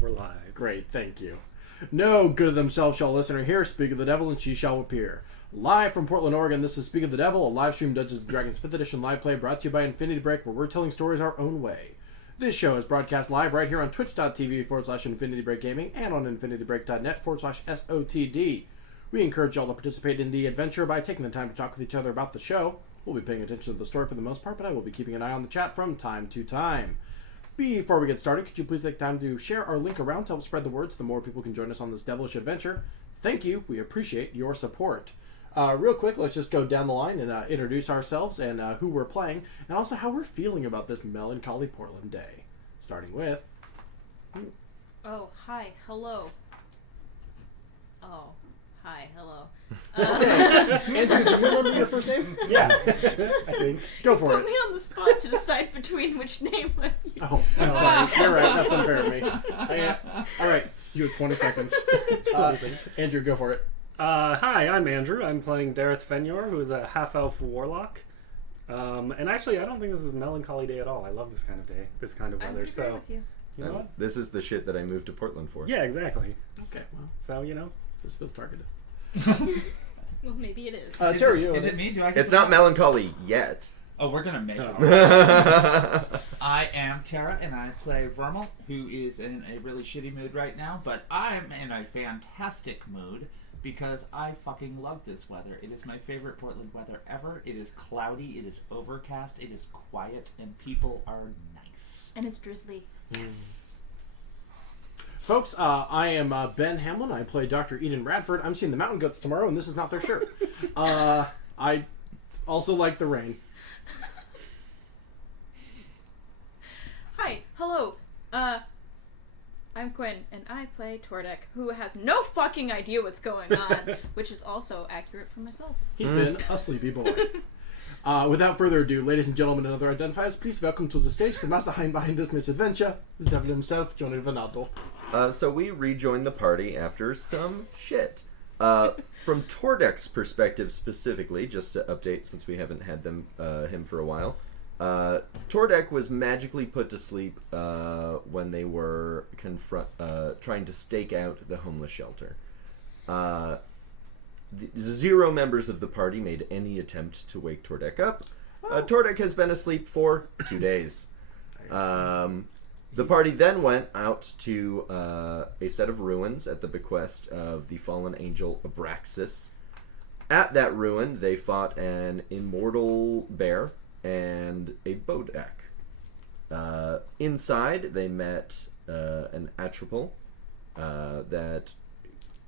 We're live. Great, thank you. No good of themselves shall listener hear. Speak of the devil, and she shall appear. Live from Portland, Oregon, this is Speak of the Devil, a live stream Dungeons & Dragons 5th edition live play brought to you by Infinity Break, where we're telling stories our own way. This show is broadcast live right here on twitch.tv/Infinity Break Gaming and on infinitybreak.net/SotD. We encourage y'all to participate in the adventure by taking the time to talk with each other about the show. We'll be paying attention to the story for the most part, but I will be keeping an eye on the chat from time to time. Before we get started, could you please take time to share our link around to help spread the word so the more people can join us on this devilish adventure? Thank you. We appreciate your support. Real quick, let's just go down the line and introduce ourselves and who we're playing, and also how we're feeling about this melancholy Portland day. Starting with... Oh, hi, hello. Oh, hi, hello. Andrew, do you remember your first name? Yeah. I think. Go for Put it. me on the spot to decide between which name I use. Oh, I'm sorry. You're right. That's unfair of me. All right. You have 20 seconds. Andrew, go for it. Hi, I'm Andrew. I'm playing Dareth Fenyor, who is a half-elf warlock. And actually, I don't think this is a melancholy day at all. I love this kind of day, this kind of I weather. would agree with you. You know what? This is the shit that I moved to Portland for. Yeah, exactly. Okay, well, So, you know. this feels targeted. Well, maybe it is. Terry, Is it me? Do I get It's to not go? melancholy yet. Oh, we're gonna make it. I I am Tara, and I play Verml, who is in a really shitty mood right now, but I'm in a fantastic mood because I fucking love this weather. It is my favorite Portland weather ever. It is cloudy, it is overcast, it is quiet, and people are nice. And it's drizzly. Folks, I am Ben Hamlin. I play Dr. Eden Radford. I'm seeing the Mountain Goats tomorrow, and this is not their shirt. I also like the rain. Hi, hello. I'm Quinn, and I play Tordek, who has no fucking idea what's going on, which is also accurate for myself. He's been a sleepy boy. Without further ado, ladies and gentlemen and other identifiers, please welcome to the stage the mastermind behind this misadventure, the devil himself, Johnny Rinaldo. So we rejoined the party after some shit. From Tordek's perspective specifically, just to update since we haven't had him for a while, Tordek was magically put to sleep when they were trying to stake out the homeless shelter. Zero members of the party made any attempt to wake Tordek up. Tordek has been asleep for 2 days. The party then went out to a set of ruins at the bequest of the fallen angel Abraxas. At that ruin, they fought an immortal bear and a bodak. Inside, they met an atropal that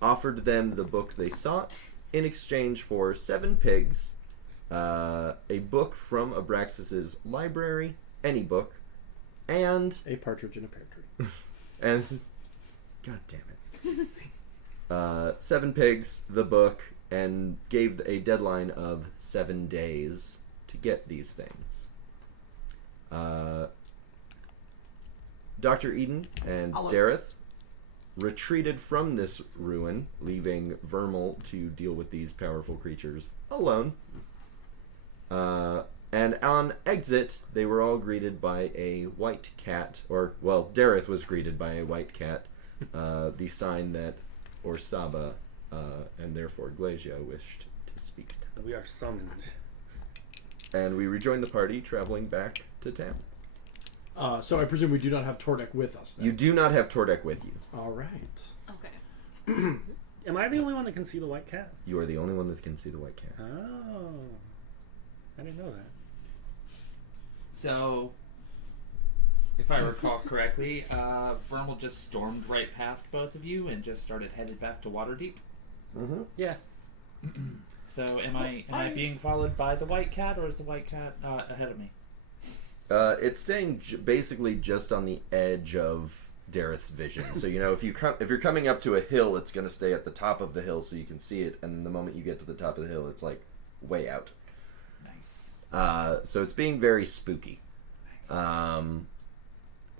offered them the book they sought in exchange for 7 pigs, a book from Abraxas's library, any book, and A partridge in a pear tree. and god damn it, 7 pigs, the book, and gave a deadline of 7 days to get these things. Dr. Eden and Dareth retreated from this ruin, leaving Verml to deal with these powerful creatures alone. And on exit, they were all greeted by a white cat, or, well, Dareth was greeted by a white cat, the sign that Orsaba, and therefore Glacia, wished to speak to. We are summoned. And we rejoined the party, traveling back to town. So I presume we do not have Tordek with us then. You do not have Tordek with you. All right. Okay. Am I the only one that can see the white cat? You are the only one that can see the white cat. Oh. I didn't know that. So, if I recall correctly, Verml just stormed right past both of you and just started headed back to Waterdeep. Mm-hmm. Yeah. So, am I being followed by the white cat, or is the white cat ahead of me? It's staying basically just on the edge of Dareth's vision. So, you know, if you're coming up to a hill, it's going to stay at the top of the hill so you can see it, and the moment you get to the top of the hill, it's like way out. Nice. So it's being very spooky. Nice.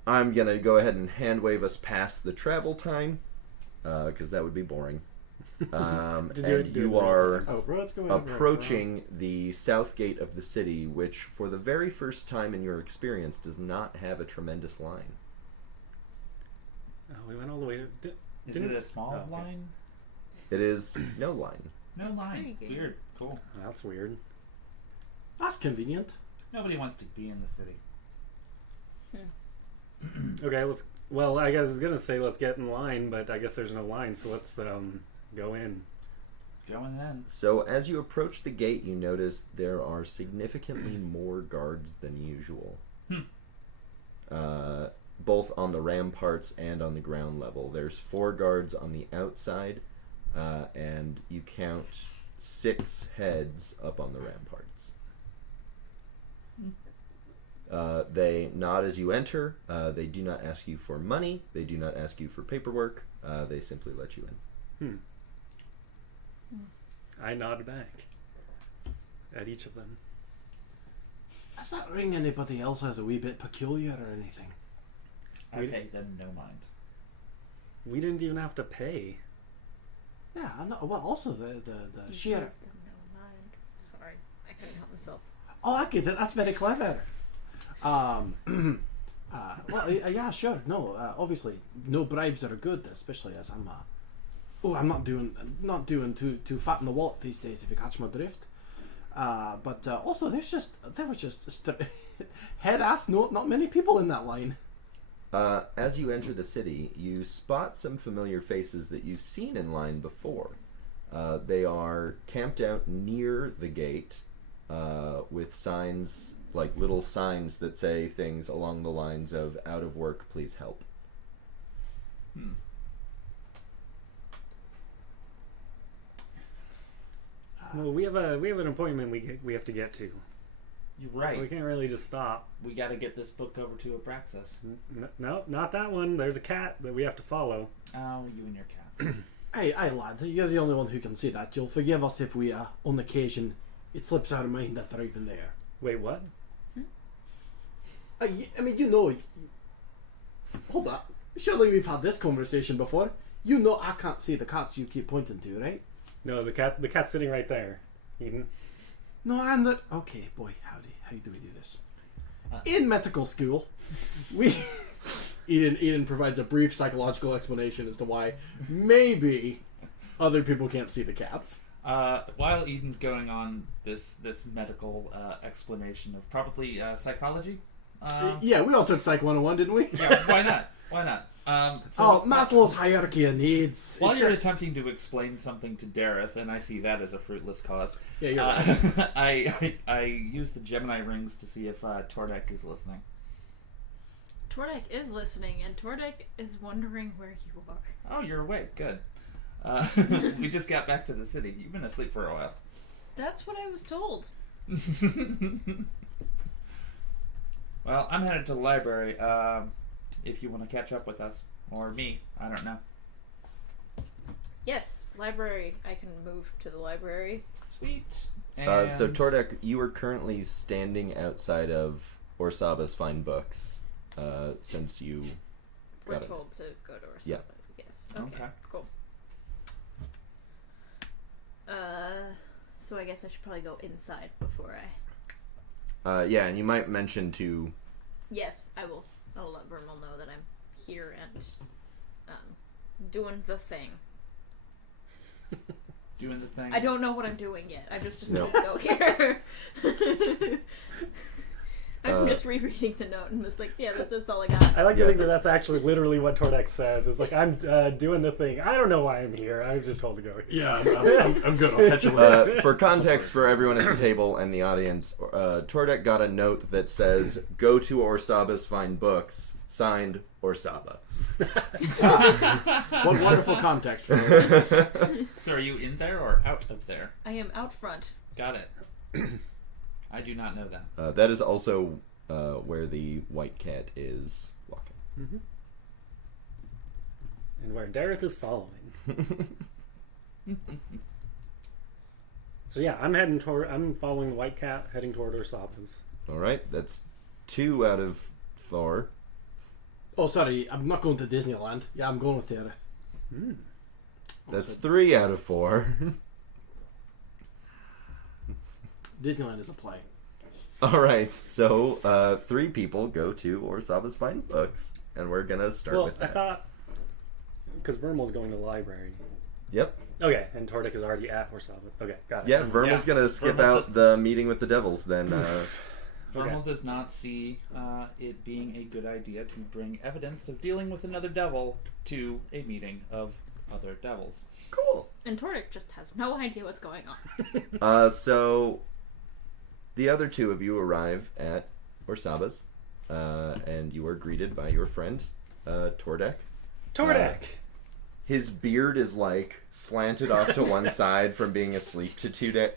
I'm going to go ahead and hand wave us past the travel time, because that would be boring. And you are approaching the south gate of the city, which, for the very first time in your experience, does not have a tremendous line. Oh, we went all the way. Is Didn't- it a small oh, okay. line? It is no line. No line. Intriguing. Weird. Cool. That's weird. That's convenient. Nobody wants to be in the city. Okay, let's. Well, I guess I was gonna say let's get in line, but I guess there's no line, so let's go in. Going in. So as you approach the gate, you notice there are significantly more guards than usual. Both on the ramparts and on the ground level. There's 4 guards on the outside, and you count 6 heads up on the ramparts. They nod as you enter. They do not ask you for money. They do not ask you for paperwork. They simply let you in. I nod back at each of them. Does that ring anybody else as a wee bit peculiar or anything? I pay them no mind. We didn't even have to pay. Yeah, I know. Well, also the You sheer. gave them no mind. Sorry, I couldn't help myself. Oh, I get it. That's very clever. Yeah, sure. No, obviously, no bribes are good, especially as I'm. I'm not doing too fat in the wallet these days, if you catch my drift. But also, there was just head ass. Not many people in that line. As you enter the city, you spot some familiar faces that you've seen in line before. They are camped out near the gate with signs, like little signs that say things along the lines of "out of work, please help." Well, we have an appointment we have to get to. You're So right. we can't really just stop. We got to get this book over to Abraxas. No, not that one. There's a cat that we have to follow. Oh, you and your cats. Hey, lad, you're the only one who can see that. You'll forgive us if we, on occasion, it slips our mind that they're even there. Wait, what? I mean, you know. Hold up. Surely we've had this conversation before. You know I can't see the cats you keep pointing to, right? No, the cat's sitting right there. Eden. No, and that. Okay, boy, how do we do this? In mythical school, we. Eden provides a brief psychological explanation as to why maybe other people can't see the cats. While Eden's going on this medical explanation of probably psychology. Yeah, we all took Psych 101, didn't we? Yeah, why not? Why not? So Maslow's hierarchy of needs. While It you're just- attempting to explain something to Dareth, and I see that as a fruitless cause, Yeah, you're right. I use the Gemini rings to see if Tordek is listening. Tordek is listening, and Tordek is wondering where you are. Oh, you're awake. Good. We just got back to the city. You've been asleep for a while. That's what I was told. Well, I'm headed to the library. If you want to catch up with us, or me, I don't know. Yes, library. I can move to the library. Sweet. So Tordek, you are currently standing outside of Orsava's Fine Books, since you We're got it. told to go to our Yeah. Yes. Okay. Okay. Cool. So I guess I should probably go inside before I. Yeah, and you might mention to. Yes, I will. I'll let Verml know that I'm here and doing the thing. Doing the thing. I don't know what I'm doing yet. I'm just No. gonna go here. I'm just rereading the note and was like, yeah, that's all I got. I like to think that that's actually literally what Tordek says. It's like, I'm doing the thing. I don't know why I'm here. I was just told to go here. Yeah, I'm good. I'll catch you later. For context for everyone at the table and the audience, Tordek got a note that says, "Go to Orsaba's Fine Books," signed Orsaba. What wonderful context for this. So are you in there or out of there? I am out front. Got it. I do not know that. That is also where the white cat is walking. And where Dareth is following. So yeah, I'm following the white cat, heading toward Ursaba's. All right, that's 2 out of 4. Oh, sorry, I'm not going to Disneyland. Yeah, I'm going with Dareth. That's 3 out of 4. Disneyland is a play. All right, so 3 people go to Orsaba's Fine Books, and we're gonna start Well, with I that. thought because Verml's going to the library. Yep. Okay, and Tordek is already at Orsava. Okay, got it. Yeah, Vermel's gonna skip Vermel out the meeting with the devils then. Verml does not see it being a good idea to bring evidence of dealing with another devil to a meeting of other devils. Cool. And Tordek just has no idea what's going on. So the other two of you arrive at Orsava's, and you are greeted by your friend, Tordek. Tordek! His beard is like slanted off to one side from being asleep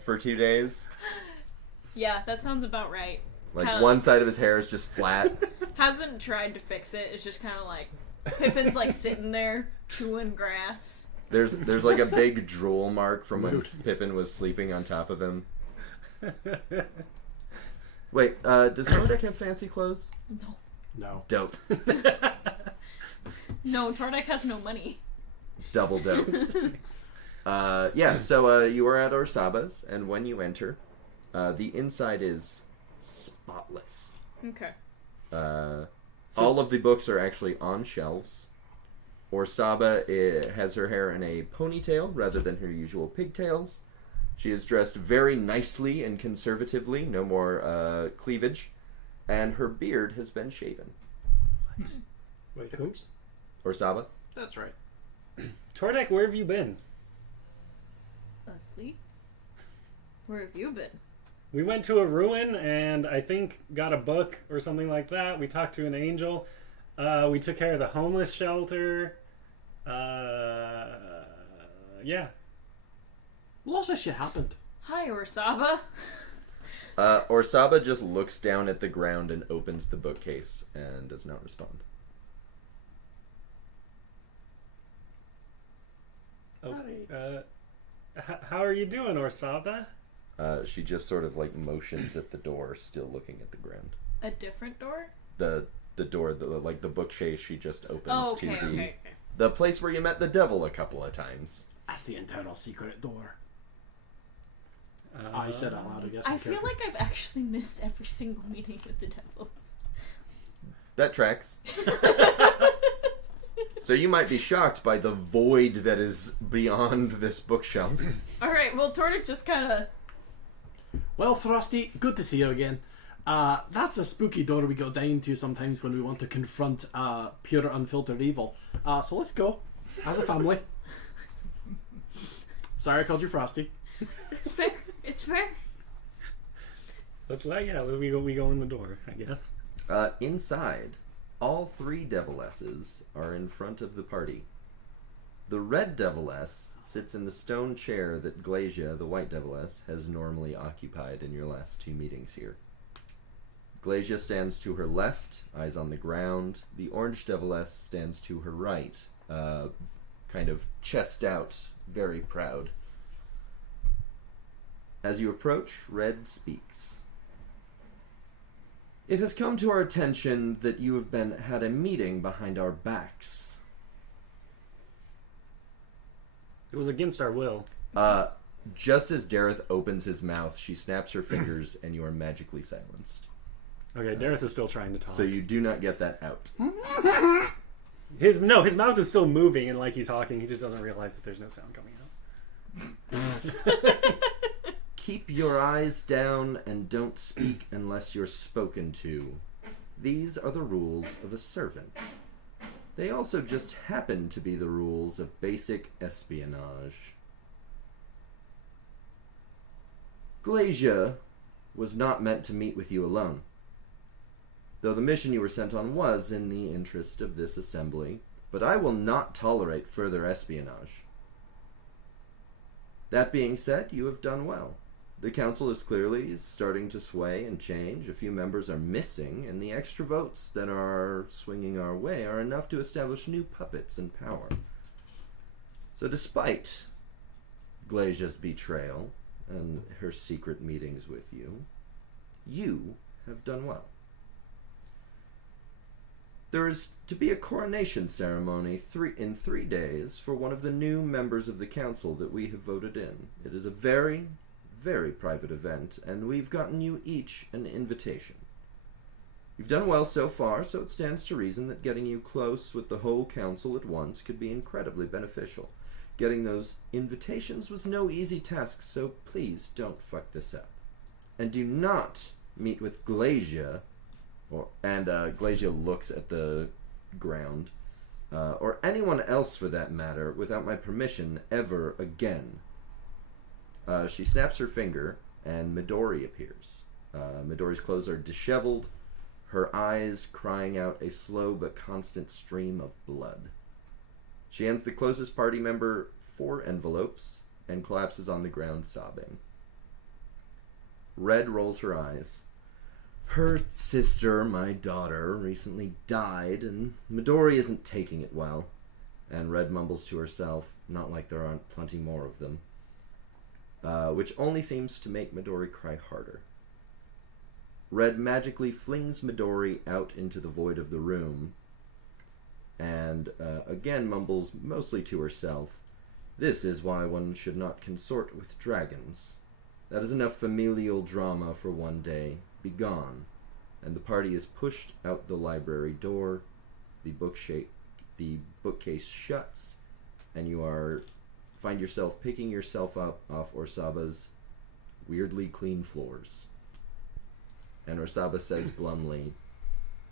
for 2 days. Yeah, that sounds about right. Like Kinda one side of his hair is just flat. hasn't tried to fix it. It's just kind of like Pippin's like sitting there chewing grass. There's like a big drool mark from when Pippin was sleeping on top of him. Wait, does Tordek have fancy clothes? No. No. Dope. No, Tordek has no money. Double dope. Yeah, so you are at Orsava's, and when you enter, the inside is spotless. Okay. All of the books are actually on shelves. Orsava has her hair in a ponytail rather than her usual pigtails. She is dressed very nicely and conservatively, no more cleavage, and her beard has been shaven. Wait, who? Orsava? That's right. Tordek, where have you been? Asleep? Where have you been? We went to a ruin and I think got a book or something like that. We talked to an angel. We took care of the homeless shelter. Yeah. Lots of shit happened. Hi, Orsava. Orsava just looks down at the ground and opens the bookcase and does not respond. Oh, how are you doing, Orsava? She just sort of like motions at the door, still looking at the ground. A different door? The door, like the bookcase she just opens Oh, okay, to okay. the place where you met the devil a couple of times. That's the internal secret door. I said out loud, I guess. I feel like I've actually missed every single meeting with the devils. That tracks. So you might be shocked by the void that is beyond this bookshelf. Alright, well, Tordek just kind of... Well, Frosty, good to see you again. That's the spooky door we go down to sometimes when we want to confront pure, unfiltered evil. So let's go, as a family. Sorry I called you Frosty. It's fair. It's fair. We go in the door, I guess. Inside, all three devilesses are in front of the party. The red deviless sits in the stone chair that Glacia, the white deviless, has normally occupied in your last two meetings here. Glacia stands to her left, eyes on the ground. The orange deviless stands to her right, kind of chest out, very proud. As you approach, Red speaks. It has come to our attention that you have had a meeting behind our backs. It was against our will. Just as Dareth opens his mouth, she snaps her fingers and you are magically silenced. Okay, Dareth is still trying to talk. So you do not get that out. His mouth is still moving and like he's talking, he just doesn't realize that there's no sound coming out. Keep your eyes down and don't speak unless you're spoken to. These are the rules of a servant. They also just happen to be the rules of basic espionage. Glacia was not meant to meet with you alone. Though the mission you were sent on was in the interest of this assembly, but I will not tolerate further espionage. That being said, you have done well. The council is clearly starting to sway and change. A few members are missing, and the extra votes that are swinging our way are enough to establish new puppets in power. So despite Glacia's betrayal and her secret meetings with you, you have done well. There is to be a coronation ceremony in 3 days for one of the new members of the council that we have voted in. It is a very, very private event, and we've gotten you each an invitation. You've done well so far, so it stands to reason that getting you close with the whole council at once could be incredibly beneficial. Getting those invitations was no easy task, so please don't fuck this up. And do not meet with Glacia, Glacia looks at the ground, or anyone else for that matter, without my permission ever again. She snaps her finger, and Midori appears. Midori's clothes are disheveled, her eyes crying out a slow but constant stream of blood. She hands the closest party member 4 envelopes and collapses on the ground sobbing. Red rolls her eyes. Her sister, my daughter, recently died, and Midori isn't taking it well. And Red mumbles to herself, not like there aren't plenty more of them, which only seems to make Midori cry harder. Red magically flings Midori out into the void of the room, and again mumbles mostly to herself, "This is why one should not consort with dragons. That is enough familial drama for one day. Be gone." And the party is pushed out the library door, the bookcase shuts, and you find yourself picking yourself up off Orsaba's weirdly clean floors. And Orsaba says glumly,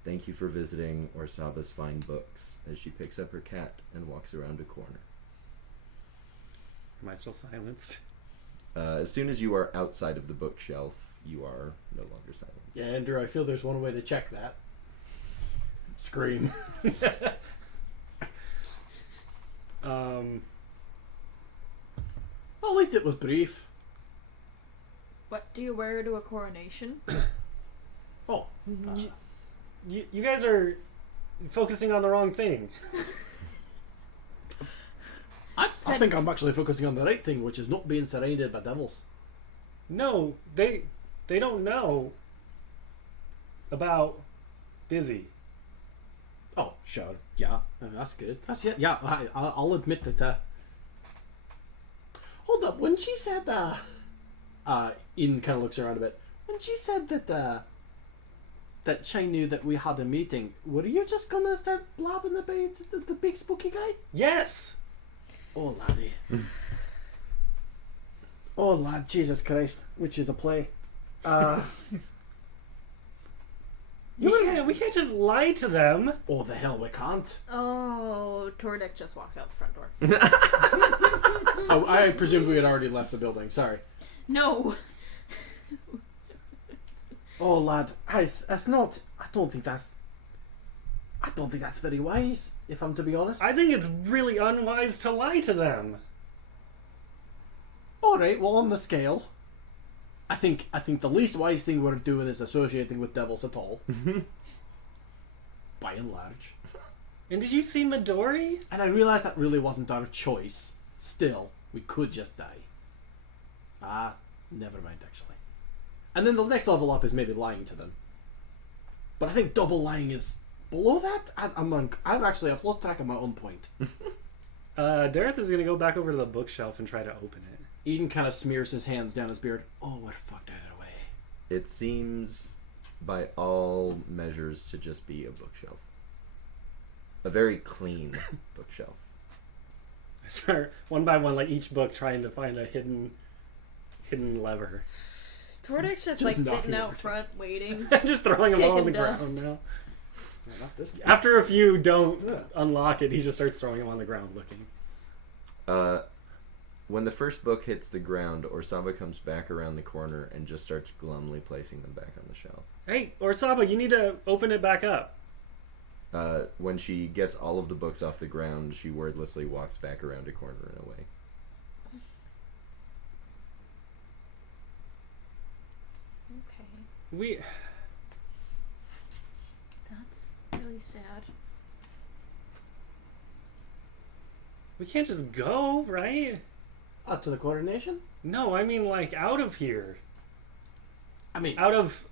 "Thank you for visiting Orsaba's fine books," as she picks up her cat and walks around a corner. Am I still silenced? As soon as you are outside of the bookshelf, you are no longer silenced. Yeah, Andrew, I feel there's one way to check that. Scream. Well, at least it was brief. What do you wear to a coronation? Oh. You guys are focusing on the wrong thing. I think I'm actually focusing on the right thing, which is not being surrounded by devils. No, they don't know about Dizzy. Oh, sure. Yeah, that's good. That's it. Yeah, I'll admit that. Hold up, when she said Ian kind of looks around a bit. When she said that she knew that we had a meeting, were you just gonna start blabbing about the big spooky guy? Yes. Oh, laddie. Oh, lad, Jesus Christ, which is a play. We can't just lie to them. Oh, the hell we can't. Oh, Tordek just walked out the front door. Oh, I presume we had already left the building. Sorry. No. Oh, lad, it's not. I don't think that's very wise, if I'm to be honest. I think it's really unwise to lie to them. All right, well, on the scale, I think the least wise thing we're doing is associating with devils at all. By and large. And did you see Midori? And I realised that really wasn't our choice. Still, we could just die. Never mind, actually. And then the next level up is maybe lying to them. But I think double lying is below that. I've lost track of my own point. Dareth is gonna go back over to the bookshelf and try to open it. Eden kind of smears his hands down his beard. Oh, we're fucked out of the way. It seems, by all measures, to just be a bookshelf. A very clean bookshelf. I start one by one, like each book, trying to find a hidden lever. Tordek's just Just like knocking sitting out everything. front waiting. Just throwing them all on the Kicking dust. ground now. No, not this guy. After a few don't unlock it, he just starts throwing them on the ground looking. When the first book hits the ground, Orsaba comes back around the corner and just starts glumly placing them back on the shelf. Hey, Orsaba, you need to open it back up. When she gets all of the books off the ground, she wordlessly walks back around a corner and away. Okay. That's really sad. We can't just go, right? To the coronation? No, I mean like out of here. I mean, Out of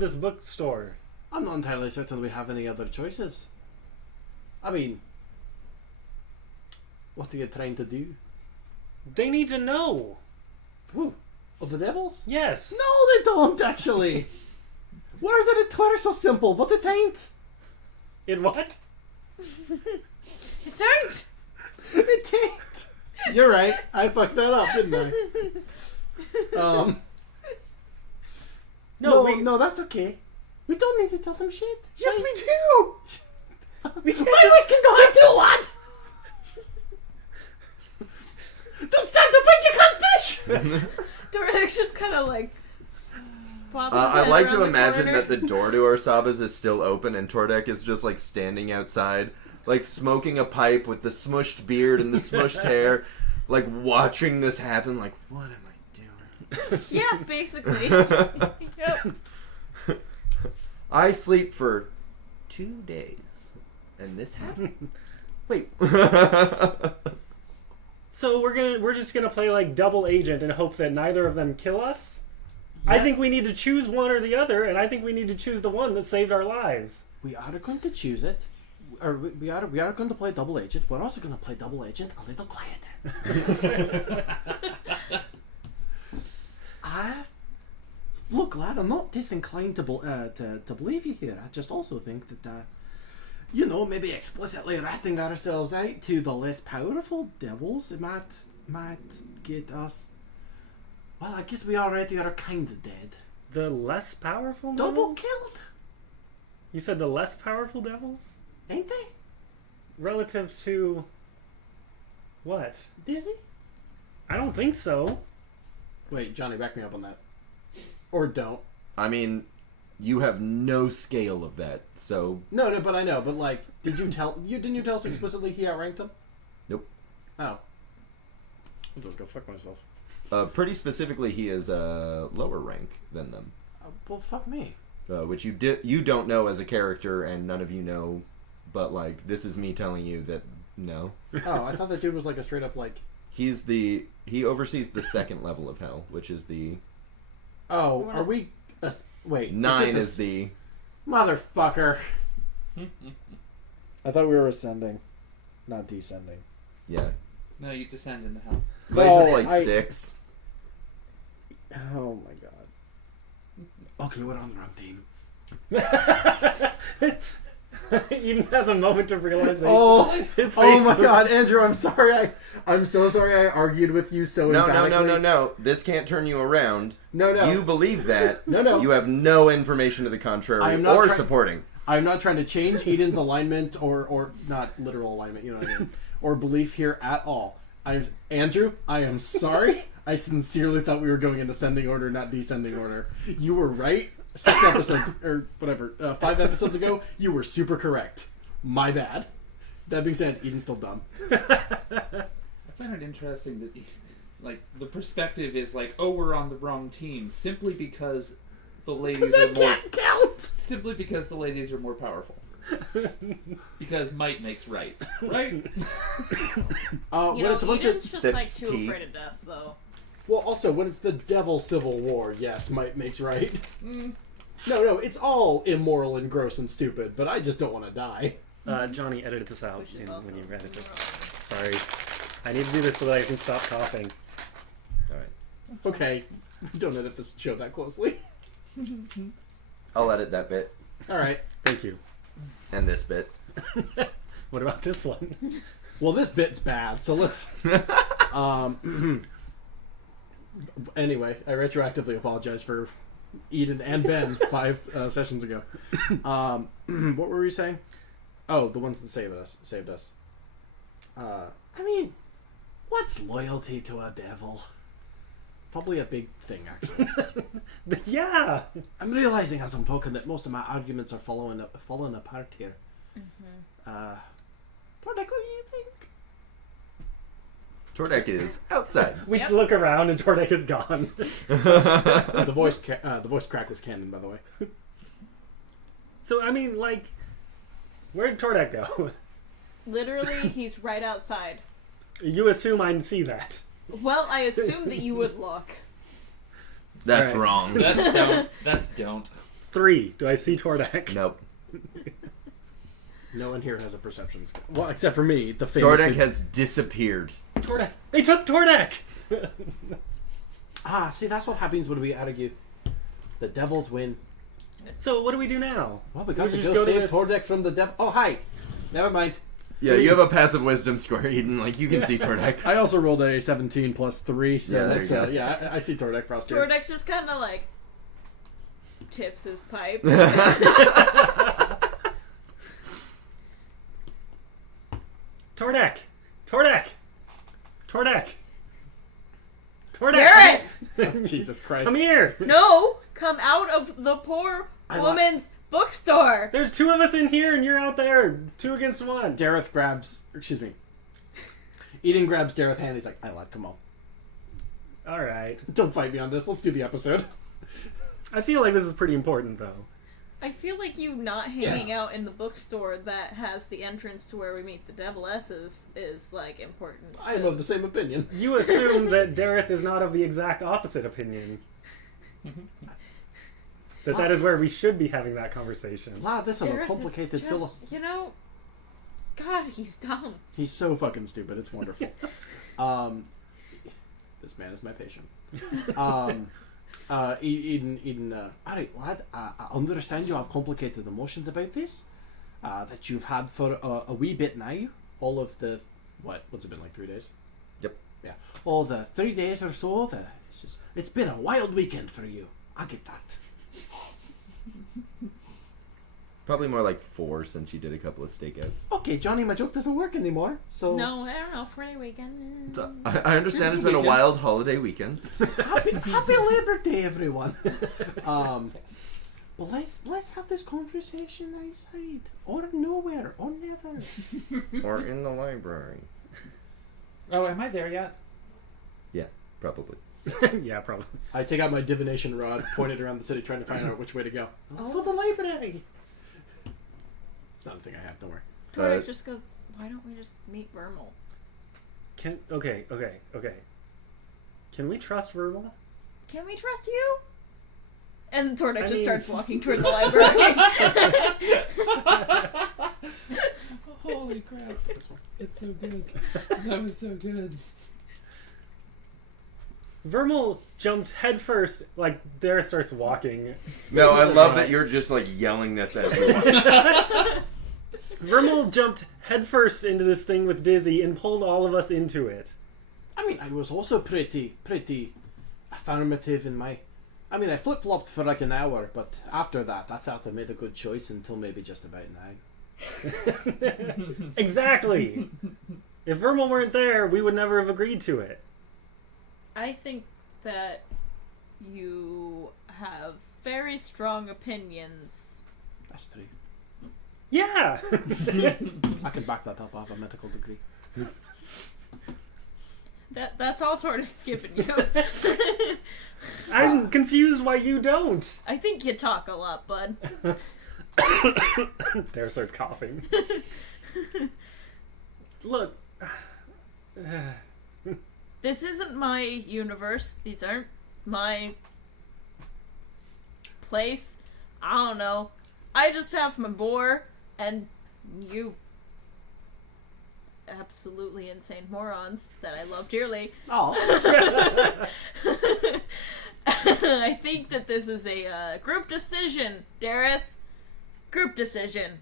this bookstore. I'm not entirely certain we have any other choices. I mean, what are you trying to do? They need to know. Who? Oh, the devils? Yes. No, they don't, actually. Why are the Twitter so simple? But it ain't. In what? It turned. It ain't. You're right. I fucked that up, didn't I? No, that's okay. We don't need to tell them shit. Yes, we do. We can't My voice can go into one. Don't stand up when you can't fish. Doric's just kind of like. I'd like to imagine that the door to our Sabas is still open and Tordek is just like standing outside, like smoking a pipe with the smushed beard and the smushed hair, like watching this happen. Like, what am I doing? Yeah, basically. Yep. I sleep for 2 days, and this happened. Wait. So we're just gonna play like double agent and hope that neither of them kill us. Yeah. I think we need to choose one or the other, and I think we need to choose the one that saved our lives. We are going to choose it. Or we are going to play double agent. We're also going to play double agent a little quieter. Look, lad, I'm not disinclined to believe you here. I just also think that, maybe explicitly ratting ourselves out to the less powerful devils, it might get us. Well, I guess we already are kind of dead. The less powerful devils? Double killed? You said the less powerful devils? Ain't they? Relative to what? Dizzy? I don't think so. Wait, Johnny, back me up on that. Or don't. I mean, you have no scale of that, so... No, but I know. But, like, didn't you tell us explicitly he outranked them? Nope. Oh. I'll just go fuck myself. Pretty specifically, he is a lower rank than them. Well, fuck me. Which you don't know as a character, and none of you know, but, like, this is me telling you that, no. Oh, I thought that dude was, like, a straight-up, like... He oversees the second level of hell, which is the... Oh, are we... wait. 9 is the... Motherfucker. I thought we were ascending, not descending. Yeah. No, you descend into hell. Clay's just like 6. Oh my god. Okay, we're on the wrong team. Eden has a moment of realization. Oh my god, Andrew, I'm sorry. I'm so sorry I argued with you so emphatically. No. This can't turn you around. No. You believe that. No. You have no information to the contrary or supporting. I'm not trying to change Eden's alignment or not literal alignment, you know what I mean, or belief here at all. Andrew, I am sorry. I sincerely thought we were going in ascending order, not descending order. You were right. 6 episodes, or whatever, 5 episodes ago, you were super correct. My bad. That being said, Eden's still dumb. I find it interesting that, like, the perspective is like, oh, we're on the wrong team, simply because the ladies are more... count! Simply because the ladies are more powerful. Because might makes right. Right? When it's a bunch of Eden's just like too afraid of death, though. Well, also, when it's the devil civil war, yes, might makes right. No, it's all immoral and gross and stupid, but I just don't want to die. Johnny edited this out Which is also when you read it. Sorry. I need to do this so that I can stop coughing. Alright. Okay, don't edit this show that closely. I'll edit that bit. Alright. Thank you. And this bit. What about this one? Well, this bit's bad, so let's... Anyway, I retroactively apologize for Eden and Ben 5 sessions ago. What were we saying? Oh, the ones that saved us. I mean, what's loyalty to a devil? Probably a big thing, actually. Yeah! I'm realizing as I'm talking that most of my arguments are falling apart here. Tordek, what do you think? Tordek is outside. We look around and Tordek is gone. The voice crack was canon, by the way. So, I mean, like, where'd Tordek go? Literally, he's right outside. You assume I see that. Well, I assumed that you would look. That's All right. wrong. That's don't. 3. Do I see Tordek? Nope. No one here has a perception skill. Well, except for me, the famous... Tordek has disappeared. Tordek! They took Tordek! See, that's what happens when we argue. The devils win. So what do we do now? Well, we got to just go go to save this- Tordek from the devil. Oh, hi. Never mind. Yeah, you have a passive wisdom score, Eden. Like, you can see Tordek. I also rolled a 17 plus 3, so Yeah, there that's, you go. yeah, I see Tordek Frost here. Tordek just kind of like tips his pipe. Tordek! Tordek! Tordek! Tordek! Garrett! Jesus Christ. Come here! No! Come out of the poor woman's bookstore! There's 2 of us in here and you're out there. 2 against 1. Dareth grabs, excuse me. Eden grabs Dareth's hand. He's like, "Hey, lad, come on. Alright. Don't fight me on this. Let's do the episode." I feel like this is pretty important, though. I feel like you not hanging out in the bookstore that has the entrance to where we meet the Devilesses is, like, important. I am of the same opinion. You assume that Dareth is not of the exact opposite opinion. That is where we should be having that conversation. Lad, this is a Gareth complicated is just, philosophy. you know, God, he's dumb. He's so fucking stupid. It's wonderful. This man is my patient. Eden, alright, lad, I understand you have complicated emotions about this, that you've had for a wee bit now. All of the, what's it been, like 3 days? Yep. Yeah. All the 3 days or so, it's been a wild weekend for you. I get that. Probably more like 4 since you did a couple of stakeouts. Okay, Johnny, my joke doesn't work anymore, so... No, I don't know, Friday weekend. I understand it's been a wild holiday weekend. Happy Labor Day, everyone. But let's have this conversation outside, or nowhere, or never. Or in the library. Oh, am I there yet? Yeah, probably. Yeah, probably. I take out my divination rod, point it around the city, trying to find out which way to go. Let's go to the library. It's not a thing I have. Don't worry. Tordek just goes, why don't we just meet Verml? Okay. Can we trust Verml? Can we trust you? And Tordek just mean- starts walking toward the library. Holy crap. It's so good. That was so good. Verml jumped headfirst, like Dareth starts walking. No, I love that you're just like yelling this at everyone. Verml jumped headfirst into this thing with Dizzy and pulled all of us into it. I mean, I was also pretty affirmative in my... I mean, I flip-flopped for like an hour, but after that, I felt I made a good choice until maybe just about now. Exactly. If Verml weren't there, we would never have agreed to it. I think that you have very strong opinions. That's true. Yeah. I can back that up. I have a medical degree. That's all Tordek's given you. I'm confused why you don't. I think you talk a lot, bud. Dareth starts coughing. Look. This isn't my universe. These aren't my place. I don't know. I just have my boar, and you absolutely insane morons that I love dearly. Oh. I think that this is a group decision, Dareth. Group decision.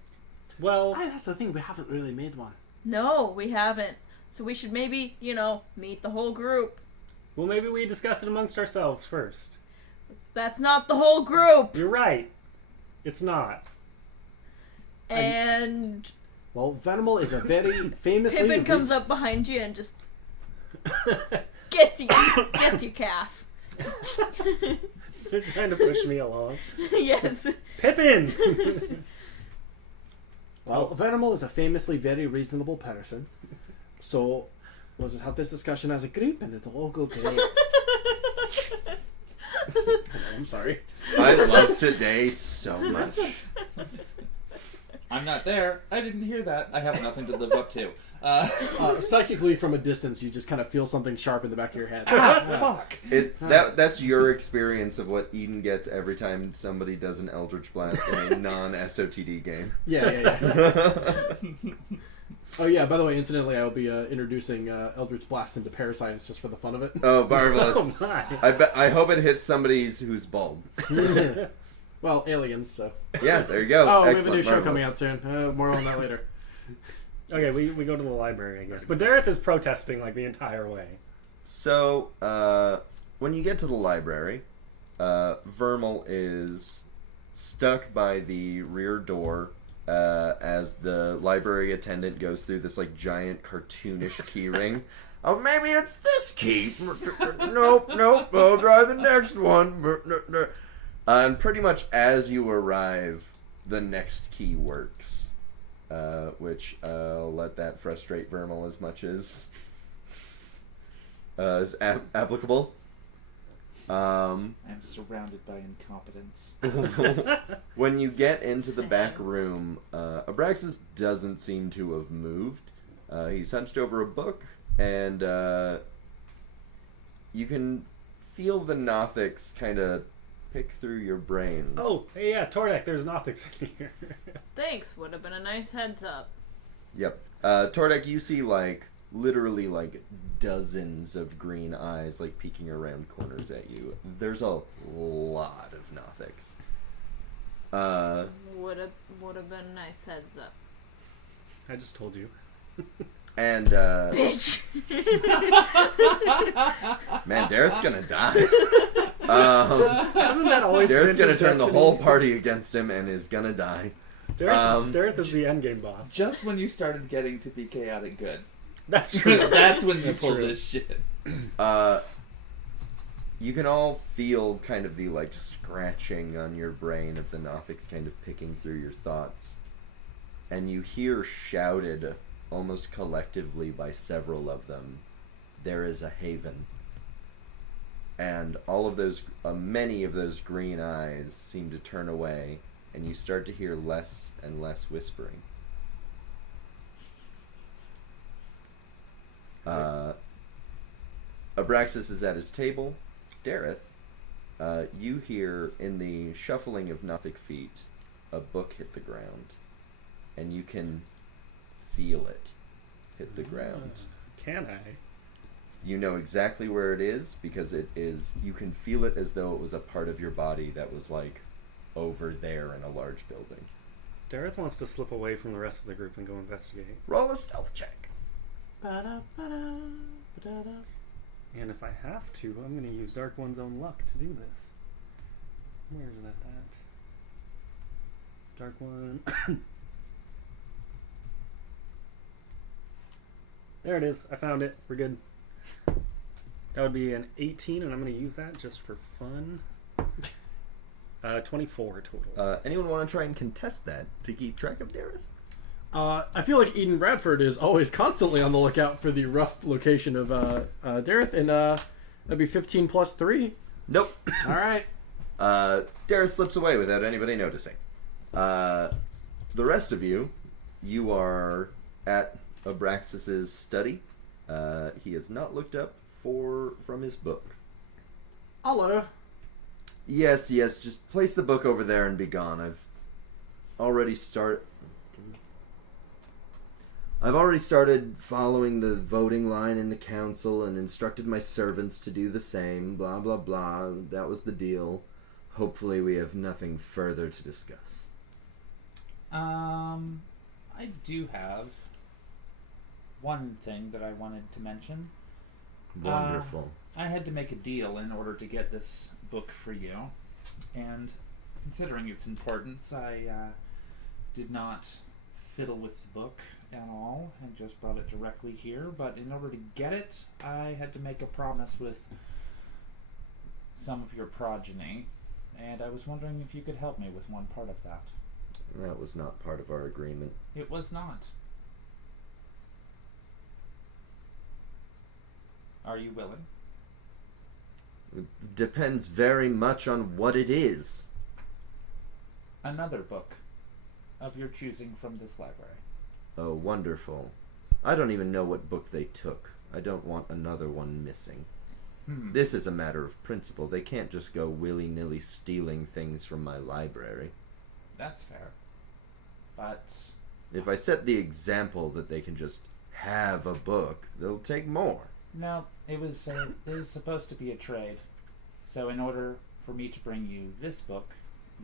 Well, That's the thing. We haven't really made one. No, we haven't. So we should maybe, meet the whole group. well, maybe we discuss it amongst ourselves first. That's not the whole group. You're right. It's not. And Well, Verml is a very famously... Pippin comes up behind you and just gets you, calf. They're trying to push me along. Yes. Pippin! Well, Verml is a famously very reasonable person. So, we'll just have this discussion as a group and it'll all go great. I'm sorry. I love today so much. I'm not there. I didn't hear that. I have nothing to live up to. Psychically, from a distance, you just kind of feel something sharp in the back of your head. Fuck! That's your experience of what Eden gets every time somebody does an Eldritch Blast in a non-SOTD game. Yeah. Oh yeah, by the way, incidentally, I'll be introducing Eldritch Blast into Parascience just for the fun of it. Oh, marvelous. Oh my. I hope it hits somebody who's bald. Well, aliens, so. Yeah, there you go. Oh, we have a Excellent, new show marvelous. coming out soon. More on that later. Okay, we go to the library, I guess. But Dareth is protesting like the entire way. So, when you get to the library, Verml is stuck by the rear door as the library attendant goes through this like giant cartoonish keyring. Oh, maybe it's this key. Nope. I'll try the next one. And pretty much as you arrive, the next key works. Which I'll let that frustrate Verml as much as is applicable. I'm surrounded by incompetence. When you get into the back room, Abraxas doesn't seem to have moved. He's hunched over a book, and you can feel the Nothics kind of pick through your brains. Oh, hey, yeah, Tordek, there's Nothics in here. Thanks, would have been a nice heads up. Yep. Tordek, you see, like, literally, like, dozens of green eyes, like, peeking around corners at you. There's a lot of Nothics. Would have been a nice heads up. I just told you. And, Bitch! man, Dareth's gonna die. Hasn't that always Dareth's been gonna his turn the destiny? whole party against him and is gonna die. Dareth is the endgame boss. Just when you started getting to be chaotic good. That's true. That's when you That's pull true. this shit. You can all feel kind of the, like, scratching on your brain of the Nothics kind of picking through your thoughts. And you hear shouted, almost collectively by several of them, there is a haven. And all of those, many of those green eyes seem to turn away, and you start to hear less and less whispering. Abraxas is at his table. Dareth, you hear in the shuffling of Nothic feet a book hit the ground, and you can feel it hit the ground. Can I? You know exactly where it is because it is. You can feel it as though it was a part of your body that was like over there in a large building. Dareth wants to slip away from the rest of the group and go investigate. Roll a stealth check. And if I have to, I'm going to use Dark One's own luck to do this. Where's that at? Dark One. There it is. I found it. We're good. That would be an 18, and I'm going to use that just for fun. 24 total. Anyone want to try and contest that to keep track of Dareth? I feel like Eden Bradford is always constantly on the lookout for the rough location of Dareth, and that'd be 15 plus 3. Nope. All right. Dareth slips away without anybody noticing. The rest of you are at Abraxas's study. He has not looked up from his book. Hello. Yes, just place the book over there and be gone. I've already started following the voting line in the council and instructed my servants to do the same. Blah, blah, blah. That was the deal. Hopefully we have nothing further to discuss. I do have one thing that I wanted to mention. Wonderful. I had to make a deal in order to get this book for you, and considering its importance, I did not fiddle with the book at all and just brought it directly here. But in order to get it, I had to make a promise with some of your progeny, and I was wondering if you could help me with one part of that. That was not part of our agreement. It was not. Are you willing? It depends very much on what it is. Another book of your choosing from this library. Oh, wonderful. I don't even know what book they took. I don't want another one missing. This is a matter of principle. They can't just go willy-nilly stealing things from my library. That's fair. But If I set the example that they can just have a book, they'll take more. no, it was supposed to be a trade. So in order for me to bring you this book,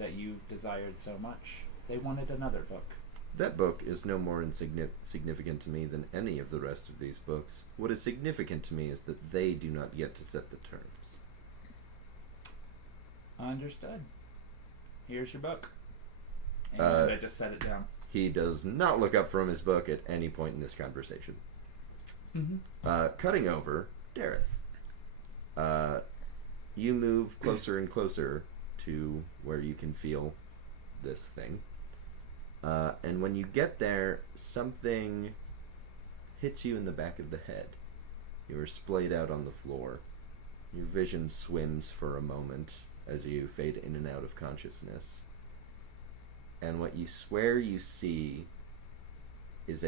that you desired so much. They wanted another book. That book is no more significant to me than any of the rest of these books. What is significant to me is that they do not get to set the terms. Understood. Here's your book. And Uh, I just set it down. He does not look up from his book at any point in this conversation. Cutting over, Dareth. You move closer and closer to where you can feel this thing. And when you get there, something hits you in the back of the head. You are splayed out on the floor. Your vision swims for a moment as you fade in and out of consciousness. And what you swear you see is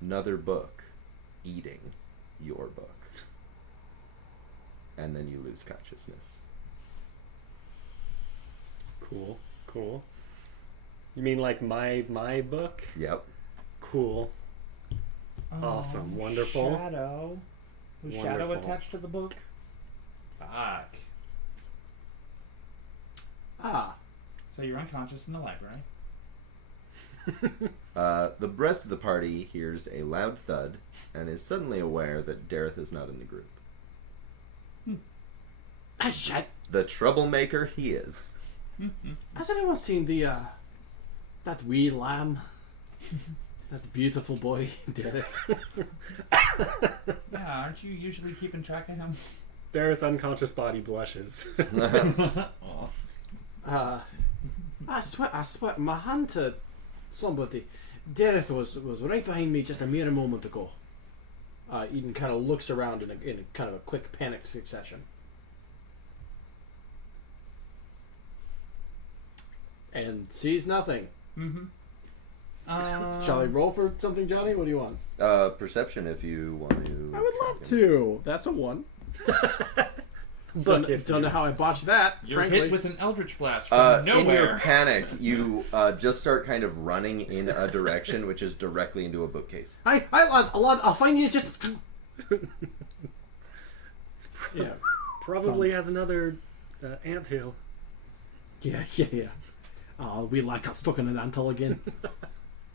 another book eating your book. And then you lose consciousness. Cool. You mean like my book? Yep. Cool. Awesome. Wonderful. Shadow. Was Shadow Wonderful. attached to the book? Fuck. Ah. So you're unconscious in the library. The rest of the party hears a loud thud and is suddenly aware that Dareth is not in the group. Ah, shit. The troublemaker he is. Has anyone seen that wee lamb? That beautiful boy, Derek. Yeah, aren't you usually keeping track of him? Dareth's unconscious body blushes. Oh. I swear, my hand to somebody. Derek was right behind me just a mere moment ago. Eden kind of looks around in a kind of a quick panic succession. And sees nothing. Shall I roll for something, Johnny? What do you want? Perception if you want to. I would love to. That's a 1. Don't know how I botched that, You're frankly. hit with an Eldritch Blast from In your nowhere. panic, you just start kind of running in a direction, which is directly into a bookcase. Hi, lad, I'll find you just... Yeah. Probably has another anthill. Yeah. Oh, we like got stuck in an anthill again.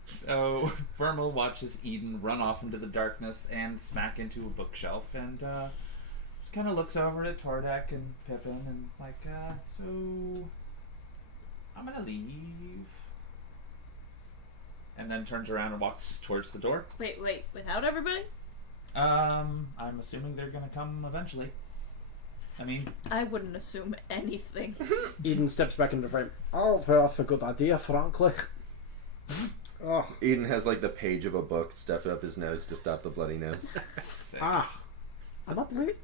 So Verml watches Eden run off into the darkness and smack into a bookshelf, and just kind of looks over at Tordek and Pippin and like, so I'm gonna leave, and then turns around and walks towards the door. Wait, without everybody? I'm assuming they're gonna come eventually. I mean, I wouldn't assume anything. Eden steps back into the frame. Oh, well, that's a good idea, frankly. Oh. Eden has like the page of a book stuffed up his nose to stop the bloody nose. sick. Am I blooded?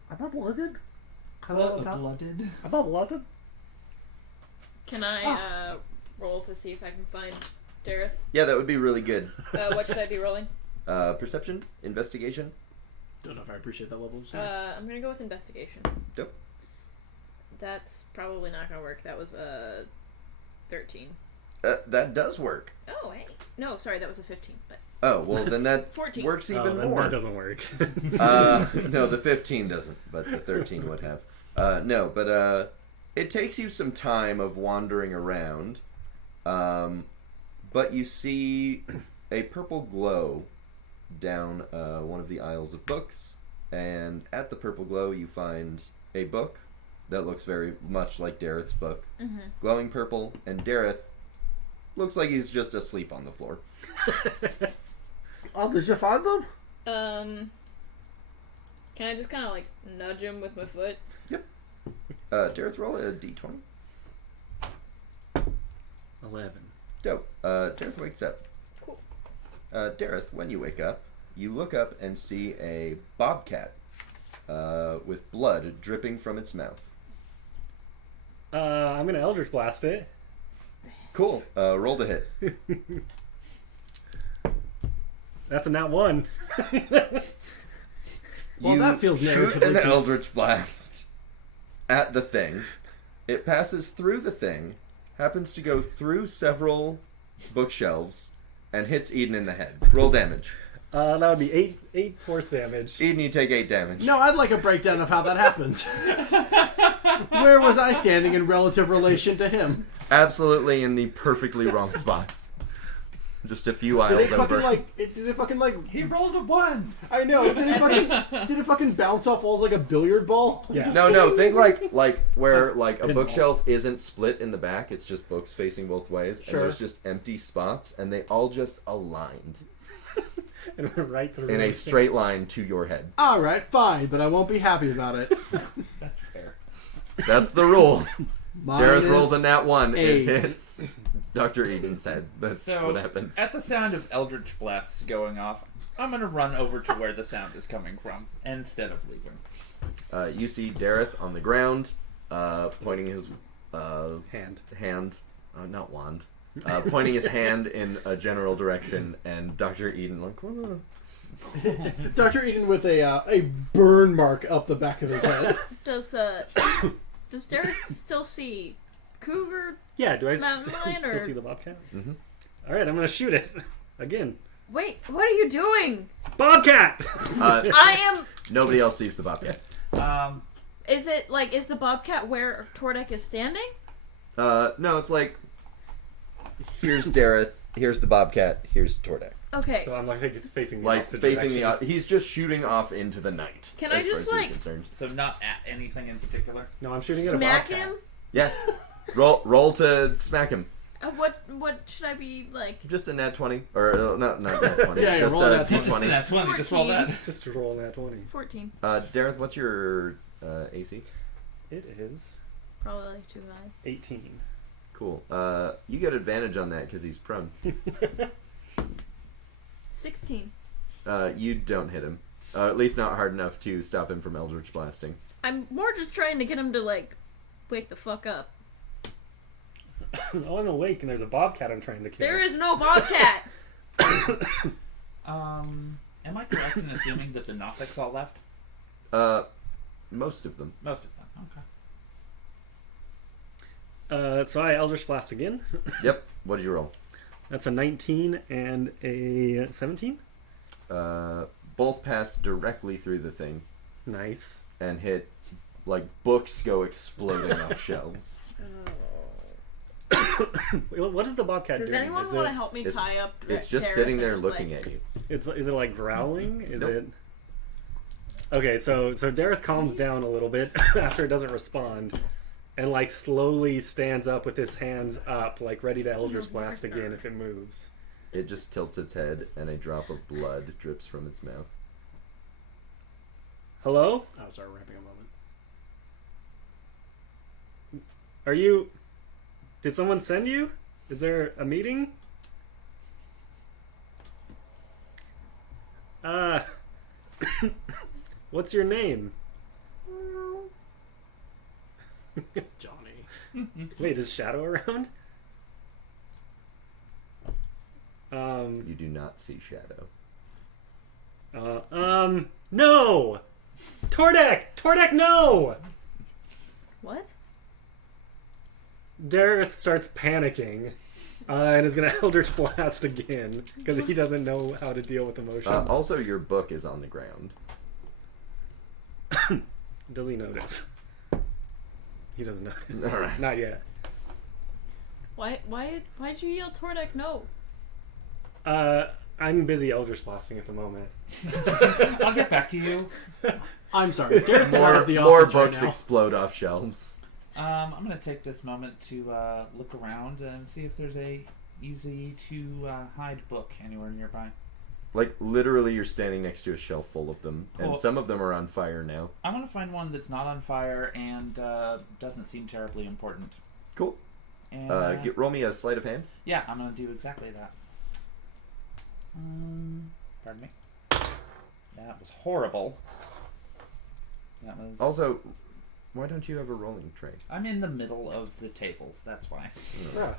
Blooded. Am I blooded? Can I roll to see if I can find Dareth? Yeah, that would be really good. What should I be rolling? Perception, investigation. Don't know if I appreciate that level of sound. I'm gonna go with investigation. Dope. That's probably not gonna work. That was a 13. That does work. Oh, hey. No, sorry, that was a 15. But Oh, well, then that 14. works even then more. that doesn't work. No, the 15 doesn't, but the 13 would have. No, but it takes you some time of wandering around, but you see a purple glow down one of the aisles of books, and at the purple glow you find a book that looks very much like Dareth's book, glowing purple, and Dareth looks like he's just asleep on the floor. Oh, did you find them? can I just kind of like nudge him with my foot? Dareth, roll a d20. 11. Dope. Dareth wakes up. Cool. Dareth, when you wake up, you look up and see a bobcat with blood dripping from its mouth. I'm gonna Eldritch Blast it. Cool. Roll the hit. That's a nat 1. Well, You that feels shoot narratively an true. Eldritch Blast at the thing. It passes through the thing, happens to go through several bookshelves, and hits Eden in the head. Roll damage. That would be 8 force damage. Eden, you take 8 damage. No, I'd like a breakdown of how that happened. Where was I standing in relative relation to him? Absolutely in the perfectly wrong spot. Just a few Did aisles it fucking over. did it fucking like? He rolled a 1. I know. Did it fucking bounce off walls like a billiard ball? Yeah. No, think like where like a Pinball. bookshelf isn't split in the back, it's just books facing both ways, Sure. and there's just empty spots, and they all just aligned And went right through in a everything. straight line to your head. All right, fine, but I won't be happy about it. That's fair. That's the rule. Dareth Minus rolls a nat 1, 8. it hits Dr. Eden's head. That's So, what happens. at the sound of Eldritch Blasts going off, I'm going to run over to where the sound is coming from instead of leaving. You see Dareth on the ground, pointing his Hand. not wand, pointing his hand in a general direction, and Dr. Eden like, "Whoa." Dr. Eden with a burn mark up the back of his head. Does Derek still see Cougar? Yeah, do I Mountain lion, still or- see the bobcat? Mhm. Alright, I'm gonna shoot it. Again. Wait, what are you doing? Bobcat! I am. Nobody else sees the bobcat. Is it like, is the Bobcat where Tordek is standing? No, it's like, here's Dareth, here's the bobcat, here's Tordek. Okay. So I'm like it's facing the Like opposite facing direction. the, he's just shooting off into the night. Can I as far just, as you're like- concerned. So not at anything in particular. No, I'm shooting at a Smack bobcat. him? Yeah, roll to smack him. What should I be like? Just a nat 20, or not nat 20. Yeah, just roll a a nat 20. Just d20. that 20. Just roll that. Just to roll that 20. 14. Dareth, what's your AC? It is Probably too high. 18. Cool. You get advantage on that because he's prone. 16. You don't hit him. At least not hard enough to stop him from Eldritch Blasting. I'm more just trying to get him to like wake the fuck up. Oh, I'm awake and there's a bobcat I'm trying to kill. There is no Bobcat. Am I correct in assuming that the Nothics all left? Most of them. Most of them. Okay. So I Eldritch Blast again. Yep. What did you roll? That's a 19 and a 17. Both pass directly through the thing Nice. and hit, like, books go exploding off shelves. What is the bobcat Does doing? anyone Is want to it- help me it's- tie up? It's just Dareth sitting and there just, looking like, at you. Is it like growling? Is Nope. it? Okay, so Dareth calms down a little bit after it doesn't respond, and like slowly stands up with his hands up, like ready to Eldritch Blast again if it moves. It just tilts its head, and a drop of blood drips from its mouth. Hello? Oh, sorry, wrapping a moment. Are you? Did someone send you? Is there a meeting? What's your name? Johnny. Wait, is Shadow around? You do not see Shadow. No! Tordek, no! What? Dareth starts panicking and is going to Eldritch Blast again because he doesn't know how to deal with emotions. Also, your book is on the ground. Does he notice? He doesn't notice. All right. Not yet. Why'd you yell Tordek no? I'm busy Eldritch Blasting at the moment. I'll get back to you. I'm sorry. Dareth is out More of the more office right books now. explode off shelves. I'm gonna take this moment to look around and see if there's a easy to hide book anywhere nearby. Like, literally, you're standing next to a shelf full of them, Cool. and some of them are on fire now. I want to find one that's not on fire and doesn't seem terribly important. Cool. And Roll me a sleight of hand. yeah, I'm gonna do exactly that. Pardon me. That was horrible. That was. Also, why don't you have a rolling tray? I'm in the middle of the tables. That's why. Ah,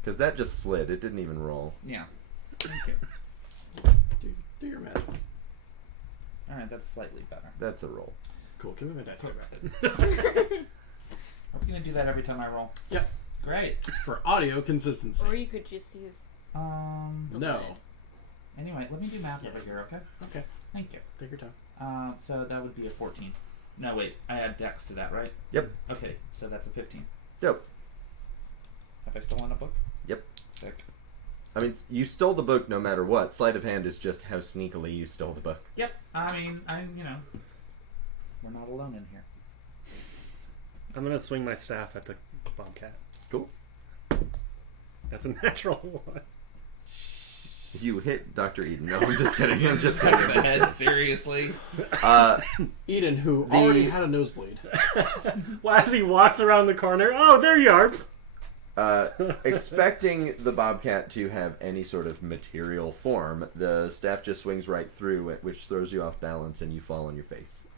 Because that just slid. It didn't even roll. Yeah. Thank you. Do your magic. All right, that's slightly better. That's a roll. Cool. Give me my dice. Are we gonna do that every time I roll? Yep. Great. For audio consistency. Or you could just use the No. lid. Anyway, let me do math over here, okay? Okay. Thank you. Take your time. So that would be a 14. No, wait. I add dex to that, right? Yep. Okay, so that's a 15. Yep. Have I stolen a book? Yep. Sick. I mean, you stole the book no matter what. Sleight of hand is just how sneakily you stole the book. Yep. I mean, we're not alone in here. I'm gonna swing my staff at the bobcat. Cool. That's a natural one. You hit Dr. Eden. No, I'm just kidding. I'm just kidding. The head, seriously? Eden, who already had a nosebleed. Well, as he walks around the corner, oh, there you are. Expecting the bobcat to have any sort of material form, the staff just swings right through it, which throws you off balance and you fall on your face.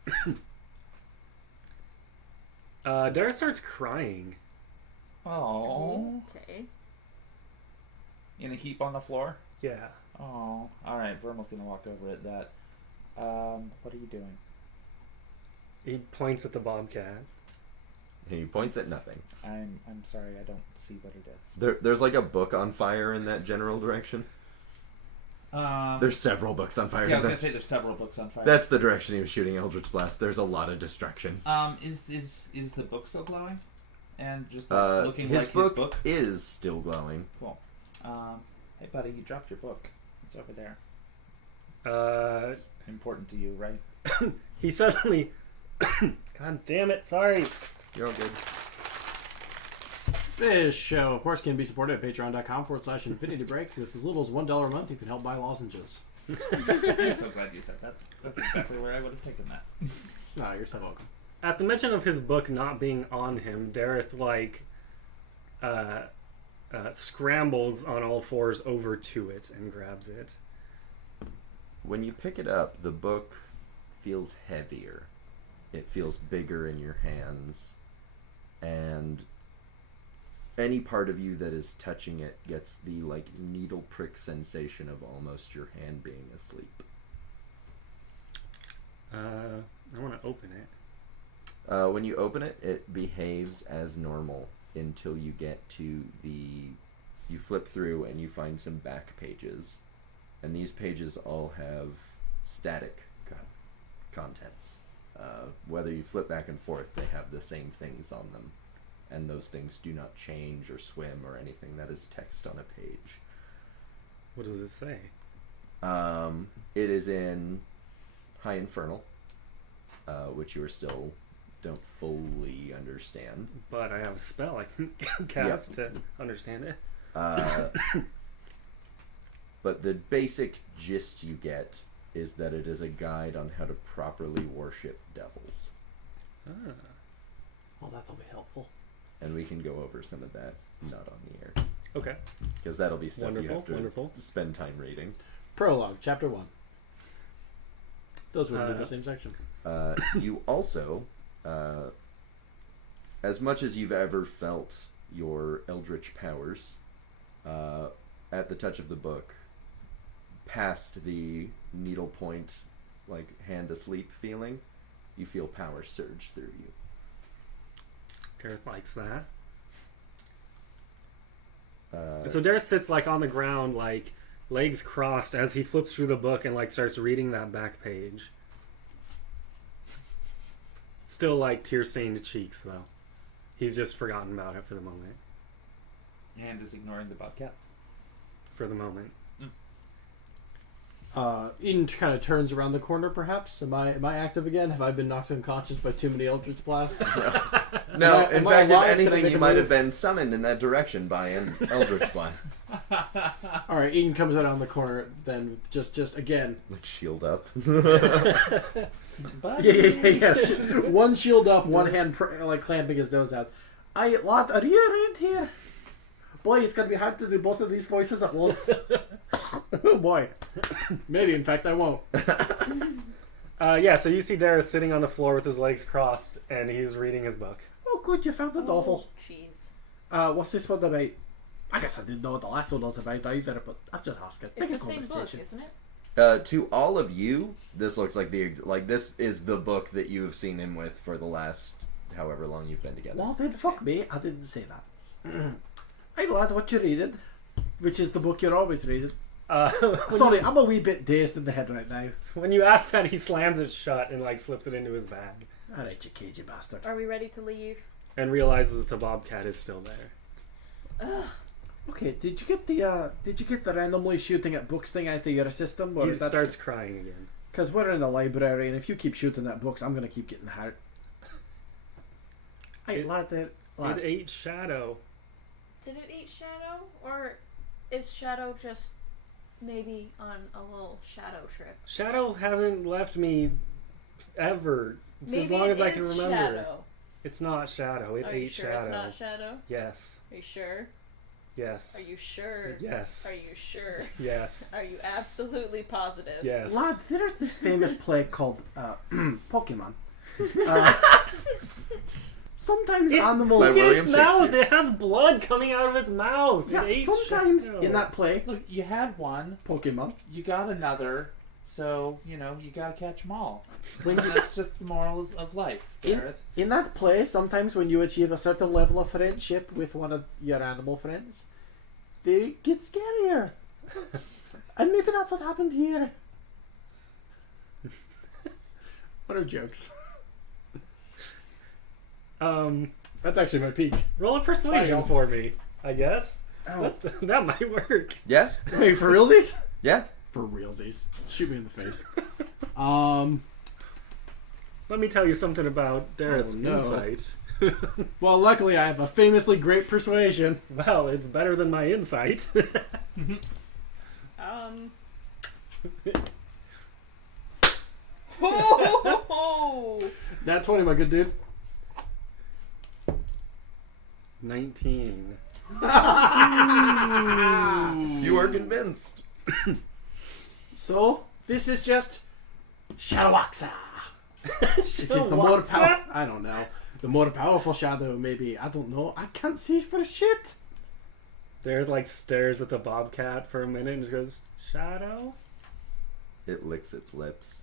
Dara starts crying. Oh. Okay. In a heap on the floor? Yeah. Oh. Alright, Vermal's gonna walk over at that. What are you doing? He points at the bobcat. And he points at nothing. I'm sorry, I don't see what it is. There's like a book on fire in that general direction. There's several books on fire. Yeah, I was gonna say there's several books on fire. That's the direction he was shooting Eldritch Blast. There's a lot of destruction. Is the book still glowing? And just looking his like book his book? is still glowing. Cool. Hey buddy, you dropped your book. It's over there. It's important to you, right? He suddenly... God damn it, sorry. You're all good. This show, of course, can be supported at patreon.com/infinity break. With as little as $1 a month, you can help buy lozenges. I'm so glad you said that. That's exactly where I would have taken that. No, you're so welcome. At the mention of his book not being on him, Dareth, scrambles on all fours over to it and grabs it. When you pick it up, the book feels heavier. It feels bigger in your hands. And any part of you that is touching it gets the needle prick sensation of almost your hand being asleep. I want to open it. When you open it, it behaves as normal until you get to you flip through and you find some back pages. And these pages all have static contents. Whether you flip back and forth, they have the same things on them. And those things do not change or swim or anything. That is text on a page. What does it say? It is in High Infernal, which you still don't fully understand. But I have a spell I can cast to understand it. But the basic gist you get is that it is a guide on how to properly worship devils. Ah. Well, that'll be helpful. And we can go over some of that, not on the air. Okay. Because that'll be stuff you have to Wonderful. spend time reading. Prologue, Chapter 1. Those would be the same section. You also, as much as you've ever felt your eldritch powers, at the touch of the book, past the needlepoint, hand asleep feeling, you feel power surge through you. Dareth likes that. So Dareth sits on the ground, legs crossed, as he flips through the book and starts reading that back page. Still tear-stained cheeks, though. He's just forgotten about it for the moment. And is ignoring the bobcat. For the moment. Eden kind of turns around the corner, perhaps. Am I active again? Have I been knocked unconscious by too many Eldritch Blasts? No, in fact, if alive? Can I anything, make you a might move? have been summoned in that direction by an Eldritch Blast. Alright, Eden comes around the corner, then just again. Shield up. Yeah. One shield up, one hand clamping his nose out. What are you around here? Boy, it's gonna be hard to do both of these voices at once. Oh boy. Maybe, in fact, I won't. So you see Dareth sitting on the floor with his legs crossed, and he's reading his book. Oh, good, you found a novel. Jeez. What's this one about? I guess I didn't know what the last one was about either, but I'll just ask it. It's Make the a same book, conversation. isn't it? To all of you, this looks like this is the book that you have seen him with for the last however long you've been together. Well, then fuck me. I didn't say that. Hey, lad, what you reading? Which is the book you're always reading. Sorry, I'm a wee bit dazed in the head right now. When you ask that, he slams it shut and like slips it into his bag Alright, you cagey bastard. Are we ready to leave? and realizes that the bobcat is still there. Ugh. Okay, did you get the randomly shooting at books thing out of your system? Or He is that starts crying again. because we're in a library, and if you keep shooting at books, I'm gonna keep getting hurt. Hey, lad, It ate Shadow. Did it eat Shadow? Or is Shadow just maybe on a little shadow trip? Shadow hasn't left me ever. It's Maybe as long it as I can is remember. Shadow. It's not Shadow. It Are you ate sure Shadow. it's not Shadow? Yes. Are you sure? Yes. Are you sure? Yes. Are you sure? Yes. Are you absolutely positive? Yes. lad, there's this famous play called Pokemon. Sometimes animals. By Look at William its mouth. Shakespeare. It has blood coming out of its mouth. Yeah, It ate sometimes Shadow. in that play, Look, you had one, Pokemon. you got another, so, you gotta catch them all. That's just the moral of life, Gareth. In that play, sometimes when you achieve a certain level of friendship with one of your animal friends, they get scarier. And maybe that's what happened here. What are jokes? That's actually my peak. Roll a persuasion Bye, for me, I guess. Oh. That might work. Yeah? Wait, for realsies? Yeah? For realsies. Shoot me in the face. Let me tell you something about Dareth's Oh, no. insight. Well, luckily I have a famously great persuasion. Well, it's better than my insight. Nat 20, my good dude. 19. You are convinced. So, this is just Shadowaxa. Which is the more powerful. I don't know. The more powerful shadow, maybe. I don't know. I can't see for shit. Dareth like stares at the bobcat for a minute and just goes, Shadow? It licks its lips.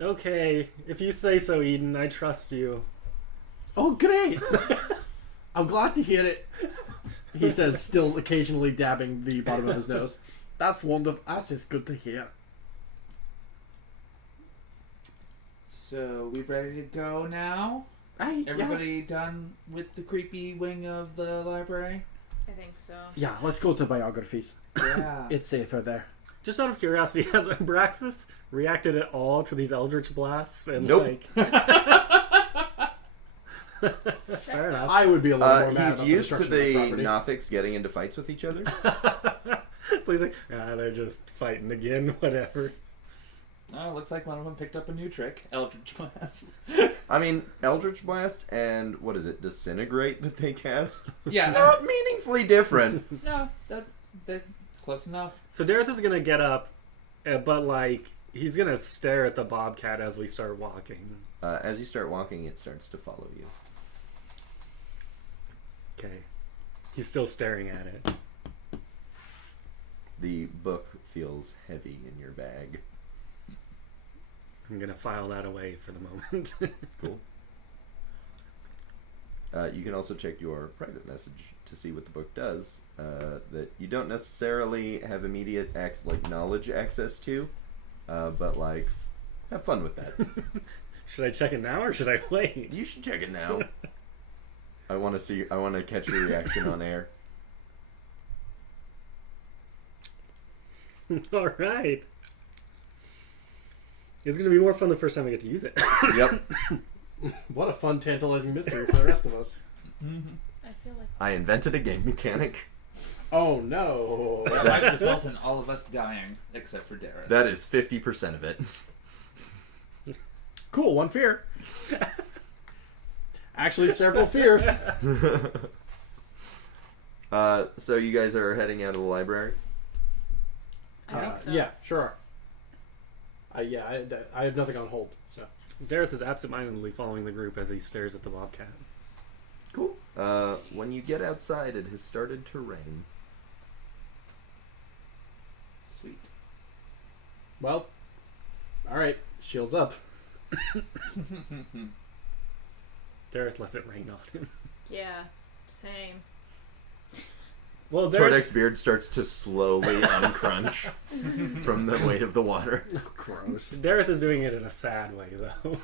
Okay, if you say so, Eden, I trust you. Oh, great. I'm glad to hear it. He says, still occasionally dabbing the bottom of his nose. That's wonderful. That's just good to hear. So, we ready to go now? Everybody done with the creepy wing of the library? I think so. Yeah, let's go to biographies. Yeah. It's safer there. Just out of curiosity, has Abraxas reacted at all to these Eldritch Blasts? And Nope. like... Fair enough. I would be a little more mad He's about used to the destruction the of my property. Nothics getting into fights with each other. So he's like, they're just fighting again, whatever. Oh, looks like one of them picked up a new trick. Eldritch Blast. I mean, Eldritch Blast and, what is it, Disintegrate that they cast? Yeah. Not meaningfully different. No, that close enough. So Dareth is gonna get up, but like, he's gonna stare at the bobcat as we start walking. As you start walking, it starts to follow you. Okay. He's still staring at it. The book feels heavy in your bag. I'm gonna file that away for the moment. Cool. You can also check your private message to see what the book does. That you don't necessarily have immediate knowledge access to, but like, have fun with that. Should I check it now or should I wait? You should check it now. I want to catch your reaction on air. All right. It's gonna be more fun the first time I get to use it. Yep. What a fun, tantalizing mystery for the rest of us. I feel like I invented a game mechanic. Oh, no. That might result in all of us dying, except for Dareth. That is 50% of it. Cool, one fear. Actually, several fears. So you guys are heading out of the library? I think so. Yeah, sure. I have nothing on hold, so. Dareth is absentmindedly following the group as he stares at the bobcat. Cool. When you get outside, it has started to rain. Sweet. Well, alright, shields up. Dareth lets it rain on him. Yeah, same. Well, Dareth... Tordek's beard starts to slowly uncrunch from the weight of the water. Gross. Dareth is doing it in a sad way, though.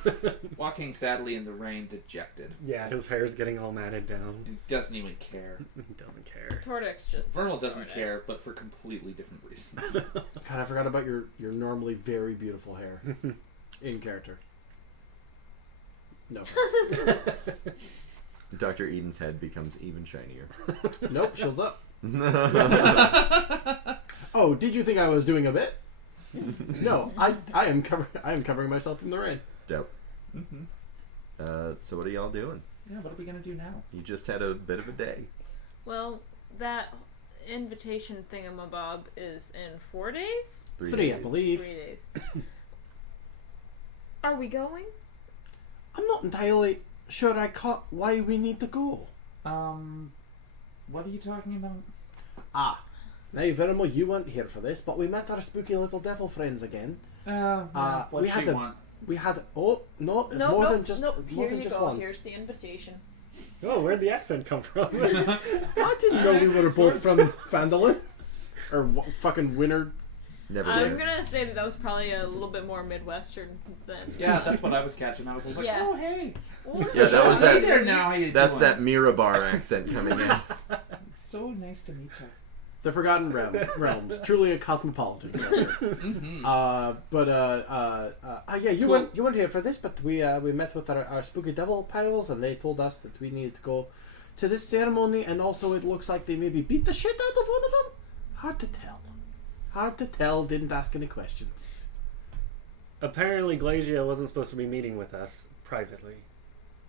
Walking sadly in the rain, dejected. Yeah, his hair's getting all matted down. He doesn't even care. He doesn't care. Tordek's just... Verml doesn't Tordek. care, but for completely different reasons. God, I forgot about your normally very beautiful hair. In character. No. Dr. Eden's head becomes even shinier. Nope, shields up. Oh, did you think I was doing a bit? No, I am covering myself from the rain. Dope. So what are y'all doing? Yeah, what are we gonna do now? You just had a bit of a day. Well, that invitation thingamabob is in 4 days? 3 3, I days. believe. 3 days. Are we going? I'm not entirely sure I caught why we need to go. What are you talking about? Ah, now Verml, you weren't here for this, but we met our spooky little devil friends again. What we do had you a- want? We had more than just Here you go. one. Here's the invitation. Oh, where'd the accent come from? I didn't know we were both from Fandolin or fucking Winter. Never I'm did. gonna say that was probably a little bit more Midwestern than... Yeah, that's what I was catching. I was like, Yeah. oh, hey. Yeah, that was Hey that. there now, how you That's doing? that Mirabar accent coming in. So nice to meet you. The Forgotten Realms, truly a cosmopolitan culture. Yeah, you Cool. weren't here for this, but we met with our spooky devil pals, and they told us that we needed to go to this ceremony, and also it looks like they maybe beat the shit out of one of them. Hard to tell. Hard to tell. Didn't ask any questions. Apparently, Glacia wasn't supposed to be meeting with us privately.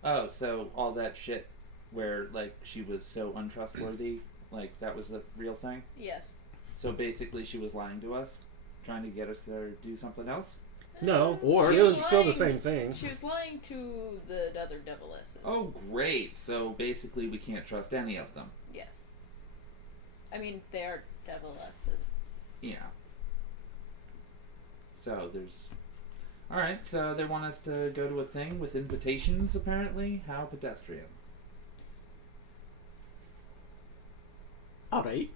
Oh, so all that shit where, like, she was so untrustworthy, like, that was the real thing? Yes. So basically she was lying to us, trying to get us there to do something else? No, Or- it was still the lying- same thing. She was lying to the other devilesses. Oh, great. So basically we can't trust any of them. Yes. I mean, they are devilesses. Yeah. So there's... Alright, so they want us to go to a thing with invitations, apparently? How pedestrian. All right.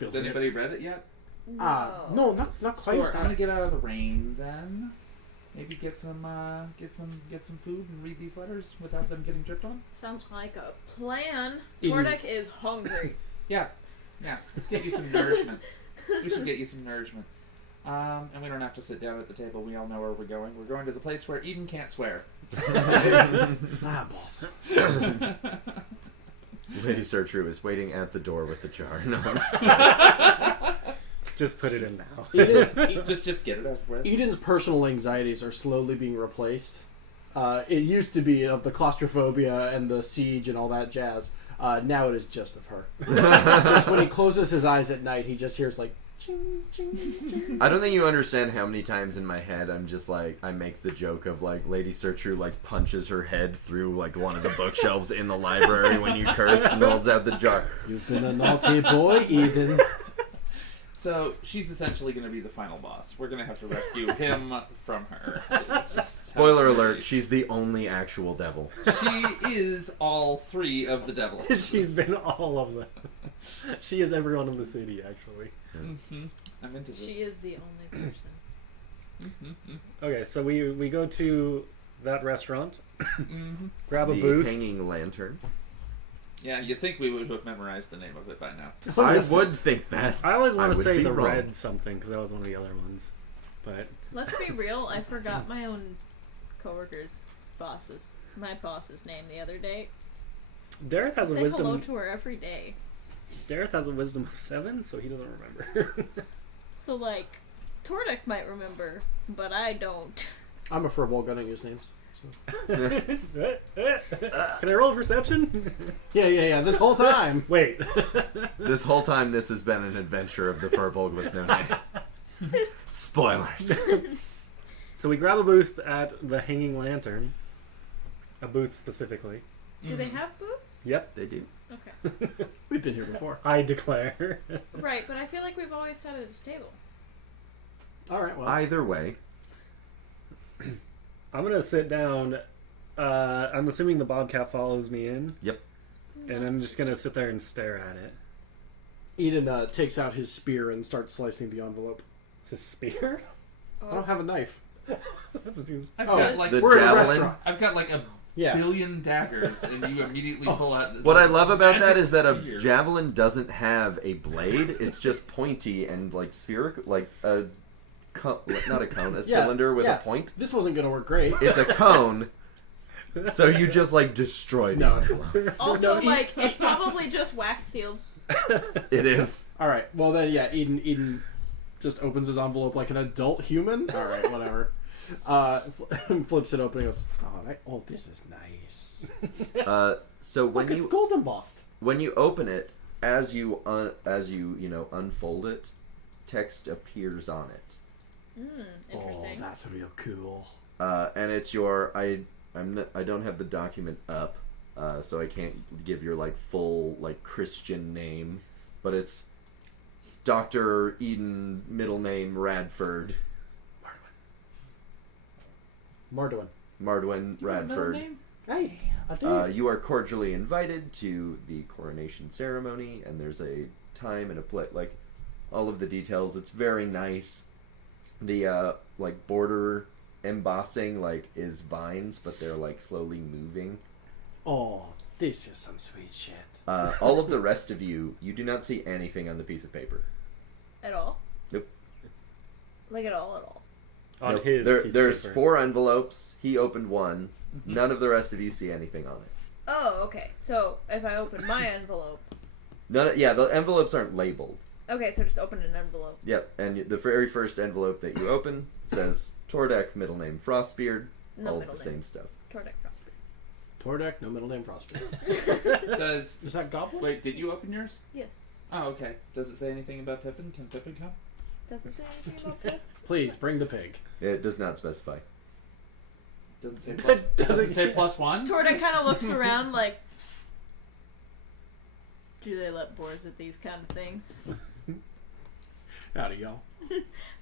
Has anybody read it yet? No, not quite. Sure, I'm gonna get out of the rain then. Maybe get some food and read these letters without them getting dripped on. Sounds like a plan. Easy. Tordek is hungry. Yeah, let's get you some nourishment. We should get you some nourishment. And we don't have to sit down at the table. We all know where we're going. We're going to the place where Eden can't swear. Boss. Lady Sertru is waiting at the door with the jar. No, I'm just- Just put it in now. Just get it over with. Eden's personal anxieties are slowly being replaced. It used to be of the claustrophobia and the siege and all that jazz. Now it is just of her. Just when he closes his eyes at night, he just hears like ching, ching, ching. I don't think you understand how many times in my head I'm just like, I make the joke of like Lady Sertru like punches her head through like one of the bookshelves in the library when you curse and holds out the jar. You've been a naughty boy, Eden. So she's essentially going to be the final boss. We're going to have to rescue him from her. It's just Spoiler how it's gonna alert, she's the only actual devil. be. She is all three of the devils. She's been all of them. She is everyone in the city, actually. Mm-hmm. I'm into this. She is the only person. Mm-hmm. Okay, so we go to that restaurant, Mm-hmm. grab a The booth. hanging lantern. Yeah, you think we would have memorized the name of it by now. I would think that. I always want I to would say be the wrong. red something because that was one of the other ones, but Let's be real. I forgot my own coworker's my boss's name the other day. Dareth has a Say hello wisdom. to her every day. Dareth has a wisdom of 7, so he doesn't remember. So like, Tordek might remember, but I don't. I'm a furball gunning his names. So. Can I roll a perception? Yeah. This whole time. Wait. This whole time, this has been an adventure of the Furbolg with no name. Spoilers. So we grab a booth at the Hanging Lantern. A booth specifically. Do they have booths? Yep. They do. Okay. We've been here before. I declare. Right, but I feel like we've always sat at a table. All right. Well, Either way, I'm gonna sit down I'm assuming the bobcat follows me in, Yep. and I'm just gonna sit there and stare at it. Eden takes out his spear and starts slicing the envelope. It's a spear. I don't have a knife. That seems- I've Oh, got like The we're in a javelin? restaurant. I've got like a Yeah. billion daggers, and you immediately pull out. What I love about that magic is that a spear. javelin doesn't have a blade. It's just pointy and like spherical, like a not a cone, a cylinder with a point. This wasn't going to work great. It's a cone. So you just like destroy No. them. Also, No, like, it's probably just wax sealed. It is. All right. Well, then, yeah, Eden just opens his envelope like an adult human. All right, whatever. Flips it open and goes, all right. Oh, this is nice. So when Look, it's you gold embossed. when you open it, as you unfold it, text appears on it. Interesting. Oh, that's real cool. And it's your I don't have the document up, so I can't give your like full like Christian name, but it's Dr. Eden, middle name Radford. Mardwin. Mardwin Radford. Hey, I do. You are cordially invited to the coronation ceremony, and there's a time and a place, like all of the details. It's very nice. The like border embossing like is vines, but they're like slowly moving. Oh, this is some sweet shit. All of the rest of you do not see anything on the piece of paper. At all? Nope. Like, at all? On Nope. his. piece of There's paper. 4 envelopes. He opened one. None of the rest of you see anything on it. Oh, okay. So, if I open my envelope... The envelopes aren't labeled. Okay, so just open an envelope. Yep, and the very first envelope that you open says Tordek, middle name Frostbeard, No all middle the name. same stuff. Tordek Prosper. Tordek, no middle name Prosper. Does Is that Goblin? wait? Did you open yours? Yes. Oh, okay. Does it say anything about Pippin? Can Pippin come? Doesn't say anything about pets. Please, bring the pig. It does not specify. Doesn't say plus. Doesn't say +1. Tordek kind of looks around like... Do they let boars at these kind of things? Howdy, y'all.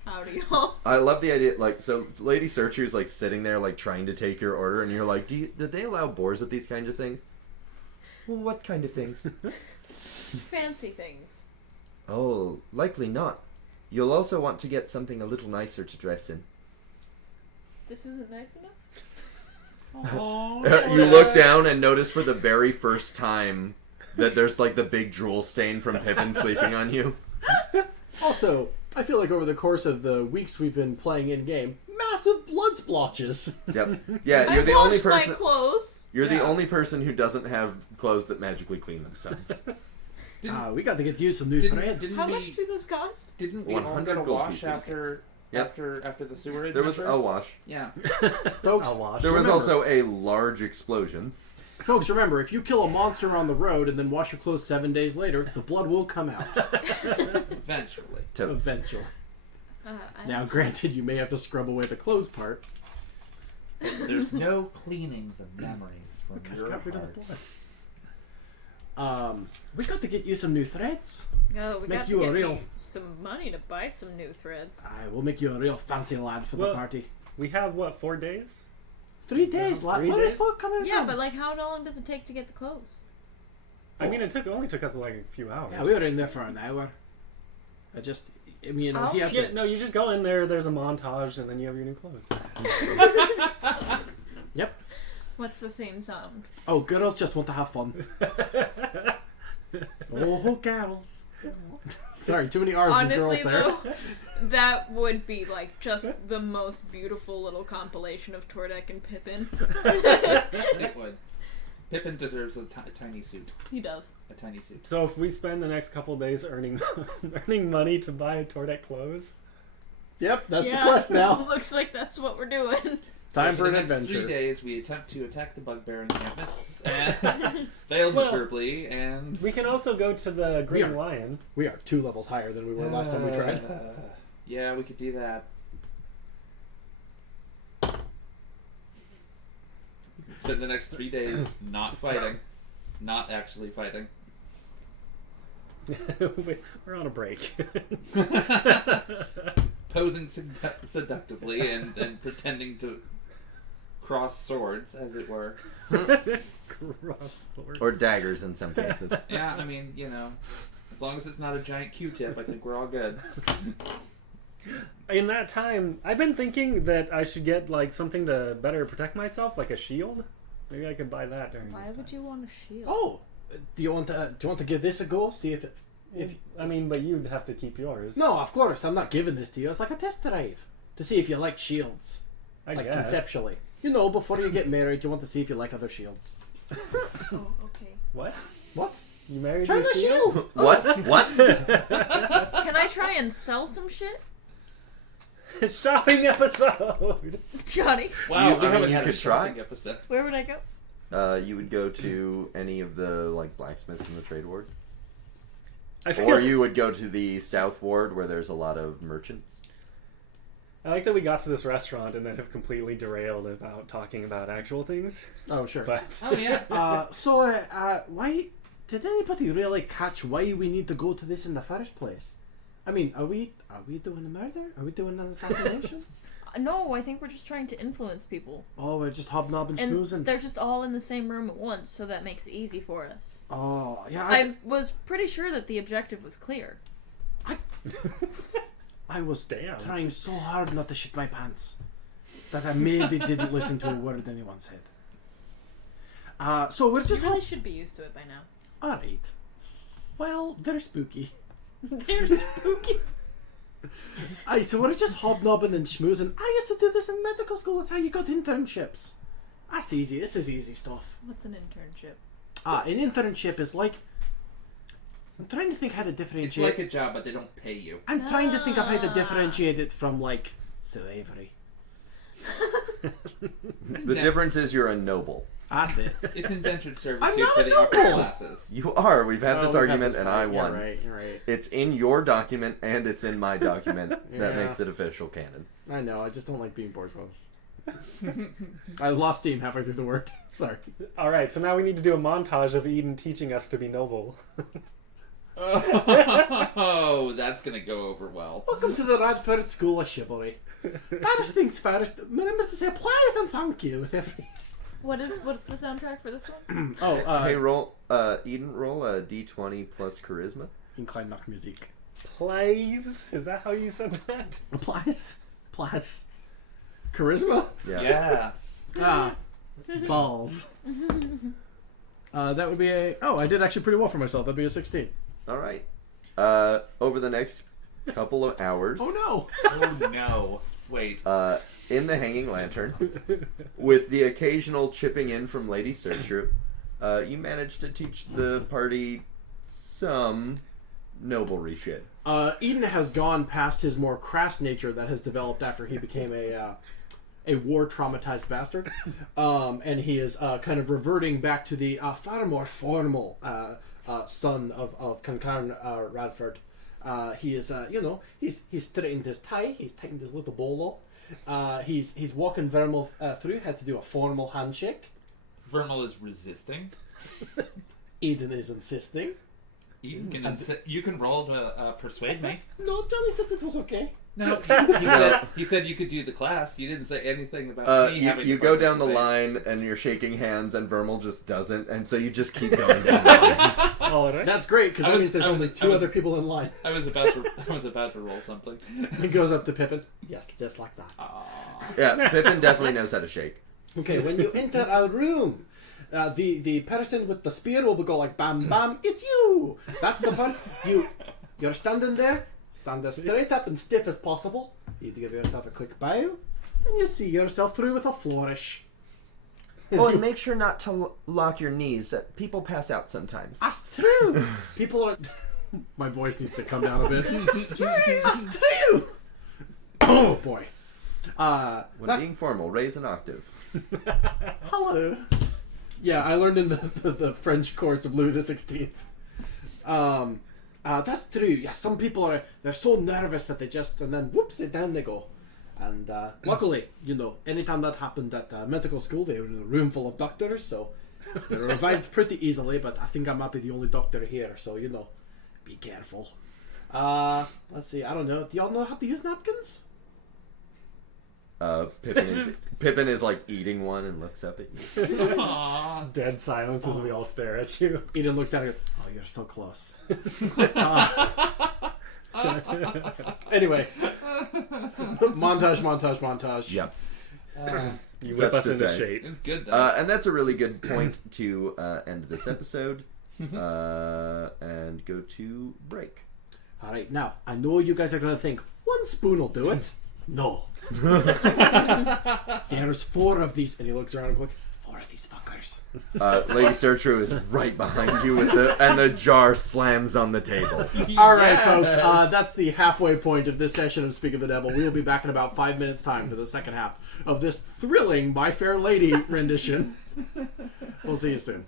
Howdy, y'all. I love the idea, like, so Lady Searcher's, like, sitting there, like, trying to take your order, and you're like, did they allow boars at these kinds of things? Well, what kind of things? Fancy things. Oh, likely not. You'll also want to get something a little nicer to dress in. This isn't nice enough? Oh, You look down and notice for the very first time that there's, like, the big drool stain from Pippin sleeping on you. Also, I feel like over the course of the weeks we've been playing in-game, massive blood splotches. Yep. Yeah, I you're the only washed my person... clothes. You're the Yeah. only person who doesn't have clothes that magically clean themselves. We got to get used to new Didn't- threads. didn't- How we- much do those cost? Didn't we all 100 get a gold wash pieces. after Yep. after the sewer? There was adventure? a wash. Yeah. Folks, I'll wash. There was remember- also a large explosion. Folks, remember, if you kill a monster on the road and then wash your clothes 7 days later, the blood will come out. Eventually. Totes. Eventually. I Now, don't- granted, you may have to scrub away the clothes part. There's no cleaning the memories from Because your got rid of heart. the blood. We got to get you some new threads. Oh, we Make got you to a get real- me some money to buy some new threads. I will make you a real fancy lad for the Well- party. We have, what, 4 days? 3 days, lad. 3 What is days? what coming Yeah, from? but like, how long does it take to get the clothes? I mean, it only took us like a few hours. Yeah, we were in there for an hour. I mean, you know, he had to... Yeah, no, you just go in there, there's a montage, and then you have your new clothes. Yep. What's the theme song? Oh, girls just want to have fun. Oh, girls. Sorry, too many R's and Honestly, girls there. though, that would be like just the most beautiful little compilation of Tordek and Pippin. It would. Pippin deserves a tiny suit. He does. A tiny suit. So if we spend the next couple days earning money to buy Tordek clothes, Yep, that's Yeah, the quest now. Looks like that's what we're doing. Time for the an next adventure. 3 days, we attempt to attack the bugbear encampments and fail Well, miserably. And we can also go to the Green are. Lion. We are 2 levels higher than we were last time we tried. Yeah, we could do that. Spend the next 3 days not fighting, not actually fighting. We're on a break. Posing seductively and pretending to cross swords, as it were. Cross swords. Or daggers in some cases. Yeah, I mean, you know, as long as it's not a giant Q-tip, I think we're all good. In that time, I've been thinking that I should get like something to better protect myself, like a shield. Maybe I could buy that during Why this would time. you want a shield? Oh, do you want to give this a go? See if it. If I mean, but you'd have to keep yours. no, of course, I'm not giving this to you. It's like a test drive to see if you like shields, I like guess. conceptually. You know, before you get married, you want to see if you like other shields. Oh, okay. What? What? You married Try your the shield? shield. What? What? Can I try and sell some shit? Shopping episode. Johnny, Wow, You- we I mean, haven't you had a could try. shopping episode. where would I go? You would go to any of the like blacksmiths in the trade ward, I feel or you would go to the south ward where there's a lot of merchants. I like that we got to this restaurant and then have completely derailed about talking about actual things. Oh, sure. But Oh, yeah. So, why did anybody really catch why we need to go to this in the first place? I mean, are we doing a murder? Are we doing an assassination? No, I think we're just trying to influence people. Oh, we're just hobnobbing, And schmoozing. they're just all in the same room at once, so that makes it easy for us. Oh, yeah. I was pretty sure that the objective was clear. I was Damn. trying so hard not to shit my pants that I maybe didn't listen to a word anyone said. So we're You just really should be used to it by now. all right. Well, they're spooky. They're spooky. Aye, so we're just hobnobbing and schmoozing. I used to do this in medical school. That's how you got internships. That's easy. This is easy stuff. What's an internship? An internship is like. I'm trying to think how to It's differentiate. like a job, but they don't pay you. I'm trying to think of how to differentiate it from like slavery. The difference is you're a noble. That's it. It's indentured I'm servitude not for a the upper noble. classes. You are. We've had Oh, this we've had argument, this and fight. I won. You're right. You're right. It's in your document, and it's in my document. That Yeah. makes it official canon. I know. I just don't like being bourgeois. I lost steam halfway through the word. Sorry. alright, so now we need to do a montage of Eden teaching us to be noble. Oh, that's gonna go over well. Welcome to the Radford School of Chivalry. First things first, remember to say please and thank you with every. What's the soundtrack for this one? Hey, roll, Eden, roll a d20 plus charisma. Incline knock music. Plays? Is that how you said that? Plus. Charisma? Yeah. Yes. Balls. That would be a. Oh, I did actually pretty well for myself. That'd be a 16. All right. Over the next couple of hours. Oh no! Oh no. Wait. In the hanging lantern, with the occasional chipping in from Lady Sertrude, you managed to teach the party some noble shit. Eden has gone past his more crass nature that has developed after he became a war traumatized bastard, and he is kind of reverting back to the far more formal son of Cancarn Radford. He is, he's straightened his tie, he's tightened his little bolo. He's walking Verml through, had to do a formal handshake. Verml is resisting. Eden is insisting. You can roll to persuade me. No, Johnny said it was okay. No, he said you could do the class. You didn't say anything about me having You to go down the participate. line and you're shaking hands, and Verml just doesn't, and so you just keep going down the line. Alright. That's great because that means there's only I two was- other people in line. I was about to roll something. He goes up to Pippin. Yes, just like that. Yeah, Pippin definitely knows how to shake. Okay, when you enter a room, the person with the spear will go like bam bam. It's you. That's the part. You're standing there. Stand as straight up and stiff as possible. You give yourself a quick bow, and you see yourself through with a flourish. Oh, and make sure not to lock your knees. People pass out sometimes. That's true. People are. My voice needs to come down a bit. That's true. Oh boy. When That's being formal, raise an octave. hello. Yeah, I learned in the French courts of Louis XVI. That's true. Yeah, some people they're so nervous that they just, and then whoops, down they go. And luckily, anytime that happened at medical school, they were in a room full of doctors, so they were revived pretty easily. But I think I might be the only doctor here, so be careful. Let's see. I don't know. Do y'all know how to use napkins? Pippin is like eating one and looks up at you. Dead silence as we all stare at you. Eden looks down and goes, "Oh, you're so close." Anyway, montage. Yep. You Such whip us to into say. shape. It's good though. And that's a really good point to end this episode and go to break. All right, now I know you guys are gonna think one spoon will do it. No, there's 4 of these, and he looks around and goes, 4 of these fuckers. Lady Sertru is right behind you and the jar slams on the table. All right, folks, that's the halfway point of this session of Speak of the Devil. We will be back in about 5 minutes' time for the second half of this thrilling My Fair Lady rendition. We'll see you soon.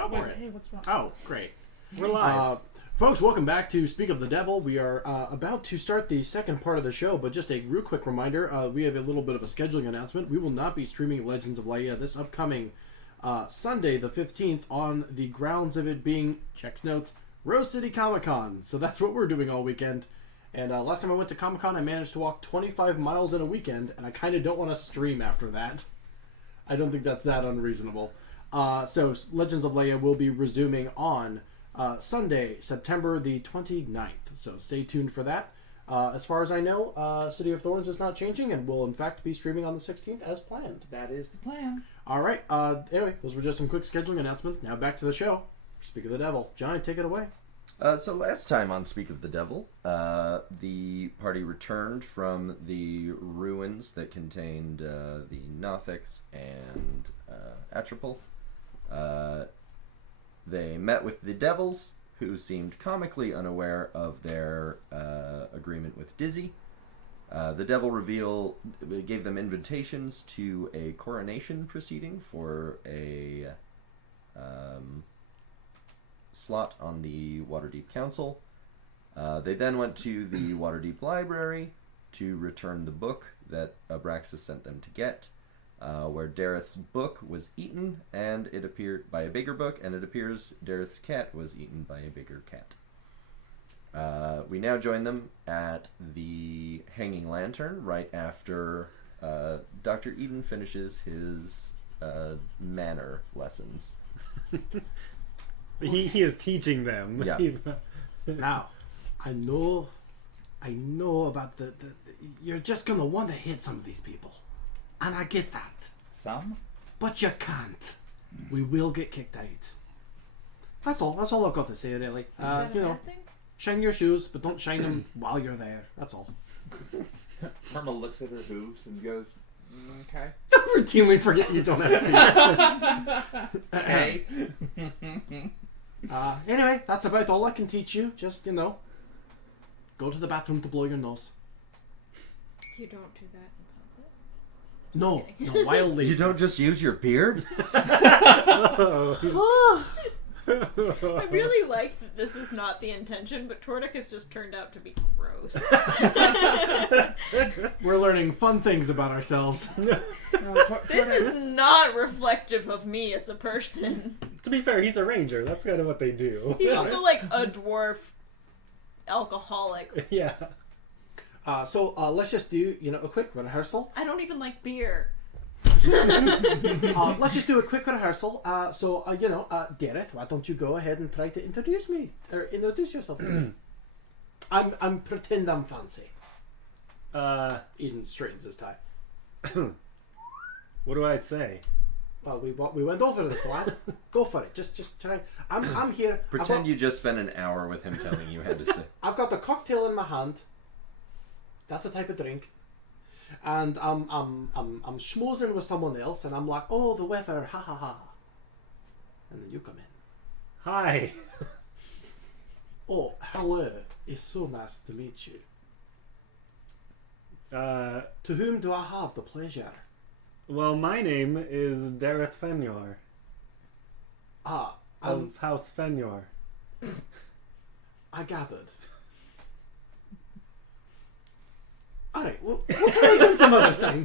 Go for it. Hey, what's wrong? Oh, great. We're live. Folks, welcome back to Speak of the Devil. We are about to start the second part of the show, but just a real quick reminder, we have a little bit of a scheduling announcement. We will not be streaming Legends of Laía this upcoming Sunday, the 15th, on the grounds of it being, checks notes, Rose City Comic-Con. So that's what we're doing all weekend. And last time I went to Comic-Con, I managed to walk 25 miles in a weekend, and I kind of don't want to stream after that. I don't think that's that unreasonable. So Legends of Laía will be resuming on Sunday, September the 29th. So stay tuned for that. As far as I know, City of Thorns is not changing and will in fact be streaming on the 16th as planned. That is the plan. All right. Anyway, those were just some quick scheduling announcements. Now back to the show. Speak of the Devil. Johnny, take it away. So last time on Speak of the Devil, the party returned from the ruins that contained the Nothics and Atropol. They met with the devils, who seemed comically unaware of their agreement with Dizzy. The devil gave them invitations to a coronation proceeding for a slot on the Waterdeep Council. They then went to the Waterdeep Library to return the book that Abraxas sent them to get, where Dareth's book was eaten, and it appeared by a bigger book, and it appears Dareth's cat was eaten by a bigger cat. We now join them at the Hanging Lantern right after Dr. Eden finishes his manner lessons. He is teaching them. Yeah. He's not... Now, I know about the you're just gonna want to hit some of these people, and I get that, Some? but you can't. We will get kicked out. That's all I've got to say, really. Is that a You know, bad thing? shine your shoes, but don't shine them while you're there. That's all. Verml looks at her hooves and goes, okay. I routinely forget you don't have feet. Okay. Anyway, that's about all I can teach you. Just, go to the bathroom to blow your nose. You don't do that in public. No, wildly. You don't just use your beard? I really like that this was not the intention, but Tordic has just turned out to be gross. We're learning fun things about ourselves. This is not reflective of me as a person. To be fair, he's a ranger. That's kind of what they do. He's also like a dwarf alcoholic. Yeah. So let's just do, a quick rehearsal. I don't even like beer. Let's just do a quick rehearsal. Dareth, why don't you go ahead and try to introduce yourself to me? I'm pretend I'm fancy. Eden straightens his tie. What do I say? Well, we went over this, lad. Go for it. Just try. I'm here. Pretend you just spent an hour with him telling you how to say. I've got the cocktail in my hand. That's a type of drink. And I'm schmoozing with someone else, and I'm like, oh, the weather, ha ha ha. And then you come in. Hi. Oh, hello. It's so nice to meet you. To whom do I have the pleasure? Well, my name is Dareth Fenyor of House Fenyor. I gathered. Alright, we'll try again some other time.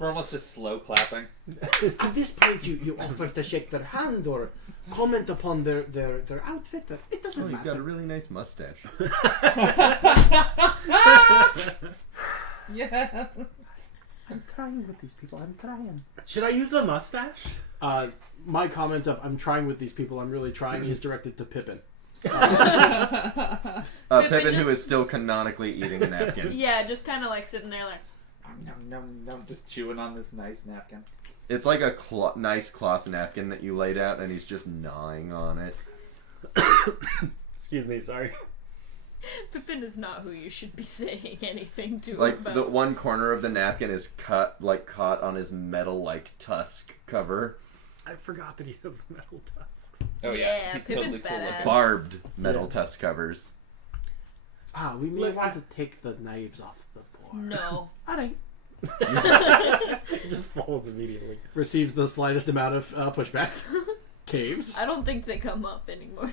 Verml's just slow clapping. At this point, you offer to shake their hand or comment upon their outfit. It doesn't Oh, you've matter. got a really nice mustache. Yeah. I'm trying with these people. I'm trying. Should I use the mustache? My comment of "I'm trying with these people. I'm really trying" is directed to Pippin. Pippin, who is still canonically eating a napkin. Yeah, just kind of like sitting there like... Nom, just chewing on this nice napkin. It's like a nice cloth napkin that you laid out, and he's just gnawing on it. Excuse me, sorry. Pippin is not who you should be saying anything to Like, about. the one corner of the napkin is caught on his metal, tusk cover. I forgot that he has metal tusks. Oh Yeah, he's Pippin's totally cool badass. looking. Barbed metal tusk covers. We may Look, want to take the knives off the board. No. Alright. It just folds immediately. Receives the slightest amount of pushback. caves. I don't think they come up anymore.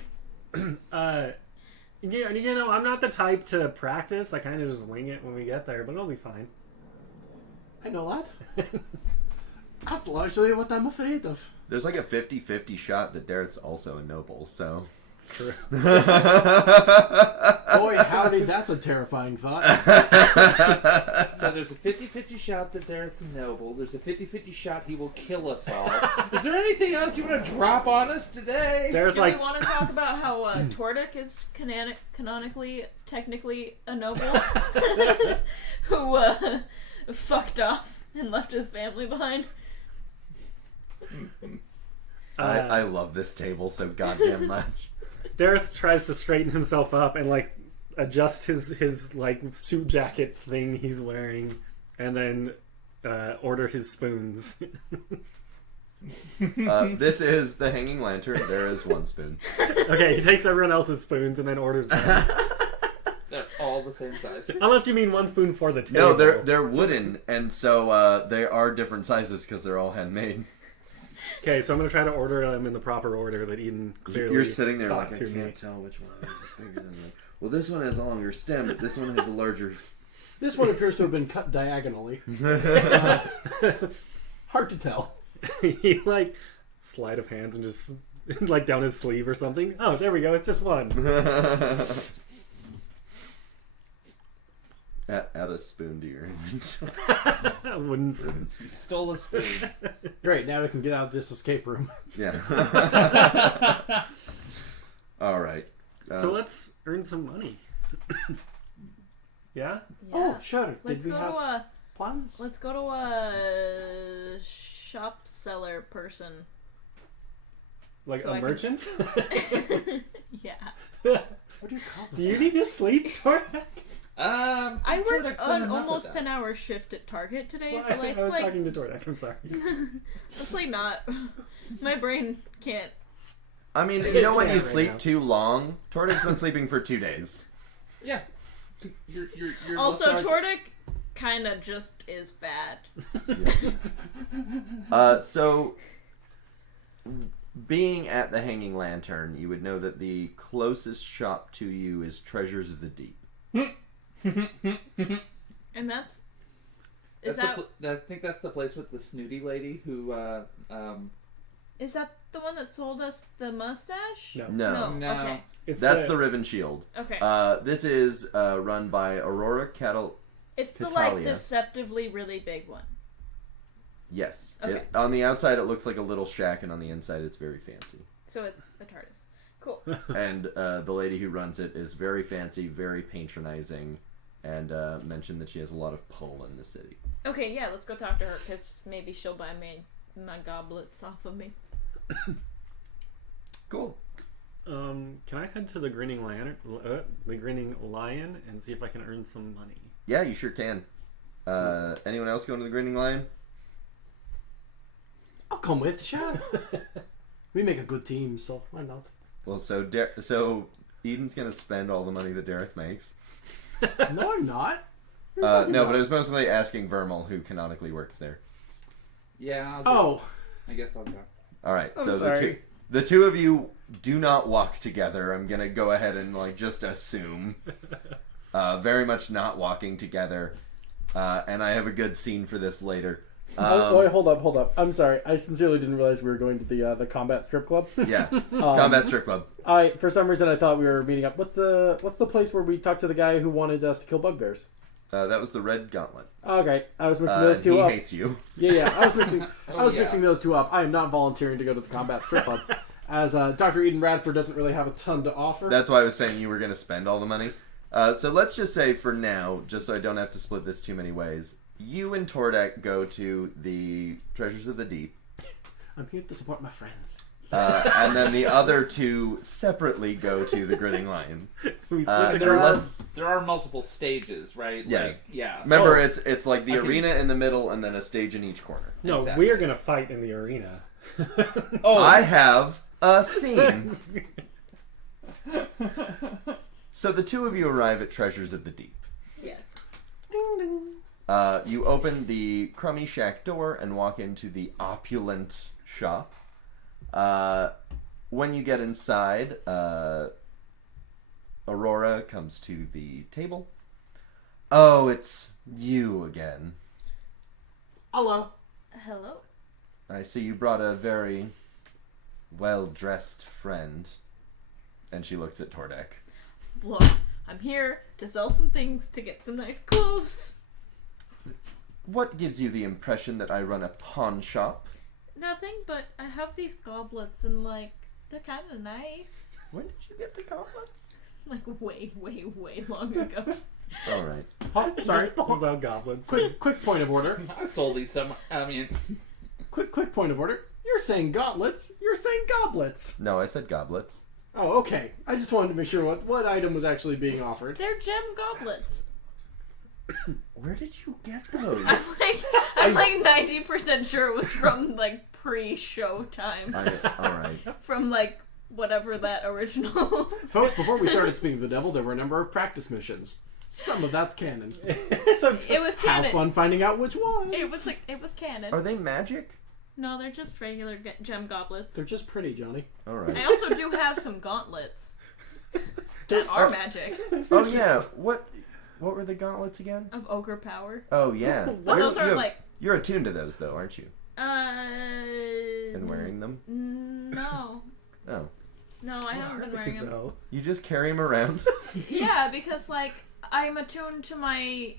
Yeah, you know, I'm not the type to practice. I kind of just wing it when we get there, but it'll be fine. I know that. That's largely what I'm afraid of. There's like a 50-50 shot that Dareth's also a noble, so... It's true. Boy, howdy, that's a terrifying thought. So there's a 50-50 shot that Dareth's a noble. There's a 50-50 shot he will kill us all. Is there anything else you want to drop on us today? Dareth Do like we want to talk about how Tordek is canonically, technically a noble who fucked off and left his family behind? I love this table so goddamn much. Dareth tries to straighten himself up and like adjust his like suit jacket thing he's wearing, and then order his spoons. This is the hanging lantern. There is one spoon. Okay, he takes everyone else's spoons and then orders them. They're all the same size. Unless you mean one spoon for the table. No, they're wooden, and so they are different sizes because they're all handmade. Okay, so I'm gonna try to order them in the proper order that Eden clearly You're sitting there taught like, I to me. can't tell which one is bigger than the... Well, this one has a longer stem, but this one has a larger... This one appears to have been cut diagonally. Hard to tell. He like sleight of hands and just like down his sleeve or something. Oh, there we go. It's just one. Add a spoon to your inventory. Wooden spoons. You stole a spoon. Great, now we can get out of this escape room. Yeah. All right. So let's earn some money. Yeah? Oh, sure. Let's Did we go have to a plans? let's go to a shop seller person. Like So a I can- merchant? Yeah. What do you call this? Do you need to sleep, Tordak? I Tordek's worked done an enough almost of that. 10-hour shift at Target today, Well, so like, I was like talking to Tordak. I'm sorry. it's like not. My brain can't. I mean, you know when you Right sleep now. too long? Tordek's been sleeping for 2 days. Yeah. You're Also, lethargic. Tordek kind of just is bad. So, being at the Hanging Lantern, you would know that the closest shop to you is Treasures of the Deep. And that's. That's Is that I think that's the place with the snooty lady who. is that the one that sold us the mustache? No. No. No. Okay. It's That's the Riven Shield. Okay. This is run by Aurora Cattle. It's the Catalia. like deceptively really big one. Yes. Okay. On the outside, it looks like a little shack, and on the inside, it's very fancy. So it's a TARDIS. Cool. And the lady who runs it is very fancy, very patronizing, and mentioned that she has a lot of pull in the city. Okay, yeah, let's go talk to her because maybe she'll buy me my goblets off of me. Cool. Can I head to the Grinning Lion, and see if I can earn some money? Yeah, you sure can. Anyone else going to the Grinning Lion? I'll come with, sure. We make a good team, so why not? Well, so Eden's gonna spend all the money that Dareth makes. No, I'm not. No, but I was mostly asking Verml, who canonically works there. Yeah. I guess I'll go. All right, I'm so sorry. the two of you do not walk together. I'm gonna go ahead and just assume, very much not walking together. And I have a good scene for this later. Wait, hold up. I'm sorry. I sincerely didn't realize we were going to the combat strip club. Yeah, Combat Strip Club. For some reason I thought we were meeting up. What's the place where we talked to the guy who wanted us to kill bugbears? That was the Red Gauntlet. Okay, I was mixing those two he up. hates you. Yeah, I was mixing. I was yeah. mixing those two up. I am not volunteering to go to the combat strip club, as Dr. Eden Radford doesn't really have a ton to offer. That's why I was saying you were going to spend all the money. So let's just say for now, just so I don't have to split this too many ways, you and Tordek go to the Treasures of the Deep, I'm here to support my friends. and then the other two separately go to the Grinning Lion. We split the There crowd. there are multiple stages, right? Yeah. Like, yeah. Remember, So- it's like the I can- arena in the middle and then a stage in each corner. No, Exactly. we are gonna fight in the arena. Oh, I have a scene. So the two of you arrive at Treasures of the Deep. Yes. You open the crummy shack door and walk into the opulent shop. when you get inside, Aurora comes to the table. Oh, it's you again. Hello. Hello. I see you brought a very well-dressed friend. And she looks at Tordek. Look, I'm here to sell some things to get some nice clothes. What gives you the impression that I run a pawn shop? Nothing, but I have these goblets and, like, they're kind of nice. When did you get the goblets? Like, way, way, way long ago. All right. Oh, sorry. Just pulls out goblets. Quick point of order. I stole these some. I mean, Quick point of order. You're saying gauntlets. You're saying goblets. No, I said goblets. Oh, okay. I just wanted to make sure what item was actually being offered. They're gem goblets. Where did you get those? I'm like 90% sure it was from, like, pre-show time. All right. From, like, whatever that original... Folks, before we started speaking of the devil, there were a number of practice missions. Some of that's canon. So It was Have canon. fun finding out which one. It was canon. Are they magic? No, they're just regular gem goblets. They're just pretty, Johnny. All right. I also do have some gauntlets that are magic Oh yeah. What were the gauntlets again? of ogre power. Oh yeah. But those are like You're attuned to those though, aren't you? and And wearing them? No, Oh. no, I haven't been wearing them. No. You just carry them around? Yeah, because like I'm attuned to my You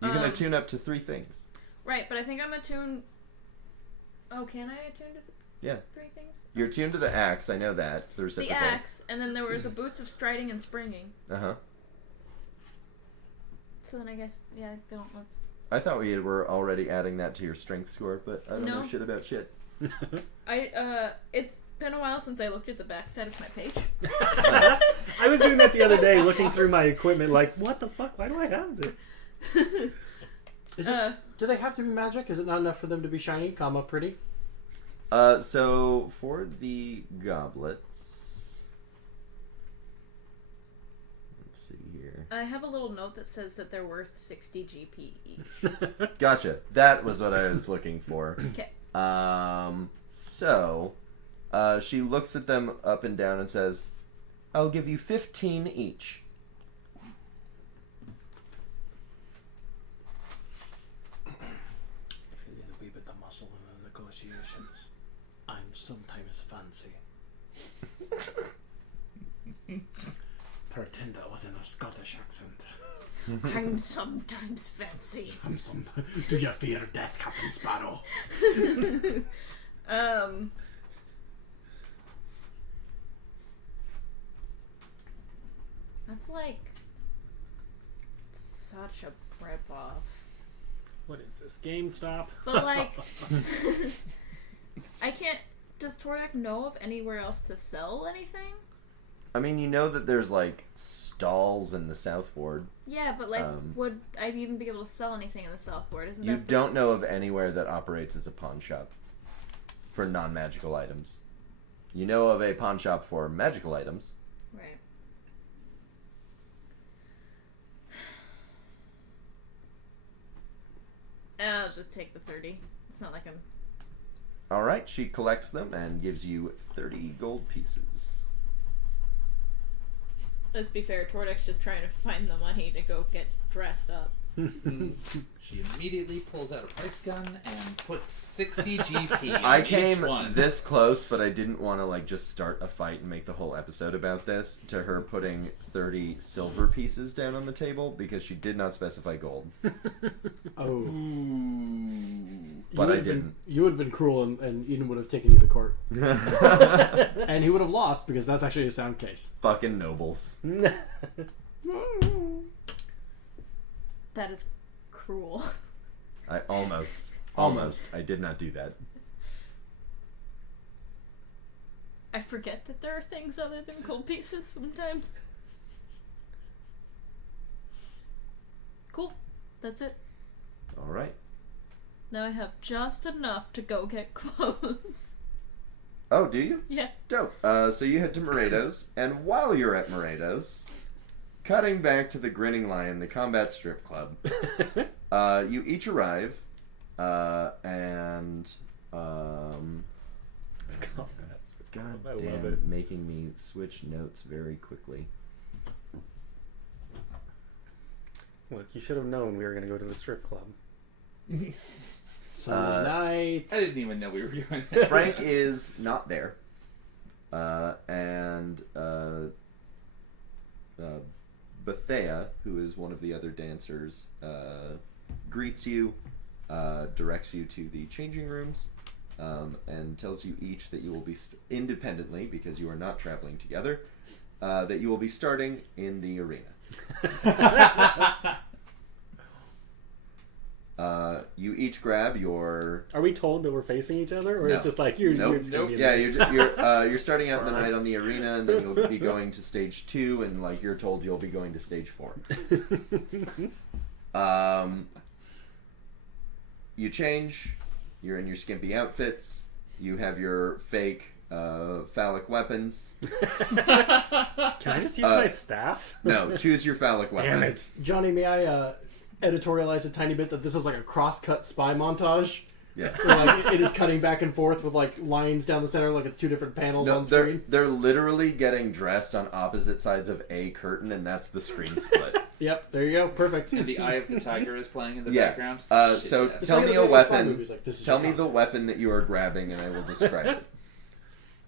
can attune up to 3 things. right, but I think I'm attuned. Oh, can I attune to Yeah. 3 things? You're attuned to the axe, I know that. The The reciprocal. axe, and then there were the boots of striding and springing. Uh-huh. So then I guess gauntlets. I thought we were already adding that to your strength score, but I don't know No. shit about shit. It's been a while since I looked at the backside of my page. I was doing that the other day, looking through my equipment, like, what the fuck? Why do I have this? Is it, do they have to be magic? Is it not enough for them to be shiny, comma, pretty? So for the goblets, let's see here. I have a little note that says that they're worth 60 GP each. Gotcha. That was what I was looking for. Okay. So she looks at them up and down and says, "I'll give you 15 each." Feeling a wee bit of muscle in the negotiations. I'm sometimes fancy. Pretend that was in a Scottish accent. I'm sometimes fancy. I'm sometimes. Do you fear death, Captain Sparrow? That's like such a rip-off. What is this, GameStop? But like, I can't. Does Tordek know of anywhere else to sell anything? I mean, you know that there's like stalls in the South Ward. Yeah, but like, would I even be able to sell anything in the South Ward? Isn't You that don't know of anywhere that operates as a pawn shop for non-magical items. You know of a pawn shop for magical items. right? I'll just take the 30. It's not like I'm. All right, she collects them and gives you 30 gold pieces. Let's be fair. Tordek's just trying to find the money to go get dressed up. she immediately pulls out a price gun and puts 60 GP I on came each one. this close, but I didn't want to like just start a fight and make the whole episode about this, to her putting 30 silver pieces down on the table because she did not specify gold. Oh. But I didn't. You would have been cruel, and Eden would have taken you to court. And he would have lost, because that's actually a sound case. Fucking nobles. That is cruel. I almost. I did not do that. I forget that there are things other than gold pieces sometimes. Cool. That's it. All right. Now I have just enough to go get clothes. Oh, do you? Yeah. Dope. So you head to Moredo's, and while you're at Moredo's, cutting back to the Grinning Lion, the combat strip club, you each arrive, and God I love damn, it. making me switch notes very quickly. Look, you should have known we were going to go to the strip club. Sunday night. I didn't even know we were doing that. Frank is not there. Bethea, who is one of the other dancers, greets you, directs you to the changing rooms, and tells you each that you will be independently, because you are not traveling together, that you will be starting in the arena. You each grab your. Are we told that we're facing each other, or No. it's just like you're Nope. just gonna be in Yeah, there? you're starting out the night on the arena, and then you'll be going to stage 2, and like you're told you'll be going to stage 4. You change. You're in your skimpy outfits. You have your fake phallic weapons. Can I just use my staff? No, choose your phallic weapon. Damn it. Johnny, may I editorialize a tiny bit that this is like a cross-cut spy montage? Yeah. Where, like, it is cutting back and forth with like lines down the center, like it's two different panels No, on screen. they're literally getting dressed on opposite sides of a curtain, and that's the screen split. Yep, there you go, perfect. And the Eye of the Tiger is playing in the Yeah. background. So Shit, tell like me the a Spy weapon. movies, like, this is Tell your me the content. weapon that you are grabbing, and I will describe it.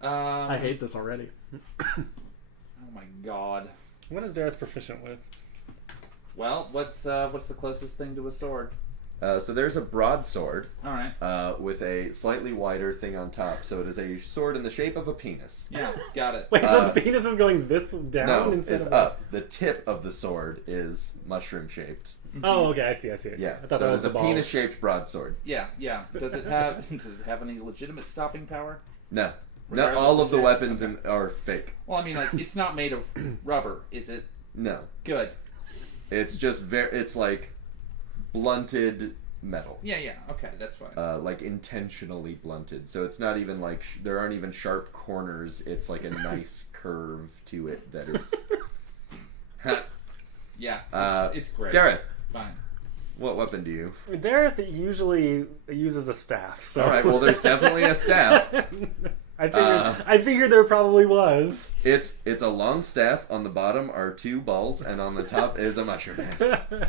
I hate this already. Oh my god. What is Dareth proficient with? Well, what's the closest thing to a sword? So there's a broadsword All right. with a slightly wider thing on top. So it is a sword in the shape of a penis. Yeah, got it. Wait, so the penis is going this down No, instead it's of up. The tip of the sword is mushroom shaped. Oh, okay, I see. Yeah, I thought so that was it's the a balls. penis shaped broadsword. Yeah. Does it have any legitimate stopping power? No, not Regardless all of of the shape? weapons Okay. are fake. Well, I mean, like, it's not made of rubber, is it? No, Good. it's just it's like blunted metal. Yeah, okay, that's fine. Like intentionally blunted. So it's not even like there aren't even sharp corners. It's like a nice curve to it that is. Yeah, it's great. Gareth, Fine. what weapon do you? Dareth usually uses a staff. So. All right, well, there's definitely a staff. I figured there probably was. It's a long staff. On the bottom are 2 balls, and on the top is a mushroom head.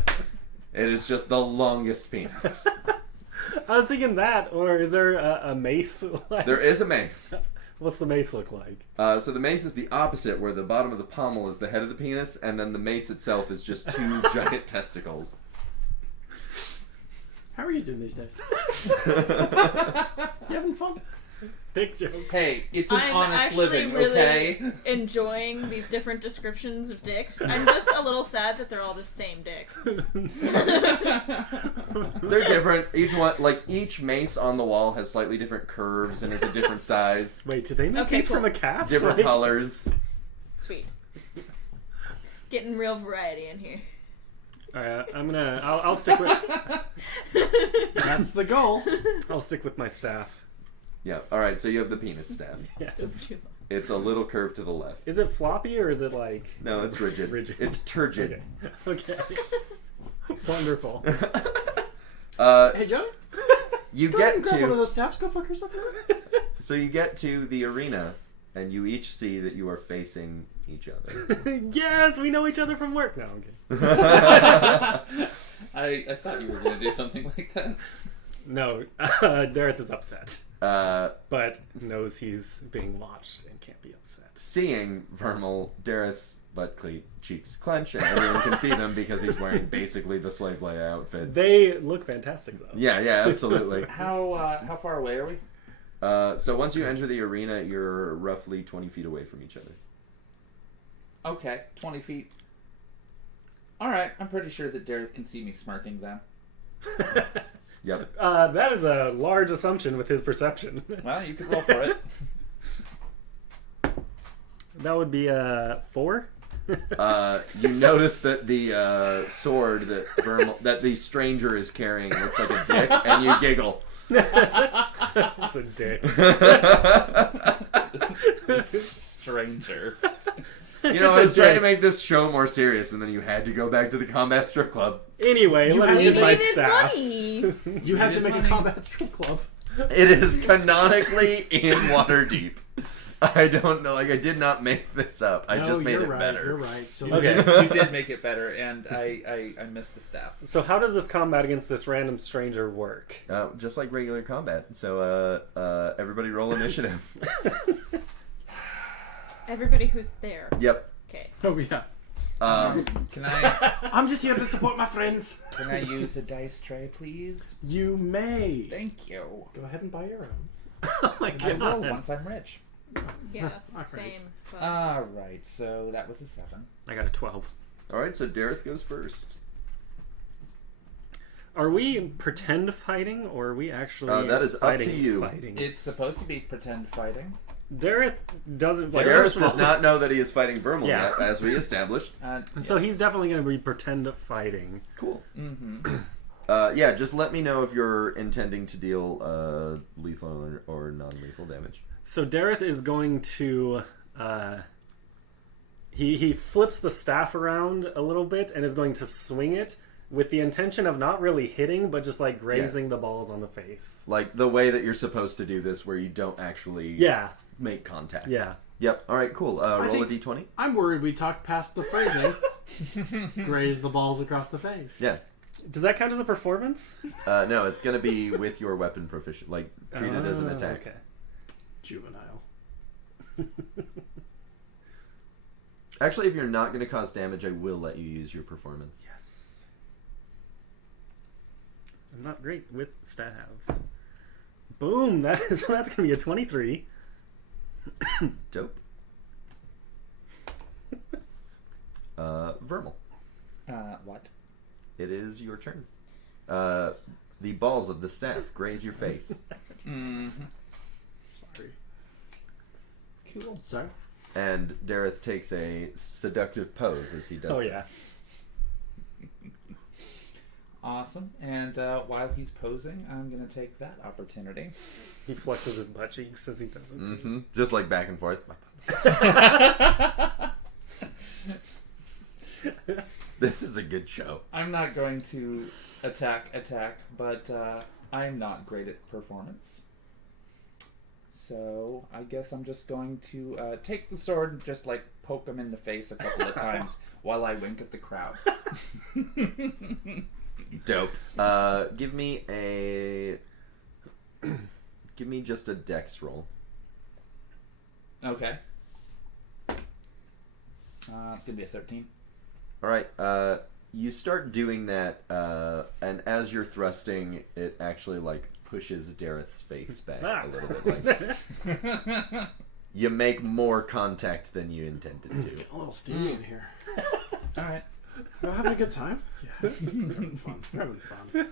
It is just the longest penis. I was thinking that, or is there a mace? There is a mace. What's the mace look like? So the mace is the opposite, where the bottom of the pommel is the head of the penis, and then the mace itself is just 2 giant testicles. How are you doing these days? You having fun? Dick jokes. Hey, it's an I'm honest actually living, really okay? enjoying these different descriptions of dicks. I'm just a little sad that they're all the same dick. They're different. Each mace on the wall has slightly different curves and is a different size, Wait, did they make Okay, these cool. from a cast? different Like- colors. Sweet. Getting real variety in here. Alright, I'll stick with. That's the goal. I'll stick with my staff. Yeah. All right. So you have the penis staff. Yeah. It's a little curve to the left. Is it floppy or is it like? No, it's rigid. Rigid. It's turgid. Okay. Wonderful. Hey, Johnny? You Go get ahead and grab one of to those taps. Go fuck yourself. so you get to the arena, and you each see that you are facing each other. Yes, we know each other from work. No, I'm kidding. I thought you were going to do something like that. No, Dareth is upset, Uh, but knows he's being watched and can't be upset. seeing Verml, Dareth's butt cheeks clench, and everyone can see them because he's wearing basically the Slave Leia outfit. They look fantastic, though. Yeah, absolutely. How far away are we? So once you enter the arena, you're roughly 20 feet away from each other. Okay, 20 feet. Alright, I'm pretty sure that Dareth can see me smirking then. Yep. That is a large assumption with his perception. Well, you can roll for it. That would be 4. You notice that the sword that the stranger is carrying looks like a dick, and you giggle. It's a dick. Stranger. You know, It's I a was trying to dick. make this show more serious, and then you had to go back to the combat strip club. Anyway, let me We use my needed staff. money. You had to did make a money. combat strip club. It is canonically in Waterdeep. I don't know. Like, I did not make this up. I No, just made you're it right, better. You're right. So Okay. You did make it better, and I missed the staff. So how does this combat against this random stranger work? Just like regular combat. So, everybody roll initiative. Everybody who's there. Yep. Okay. Oh yeah. Can I I'm just here to support my friends. can I use a dice tray, please? You may. Thank you. Go ahead and buy your own. Oh my I will god. once I'm rich. Yeah, Alright. same. But All right, so that was a 7. I got a 12. All right, so Dareth goes first. Are we pretend fighting, or are we actually That is up fighting, to you. Fighting? It's supposed to be pretend fighting. Dareth doesn't. Like, Dareth first of does all- not know that he is fighting Verml Yeah. yet, as we established. So he's definitely going to be pretend fighting. Cool. Mm-hmm. Yeah, just let me know if you're intending to deal lethal or non-lethal damage. So Dareth is going to. He flips the staff around a little bit and is going to swing it with the intention of not really hitting, but just like grazing the balls on the face. Like the way that you're supposed to do this, where you don't actually make contact. Yeah. Yep. All right. Cool. Roll a think- d20. I'm worried we talked past the phrasing. Graze the balls across the face. Yeah. Does that count as a performance? No, it's gonna be with your weapon proficient. Like treat it as an attack. Okay. Juvenile. Actually, if you're not gonna cause damage, I will let you use your performance. Yes. I'm not great with staves. Boom! That's going to be a 23. Dope. Verml. What? It is your turn. The balls of the staff graze your face. Mm-hmm. Sorry. Cool. Sorry. And Dareth takes a seductive pose as he does. Oh yeah. Awesome. And while he's posing, I'm going to take that opportunity. He flexes his butt cheeks as he does it. Mm-hmm. Just like back and forth. This is a good show. I'm not going to attack, but I'm not great at performance. So I guess I'm just going to take the sword and just like poke him in the face a couple of times while I wink at the crowd. Dope. Give me just a dex roll. Okay. It's gonna be a 13. All right. You start doing that, and as you're thrusting, it actually like pushes Dareth's face back a little bit. Like, you make more contact than you intended to. A little steamy in here. All right. We're having a good time. Yeah. We're having fun. We're having fun.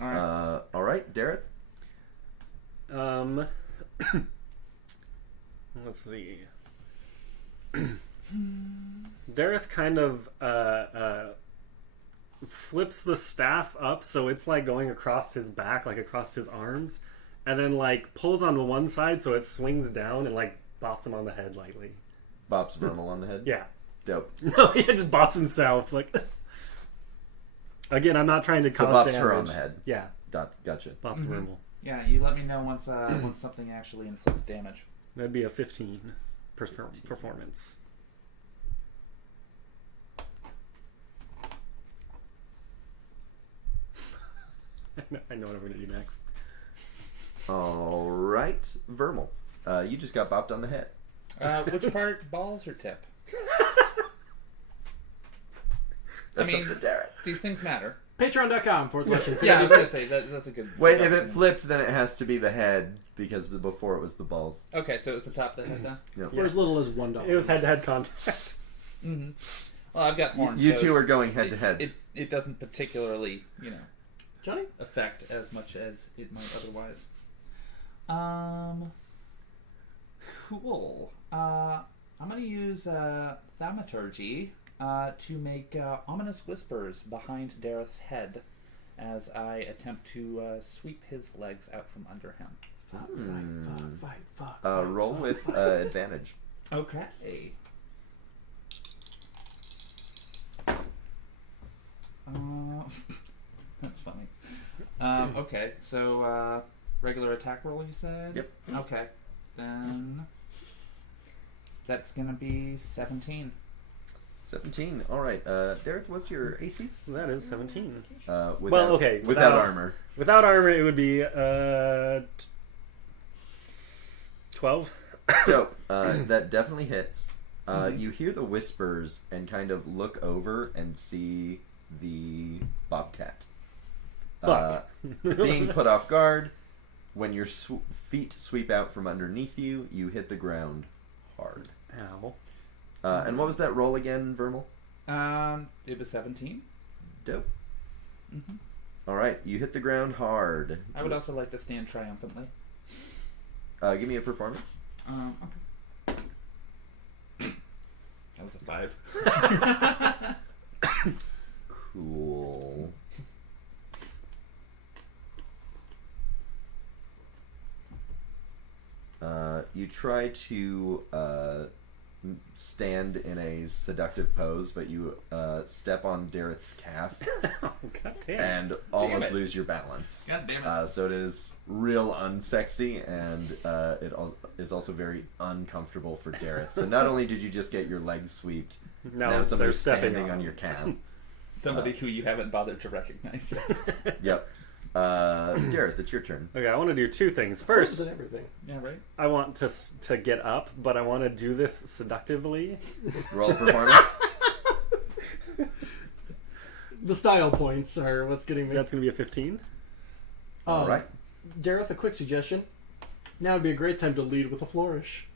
All right. All right, Dareth. Let's see. Dareth kind of flips the staff up so it's like going across his back, like across his arms, and then like pulls on the one side so it swings down and like bops him on the head lightly. Bops Verml on the head. Yeah. Dope. No, he just bops himself. Like again, I'm not trying to So cause bops damage. her on the head. Yeah, Gotcha. bops Verml. Yeah, you let me know once once something actually inflicts damage. That'd be a 15 performance. I know what I'm going to do next. All right, Verml. You just got bopped on the head. Which part, balls or tip? That's mean- up to Dareth. These things matter. Patreon.com/infinity. Yeah, I was gonna say that's a good. Wait, if it flipped, then it has to be the head because before it was the balls. Okay, so it was the top of the head then. No. For as little as $1. It was head-to-head contact. Mm-hmm. Well, I've got horns. You so two are going head to head. It doesn't particularly, Johnny? affect as much as it might otherwise. Cool. I'm gonna use thaumaturgy to make ominous whispers behind Dareth's head as I attempt to sweep his legs out from under him. Fuck. Roll with advantage. Okay. That's funny. Okay, so regular attack roll, you said? Yep. Okay. then that's gonna be 17. 17. All right. Dareth, what's your AC? That is 17. Without armor. Without armor, it would be 12. So that definitely hits. You hear the whispers and kind of look over and see the bobcat. Fuck. Being put off guard, when your feet sweep out from underneath you, you hit the ground hard. Ow. And what was that roll again, Verml? It was 17. Dope. Mm-hmm. All right, you hit the ground hard. I would also like to stand triumphantly. Give me a performance. Okay. That was a 5. Cool. You try to stand in a seductive pose, but you step on Dareth's calf Oh, God damn. and almost it. lose your balance. God damn it. So it is real unsexy, and it is also very uncomfortable for Dareth. So not only did you just get your legs swept, now they're somebody's stepping standing on on your calf. Somebody who you haven't bothered to recognize yet. Yep. Dareth, it's your turn. Okay, I want to do two things. First First, and everything. Yeah, right? I want to get up, but I want to do this seductively. Roll performance. The style points are what's getting me. That's going to be a 15. All right. Dareth, a quick suggestion. Now would be a great time to lead with a flourish.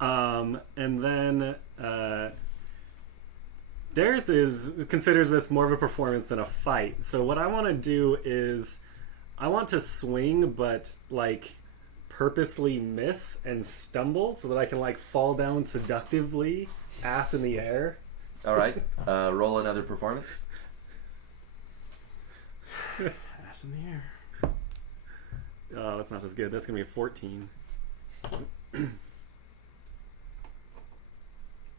And then Dareth considers this more of a performance than a fight. So what I want to do is I want to swing, but like purposely miss and stumble so that I can like fall down seductively, ass in the air. All right. Roll another performance. Ass in the air. Oh, that's not as good. That's gonna be a 14.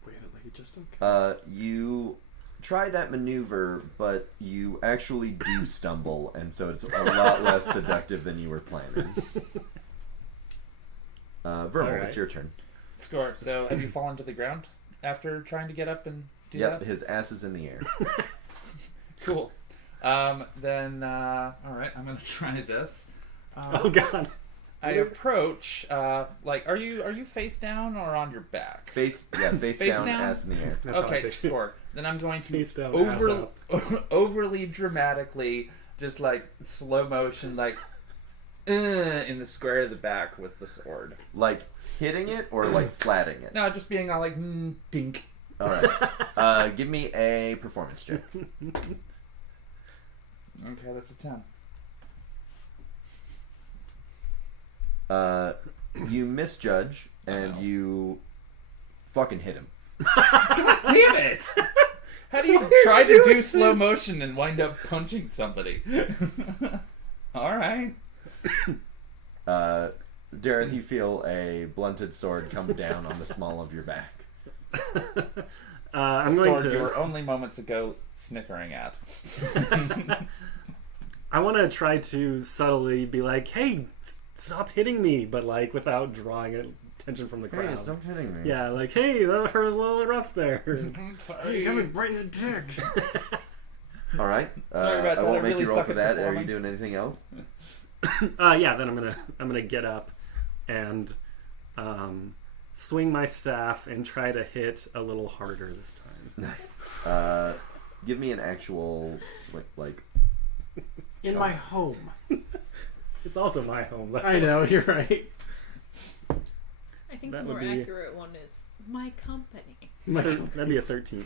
Wave it like you just don't. You try that maneuver, but you actually do stumble, and so it's a lot less seductive than you were planning. Verml, All right. it's your turn. Score. So, have you fallen to the ground after trying to get up and do Yep, that? his ass is in the air. Cool. Then, alright, I'm gonna try this. Oh God. I approach, like, are you face down or on your back? Face down, down? ass in the air. That's how I Okay, picture it. score. Then I'm going to Face down, ass overly dramatically, just like slow motion, like in the square of the back with the sword. Like hitting it or like flatting it? No, just being all like dink. All right. Give me a performance check. Okay, that's a 10. You misjudge and you fucking hit him. Damn it! How do you try to do slow motion and wind up punching somebody? All right. Dareth, you feel a blunted sword come down on the small of your back. I'm Sword going you to. were only moments ago snickering at. I want to try to subtly be like, "Hey, stop hitting me," but like without drawing attention from the crowd. Hey, stop hitting me. Yeah, like, "Hey, that was a little rough there." Hey, got me right in the dick. All right. Sorry about I that. won't I make really you roll suck for at that. Are performing. you doing anything else? Yeah. Then I'm gonna get up and swing my staff and try to hit a little harder this time. Nice. Give me an actual like. In my home. It's also my home. Though. I know, you're right. I think That the would more be- accurate one is my company. That'd be a 13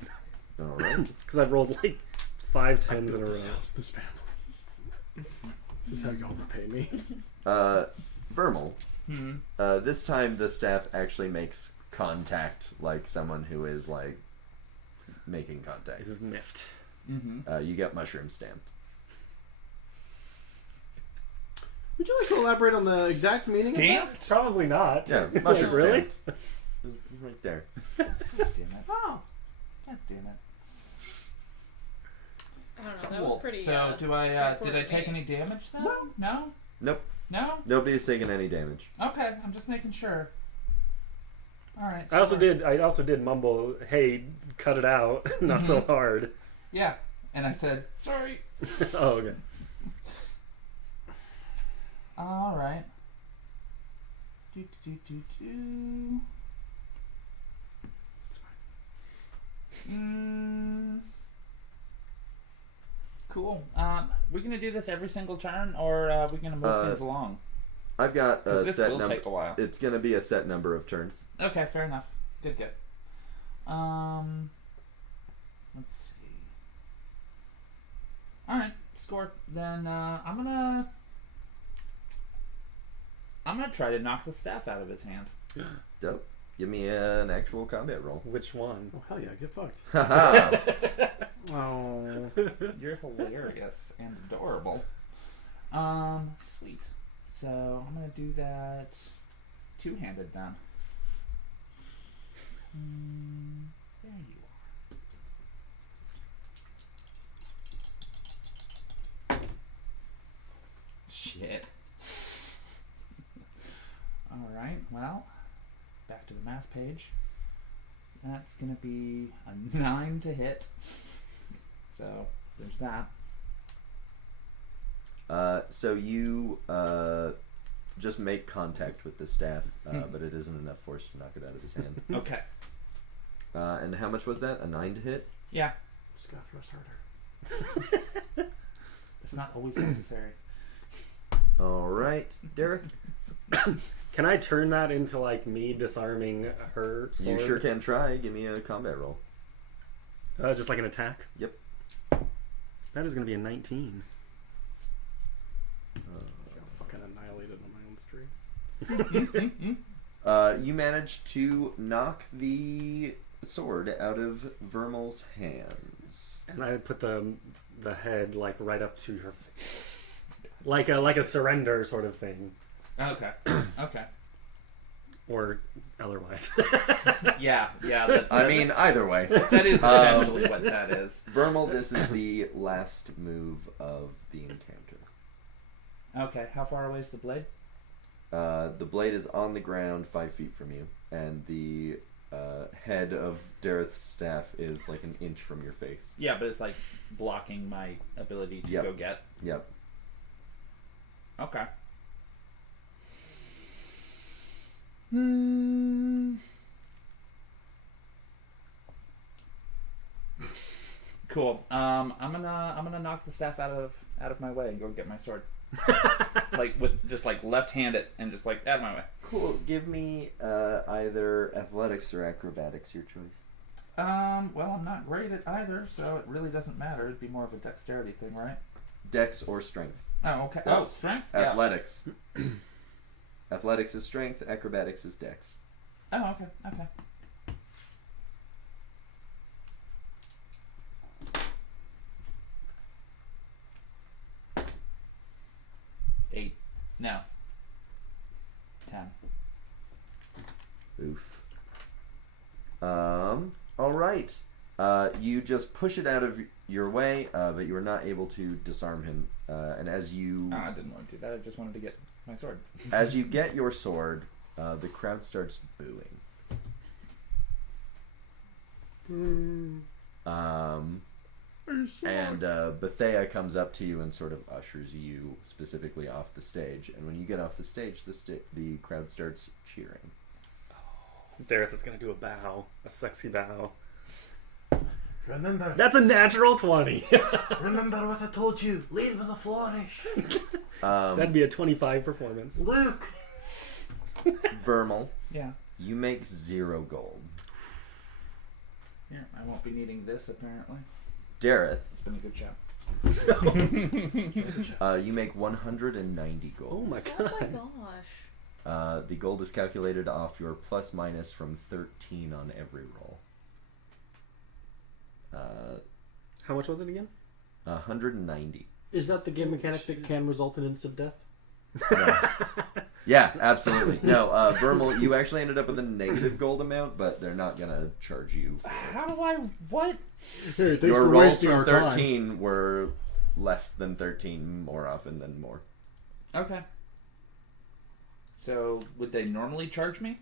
All right. because I've rolled like 5 10s in a row. This house, this family. This is how y'all repay me. Verml. Hmm. This time the staff actually makes contact, like someone who is like making contact. This is miffed. Mm-hmm. You get mushroom stamped. Would you like to elaborate on the exact meaning of Damped? Probably not. Yeah, mushroom Really? stamped. Right there. God damn it. that? Oh. God damn it. I don't know. That Cool. was pretty. So, did I straightforward take to me. any damage then? No? Nope. No? Nobody's taken any damage. Okay, I'm just making sure. Alright. I also did mumble, "Hey, cut it out, not so hard." Yeah, and I said, sorry. Oh, okay. Alright. Cool. We're gonna do this every single turn, or we're gonna move things along? I've got a This set will number. take a while. It's gonna be a set number of turns. Okay, fair enough. Good. Let's see. Alright, score. Then I'm gonna try to knock the staff out of his hand. Dope. Give me an actual combat roll. Which one? Oh, hell yeah, get fucked. Haha. Oh. You're hilarious and adorable. Sweet. So I'm gonna do that two-handed then. There you are. Shit. Alright, well, back to the math page. That's gonna be a 9 to hit. So there's that. So you just make contact with the staff, but it isn't enough force to knock it out of his hand. Okay. And how much was that? A 9 to hit? Yeah. Just gotta thrust harder. It's not always necessary. All right, Derek. Can I turn that into like me disarming her sword? You sure can try. Give me a combat roll. Just like an attack? Yep. That is going to be a 19. Just got fucking annihilated on my own stream. You managed to knock the sword out of Verml's hands. And I put the head like right up to her face. Like a surrender sort of thing. Okay. Okay. Or otherwise. Yeah. I mean, either way. that is essentially what that is. Verml, this is the last move of the encounter. Okay. How far away is the blade? The blade is on the ground 5 feet from you, and the head of Dareth's staff is like an inch from your face. Yeah, but it's like blocking my ability to Yep. go get. Yep. Okay. Cool. I'm gonna knock the staff out of my way and go get my sword. Left hand it and just like out of my way. Cool. Give me either athletics or acrobatics, your choice. Well, I'm not great at either, so it really doesn't matter. It'd be more of a dexterity thing, right? Dex or strength. Oh, okay. Well, Oh, strength? Yeah. Athletics. Athletics is strength, acrobatics is dex. Oh, okay. Okay. Eight. No. 10. Oof. All right. You just push it out of your way, but you are not able to disarm him. And as you I didn't want to do that. I just wanted to get my sword. as you get your sword, the crowd starts booing. And Bethea comes up to you and sort of ushers you specifically off the stage. And when you get off the stage, the crowd starts cheering. Dareth is going to do a bow. A sexy bow. Remember. That's a natural 20. Remember what I told you. Lead with a flourish. That'd be a 25 performance. Luke. Verml, Yeah. you make 0 gold. Yeah. I won't be needing this apparently. Dareth, It's been a good show. you make 190 gold. Oh Oh my my god. gosh. The gold is calculated off your plus minus from 13 on every roll. How much was it again? 190. Is that the game mechanic that can result in instant death? Yeah, absolutely. No, Verml, you actually ended up with a negative gold amount, but they're not going to charge you. How do I what? Hey, thanks Your for rolls wasting from our time. 13 were less than 13 more often than more. Okay. So, would they normally charge me?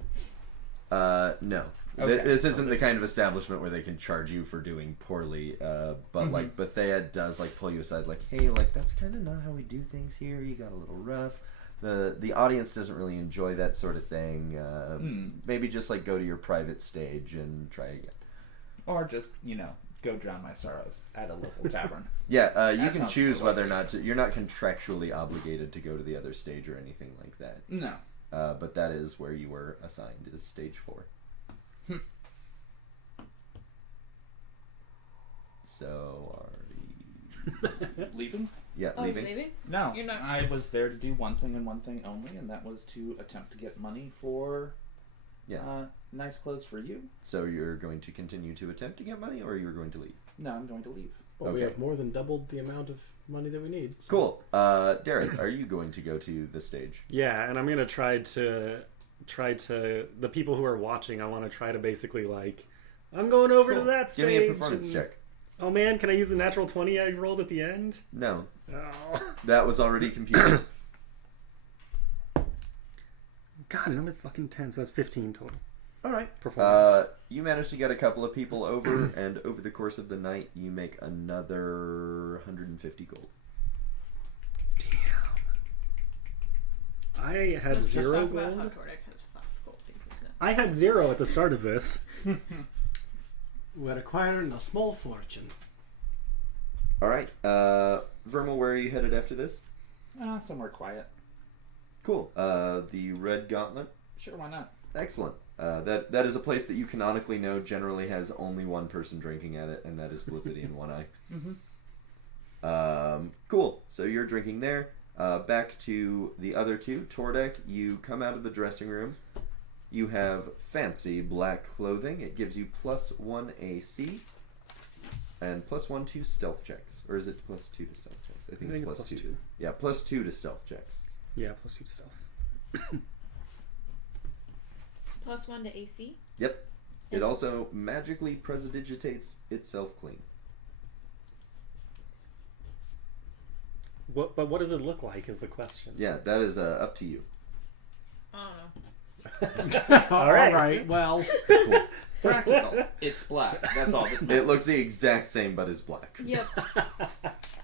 No. Okay. This isn't the kind of establishment where they can charge you for doing poorly, but like Bethea does like pull you aside, like, hey, like that's kind of not how we do things here. You got a little rough. The audience doesn't really enjoy that sort of thing. Maybe just like go to your private stage and try again. Or just, go drown my sorrows at a local tavern. Yeah, you That can sounds choose cool. whether or not to. You're not contractually obligated to go to the other stage or anything like that. No. But that is where you were assigned, is stage 4. So are you... Leaving? Yeah, Oh, leaving. leaving? No. You're not- I was there to do one thing and one thing only, and that was to attempt to get money for Yeah. nice clothes for you. So you're going to continue to attempt to get money, or you're going to leave? No, I'm going to leave. Well, we Okay. have more than doubled the amount of money that we need. So. Cool. Dareth, are you going to go to the stage? Yeah, and I'm gonna try to the people who are watching. I want to try to basically like, I'm going over Cool. to that stage. Give me a performance and- check. Oh man, can I use the natural 20 I rolled at the end? No, Oh. that was already computed. God, another fucking 10, so that's 15 total. All right. Performance. You managed to get a couple of people over, and over the course of the night, you make another 150 gold. Damn. I had Let's just 0 talk about how gold. Tordak has 5 gold pieces now. I had 0 at the start of this. We're acquiring a small fortune. All right. Verml, where are you headed after this? Somewhere quiet. Cool. The Red Gauntlet. Sure, why not? Excellent. That is a place that you canonically know generally has only one person drinking at it, and that is Blizzidian One Eye. Cool. So you're drinking there. Back to the other two. Tordek, you come out of the dressing room. You have fancy black clothing. It gives you +1 AC and +1 to stealth checks. Or is it +2 to stealth checks? I think it's +2. Yeah, +2 to stealth checks. Yeah, plus 2 stealth. +1 to AC. Yep. It also magically prestidigitates itself clean. But what does it look like is the question. Yeah, that is up to you. I don't know. All right. Well, Practical. It's black. That's all that matters. It looks the exact same, but is black. Yep.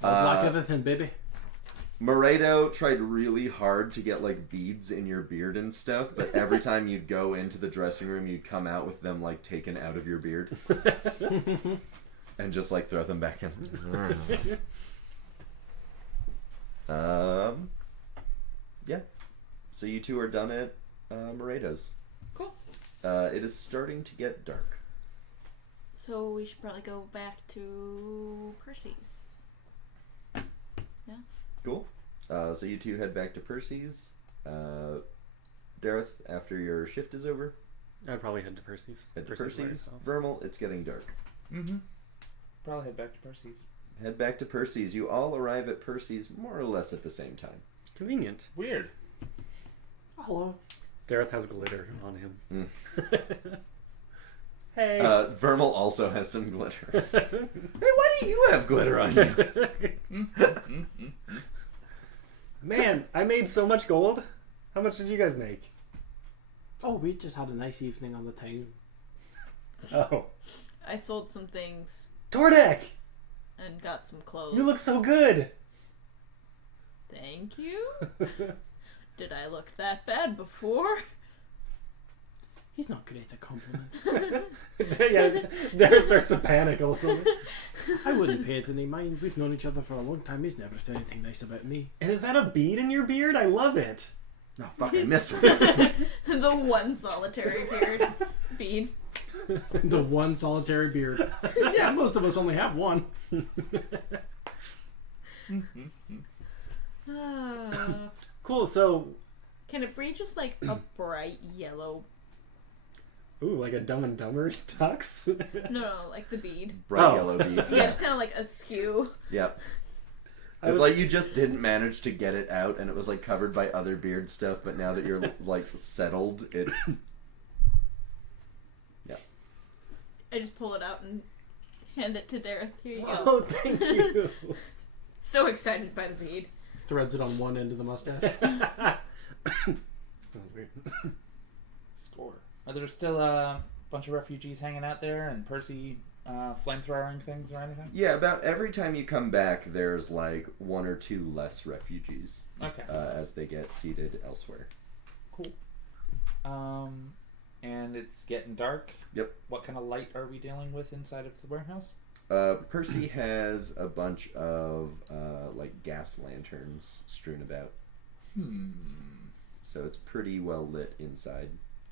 block everything, baby. Moredo tried really hard to get like beads in your beard and stuff, but every time you'd go into the dressing room, you'd come out with them like taken out of your beard and just like throw them back in. Yeah. So you two are done at Moredo's. Cool. It is starting to get dark. So we should probably go back to Percy's. Cool. So you two head back to Percy's. Dareth, after your shift is over, I'd probably head to Percy's. head to Percy's by Percy's. itself. Verml, it's getting dark. Probably head back to Percy's. Head back to Percy's. You all arrive at Percy's more or less at the same time. Convenient. Weird. Hello. Dareth has glitter on him. Hey. Verml also has some glitter. Hey, why do you have glitter on you? Man, I made so much gold. How much did you guys make? Oh, we just had a nice evening on the town. Oh. I sold some things Tordek! and got some clothes. You look so good! Thank you. Did I look that bad before? He's not great at compliments. Yeah, Dareth starts to panic a little bit. I wouldn't pay it any mind. We've known each other for a long time. He's never said anything nice about me. And is that a bead in your beard? I love it. No, fuck, I missed her. The one solitary bead. The one solitary beard. Yeah, most of us only have one. Cool, so... Can it be just like a bright yellow? Ooh, like a Dumb and Dumber tux? No, like the bead. Bright Oh. yellow bead. Yeah, just kind of like askew. Yep. I It's was- like you just didn't manage to get it out, and it was like covered by other beard stuff. But now that you're like settled, it. Yeah. I just pull it out and hand it to Dareth. Here you go. Oh, thank you. So excited by the bead. Threads it on one end of the mustache. That was weird. Score. Are there still a bunch of refugees hanging out there and Percy flamethrowing things or anything? Yeah, about every time you come back, there's like 1 or 2 less refugees. Okay. As they get seated elsewhere. Cool. And it's getting dark. Yep. What kind of light are we dealing with inside of the warehouse? Percy has a bunch of like gas lanterns strewn about. So it's pretty well lit inside.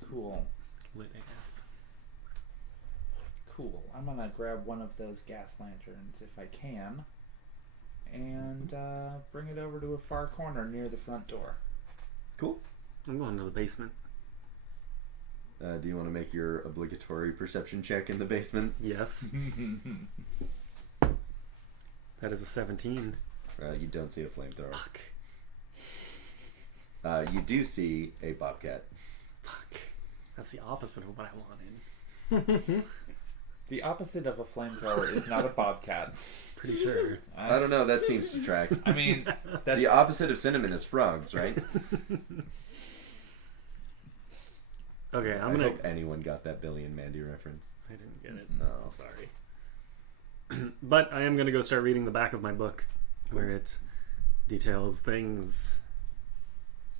Cool. Lit AF. Cool. I'm gonna grab one of those gas lanterns if I can, and bring it over to a far corner near the front door. Cool. I'm going to the basement. Do you want to make your obligatory perception check in the basement? Yes. That is a 17. You don't see a flamethrower. Fuck. You do see a bobcat. Fuck. That's the opposite of what I wanted. The opposite of a flamethrower is not a bobcat. Pretty sure. I don't know, that seems to track. I mean, that's... The opposite of cinnamon is frogs, right? Okay, I hope anyone got that Billy and Mandy reference. I didn't get it. No. Oh, sorry. But I am going to go start reading the back of my book, where it details things.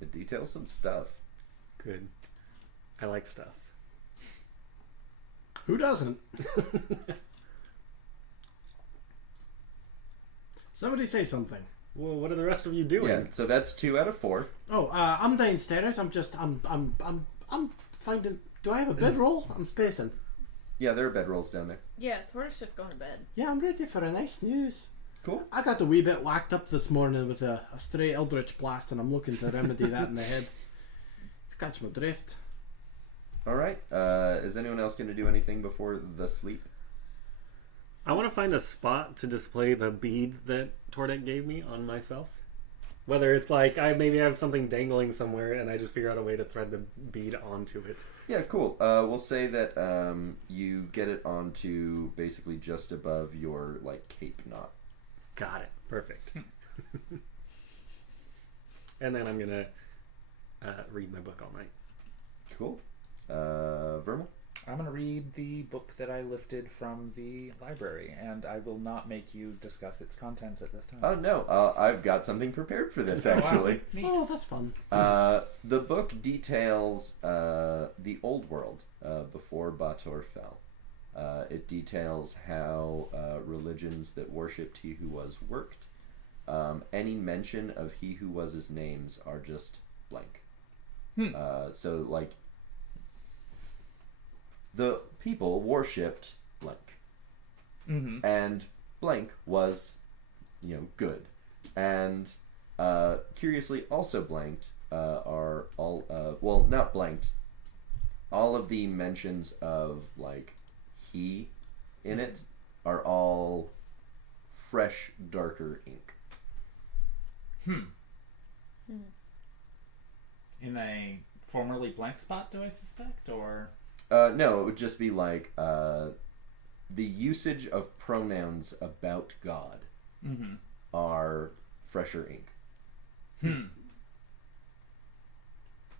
It details some stuff. Good. I like stuff. Who doesn't? Somebody say something. Well, what are the rest of you doing? Yeah, so that's 2 out of 4. Oh, I'm downstairs. I'm finding. Do I have a bedroll? I'm spacing. Yeah, there are bedrolls down there. Yeah, Tortoise just going to bed. Yeah, I'm ready for a nice snooze. Cool. I got a wee bit whacked up this morning with a stray eldritch blast, and I'm looking to remedy that in the head. If you catch my drift. Alright, is anyone else going to do anything before the sleep? I want to find a spot to display the bead that Tordek gave me on myself. Whether it's like I have something dangling somewhere and I just figure out a way to thread the bead onto it. Yeah, cool. We'll say that you get it onto basically just above your like cape knot. Got it. Perfect. And then I'm gonna read my book all night. Cool. Verml? I'm going to read the book that I lifted from the library, and I will not make you discuss its contents at this time. Oh, no. I've got something prepared for this, actually. Wow. Neat. Oh, that's fun. The book details the old world before Bator fell. It details how religions that worshipped He Who Was worked. Any mention of He Who Was's names are just blank. So, like, the people worshipped blank. Mm-hmm. And blank was, good. And curiously, also blanked are all, well, not blanked. All of the mentions of, like, he in it are all fresh, darker ink. In a formerly blank spot, do I suspect, or... No, it would just be like the usage of pronouns about God are fresher ink.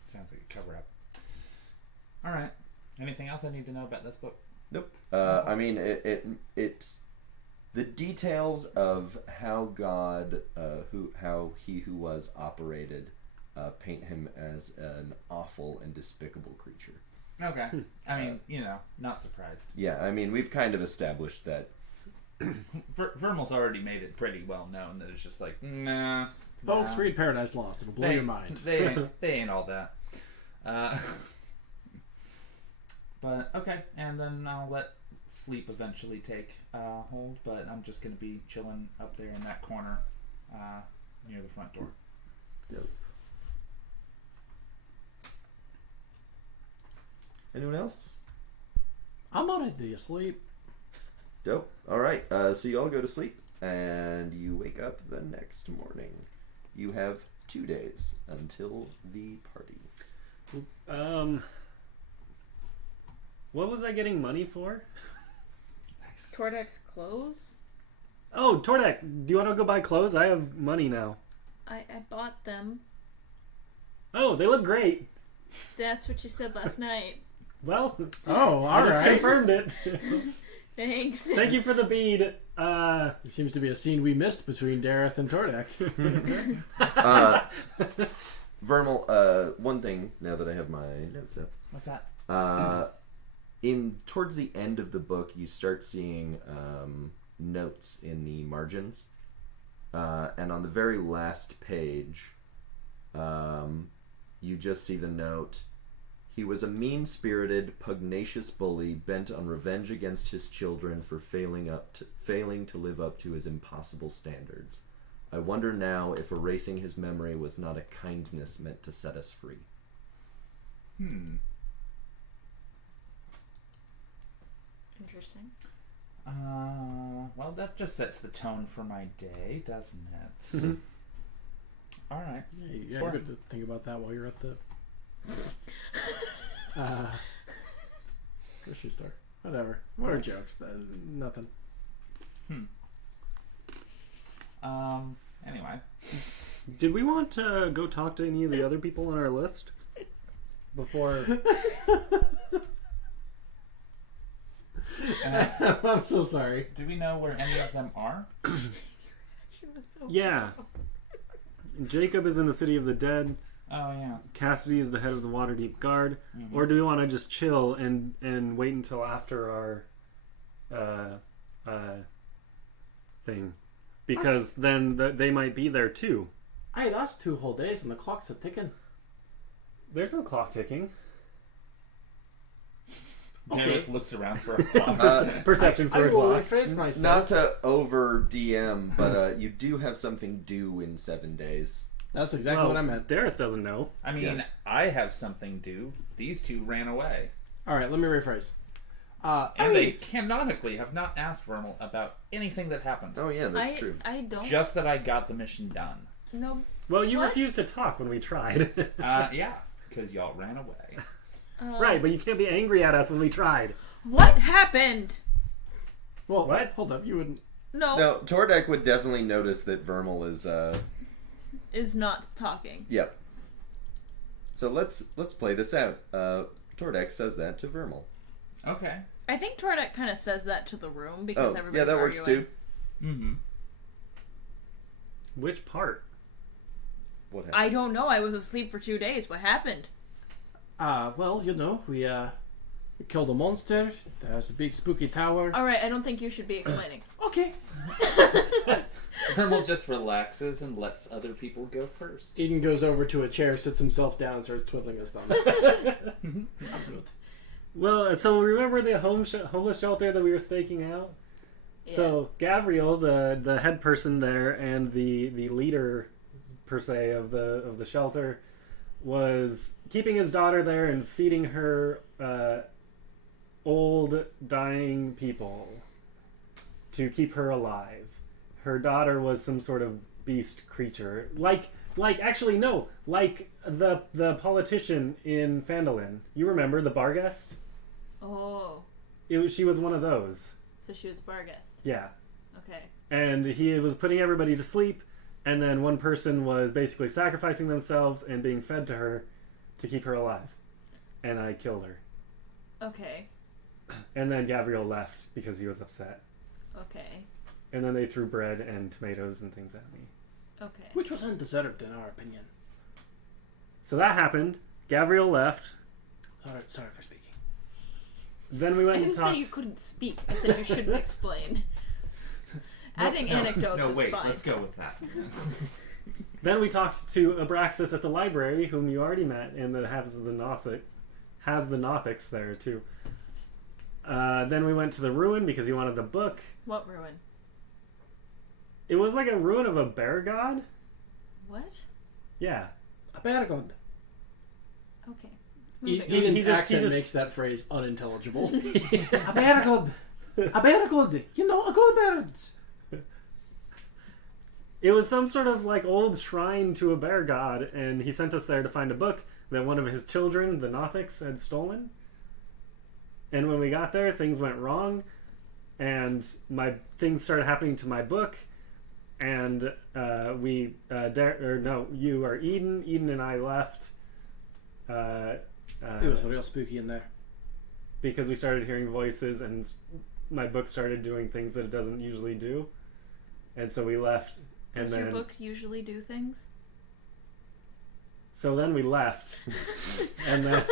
Sounds like a cover-up. All right. Anything else I need to know about this book? Nope. I mean, it's the details of how God, how He Who Was operated, paint him as an awful and despicable creature. Okay. I mean, not surprised. Yeah, I mean, we've kind of established that. Verml's already made it pretty well known that it's just like, nah. Folks, read Paradise Lost. It'll blow your mind. They ain't all that. But, okay. And then I'll let sleep eventually take hold, but I'm just going to be chilling up there in that corner near the front door. Yep. Anyone else? I'm already asleep. Dope. All right. So you all go to sleep, and you wake up the next morning. You have 2 days until the party. What was I getting money for? Nice. Tordek's clothes? Oh, Tordek, do you want to go buy clothes? I have money now. I bought them. Oh, they look great. That's what you said last night. Well, Oh, I just alright. confirmed it. Thanks. Thank you for the bead. There seems to be a scene we missed between Dareth and Tordek. Verml, one thing now that I have my notes up. What's that? Towards the end of the book, you start seeing notes in the margins, and on the very last page, you just see the note. He was a mean-spirited, pugnacious bully bent on revenge against his children for failing to live up to his impossible standards. I wonder now if erasing his memory was not a kindness meant to set us free. Interesting. Well, that just sets the tone for my day, doesn't it? All right. Yeah, Sure. good to think about that while you're at the grocery store. Whatever. What are jokes? Nothing. Anyway. Did we want to go talk to any of the other people on our list before? I'm so sorry. Do we know where any of them are? She was so Yeah. Jacob is in the City of the Dead. Oh, yeah. Cassidy is the head of the Waterdeep Guard. Or do we want to just chill and wait until after our thing? Because then they might be there too. Hey, that's 2 whole days and the clock's a ticking. There's no clock ticking. Dareth looks around for a clock. Perception I for a will clock. rephrase myself. Not to over DM, but you do have something due in 7 days. That's exactly what I meant. Dareth doesn't know. I mean, Yeah. I have something due. These two ran away. Alright, let me rephrase. And they canonically have not asked Verml about anything that happened. Oh yeah, that's true. I don't. Just that I got the mission done. No. Well, you What? refused to talk when we tried. Yeah, because y'all ran away. Right, but you can't be angry at us when we tried. What happened? Well, What? Hold up, you wouldn't. No. No, Tordek would definitely notice that Verml is Is not talking. Yep. So let's play this out. Tordek says that to Verml. Okay. I think Tordek kind of says that to the room because Oh, everybody's yeah, that works arguing. too. Mm-hmm. Which part? What happened? I don't know. I was asleep for 2 days. What happened? Well, you know, we killed a monster. There's a big spooky tower. All right. I don't think you should be explaining. Okay. Verml just relaxes and lets other people go first. Eden goes over to a chair, sits himself down, and starts twiddling his thumbs. I'm good. Well, so remember the homeless shelter that we were staking out? Yeah. So Gavriel, the head person there and the leader per se of the shelter, was keeping his daughter there and feeding her old dying people to keep her alive. Her daughter was some sort of beast creature, like the politician in Phandalin. You remember the Barghest? Oh. She was one of those. So she was Barghest. Yeah. Okay. And he was putting everybody to sleep, and then one person was basically sacrificing themselves and being fed to her to keep her alive. And I killed her. Okay. And then Gabriel left because he was upset. Okay. And then they threw bread and tomatoes and things at me. Okay. Which was undeserved, in our opinion. So that happened. Gabriel left. Sorry for speaking. Then we I went and didn't say talked. you couldn't speak. I said you shouldn't explain. Adding anecdotes No, is wait. fine. Let's go with that. Then we talked to Abraxas at the library, whom you already met, and that has the Nothics there too. Then we went to the ruin because he wanted the book. What ruin? It was like a ruin of a bear god. What? Yeah. A bear god. Okay. Moving on. Eden's He just- accent he just- makes that phrase unintelligible. A bear god. A bear god. You know, a good bird. It was some sort of like old shrine to a bear god, and he sent us there to find a book that one of his children, the Nothics, had stolen. And when we got there, things went wrong, and things started happening to my book, and you or Eden and I left. It was real spooky in there. Because we started hearing voices and my book started doing things that it doesn't usually do. And so we left. And Does then, your book usually do things? So then we left. And then...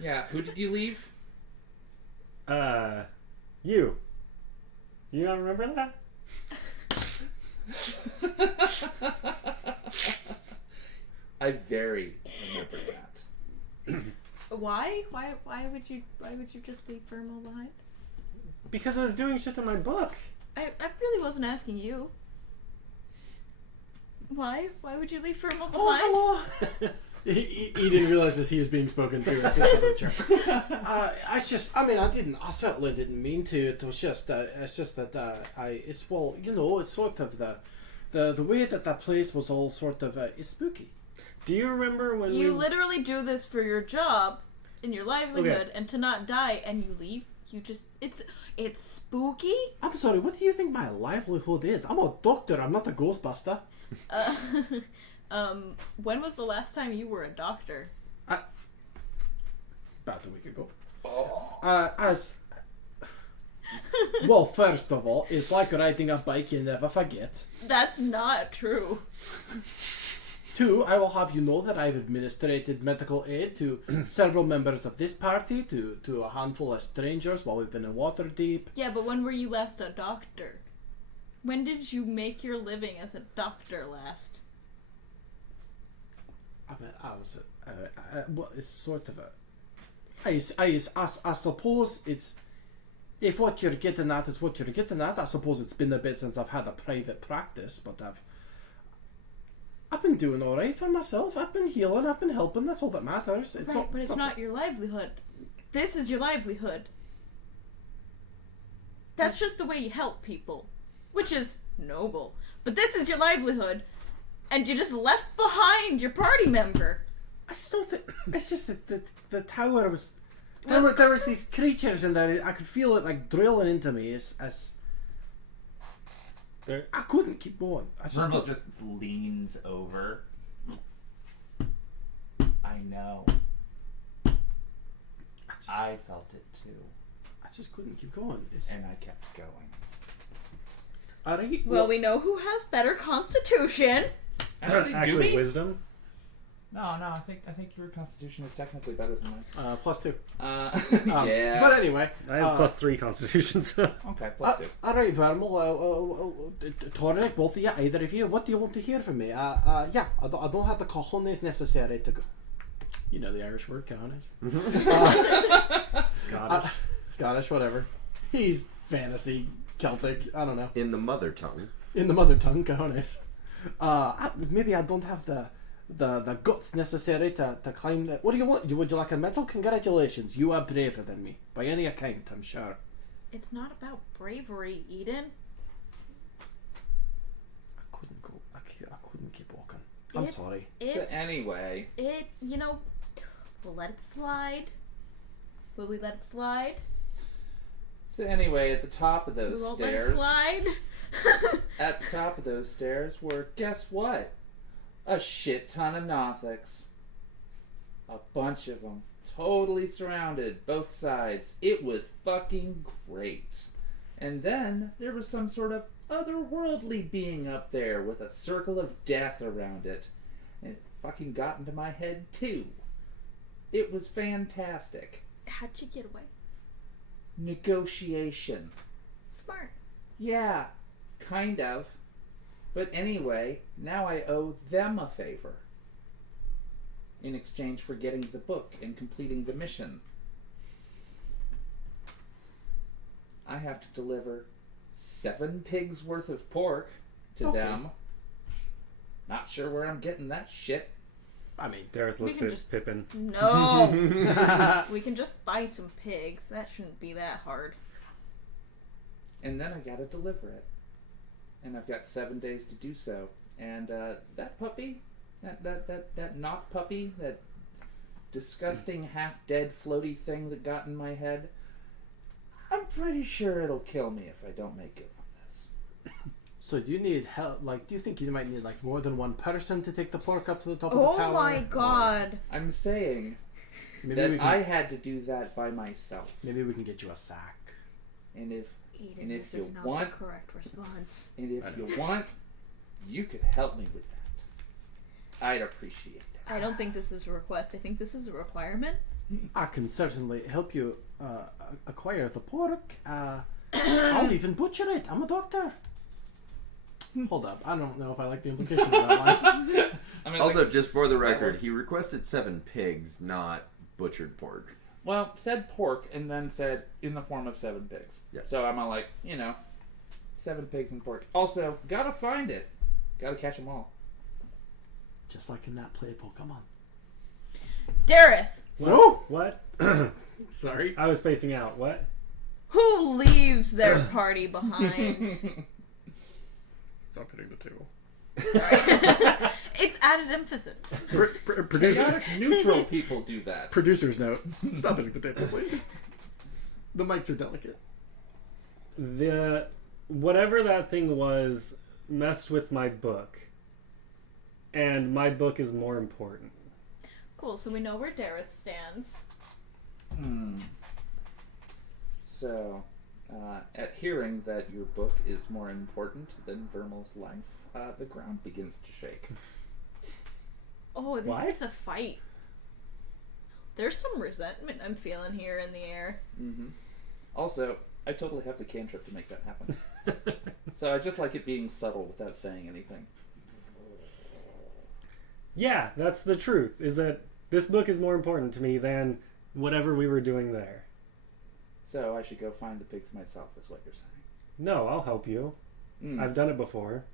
Yeah, who did you leave? You. You don't remember that? I very remember that. Why? Why would you just leave Verml behind? Because I was doing shit to my book. I really wasn't asking you. Why? Why would you leave Verml behind? Oh, hello. He didn't realize as he was being spoken to. It's I certainly didn't mean to. It was just, it's sort of the way that place was all sort of, it's spooky. Do you remember when You literally do this for your job and your livelihood Okay. and to not die, and you leave. You just, it's spooky. I'm sorry, what do you think my livelihood is? I'm a doctor, I'm not a ghostbuster. When was the last time you were a doctor? About a week ago. Well, first of all, it's like riding a bike, you never forget. That's not true. 2, I will have you know that I've administered medical aid to several members of this party, to a handful of strangers while we've been in Waterdeep. Yeah, but when were you last a doctor? When did you make your living as a doctor last? I mean, I was, well, it's sort of a... I suppose it's... If what you're getting at is what you're getting at, I suppose it's been a bit since I've had a private practice, but I've been doing alright for myself. I've been healing, I've been helping, that's all that matters. It's Right, but it's not your livelihood. This is your livelihood. That's just the way you help people, which is noble. But this is your livelihood, and you just left behind your party member. I just don't think... It's just that the tower was... There was these creatures in there. I could feel it like drilling into me as I couldn't keep going. Verml just leans over. I know. I felt it too. I just couldn't keep going. And I kept going. Alright. Well, we know who has better constitution. Actually, do Actually, we? wisdom. No, I think your constitution is technically better than mine. +2. Yeah. But anyway. I have +3 constitution, so... Okay, +2. Alright, Verml. Torek, both of you, either of you, what do you want to hear from me? Yeah, I don't have the cojones necessary to go. You know the Irish word, cojones. Scottish. Scottish, whatever. He's fantasy, Celtic, I don't know. In the mother tongue. In the mother tongue, cojones. Maybe I don't have the guts necessary to climb the... What do you want? Would you like a medal? Congratulations, you are braver than me. By any account, I'm sure. It's not about bravery, Eden. I couldn't go. I couldn't keep walking. I'm sorry. It's So anyway, we'll let it slide. Will we let it slide? at the top of those We won't stairs, let it slide. at the top of those stairs were, guess what? A shit ton of Nothics. A bunch of them. Totally surrounded, both sides. It was fucking great. And then there was some sort of otherworldly being up there with a circle of death around it. And it fucking got into my head too. It was fantastic. How'd you get away? Negotiation. Smart. Yeah, kind of. But anyway, now I owe them a favor. In exchange for getting the book and completing the mission. I have to deliver 7 pigs worth of pork to them. Not sure where I'm getting that shit. I mean, Dareth We looks can at just- Pippin. No. We can just buy some pigs. That shouldn't be that hard. And then I gotta deliver it. And I've got 7 days to do so. And that puppy, that knock puppy, that disgusting half-dead floaty thing that got in my head, I'm pretty sure it'll kill me if I don't make it on this. So do you need help? Like, do you think you might need like more than one person to take the pork up to the top of the Oh tower? my god. I'm saying Maybe that we can, I had to do that by myself. maybe we can get you a sack. And if Eden, And if this is you not want- the correct response. you could help me with that. I'd appreciate it. I don't think this is a request. I think this is a requirement. I can certainly help you acquire the pork. I'll even butcher it. I'm a doctor. Hold up. I don't know if I like the implication of that line. I mean, Also, like, just for the record, works. he requested 7 pigs, not butchered pork. well, said pork and then said in the form of 7 pigs. Yep. So I'm all like, 7 pigs and pork. Also, gotta find it. Gotta catch them all. Just like in that play Pokemon. Dareth, Whoa! What? Sorry. I was spacing out. What? who leaves their party behind? Stop hitting the table. Sorry. It's added emphasis. Producer, Chaotic neutral people do that. producer's note. Stop hitting the table, please. The mics are delicate. The whatever that thing was messed with my book, and my book is more important. Cool, so we know where Dareth stands. So, at hearing that your book is more important than Verml's life, the ground begins to shake. Oh, this What? is a fight. There's some resentment I'm feeling here in the air. Also, I totally have the cantrip to make that happen. So I just like it being subtle without saying anything. Yeah, that's the truth. Is that this book is more important to me than whatever we were doing there. So I should go find the pigs myself, is what you're saying. No, I'll help you. I've done it before.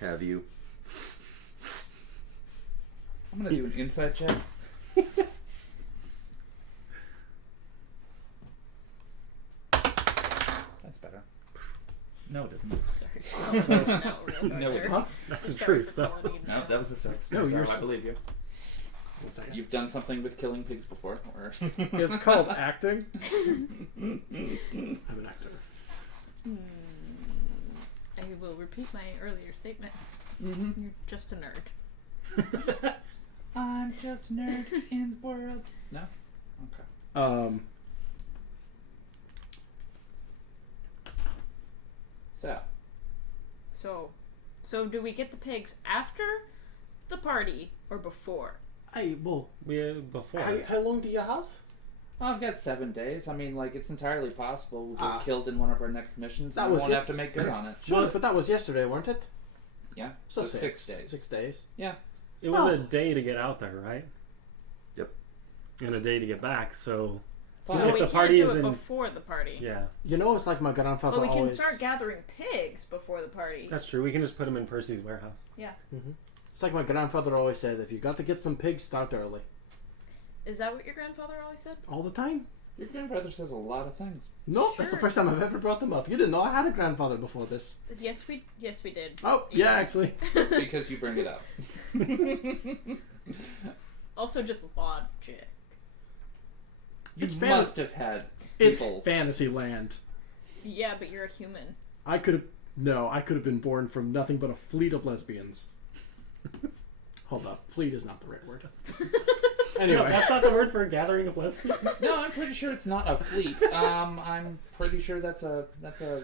Have you? I'm gonna do an insight check. That's better. No, it isn't. Sorry. No, real No, better. Huh? That's the Sorry truth. for So. calling you No, that was a 6. No, So you're I believe you. 1 second. You've done something with killing pigs before, or It's called acting. I'm an actor. I will repeat my earlier statement. You're just a nerd. I'm just a nerd in the world. No? Okay. So do we get the pigs after the party or before? Before. How long do you have? Well, I've got 7 days. I mean, like, it's entirely possible we'll get Ah. killed in one of our next missions. That And we was won't have yes- to make good on it. Sure, Well- but that was yesterday, weren't it? Yeah. So, So 6 days. 6 days. Yeah. It was Oh. a day to get out there, right? Yep. And a day to get back. So So if we the can't party do is it in, before the party. yeah, You know, it's like my grandfather But we can always... start gathering pigs before the party. that's true. We can just put them in Percy's warehouse. Yeah. It's like my grandfather always said, if you got to get some pigs, start early. Is that what your grandfather always said? All the time. Your grandbrother says a lot of things. No, that's the Sure. first time I've ever brought them up. You didn't know I had a grandfather before this. Yes, we did. Oh, yeah, actually. Because you bring it up. Also, just logic. You It's must have had It's people. fantasy land. Yeah, but you're a human. I could have been born from nothing but a fleet of lesbians. Hold up. Fleet is not the right word. No, Anyway. that's not the word for a gathering of lesbians. No, I'm pretty sure it's not a fleet. I'm pretty sure that's a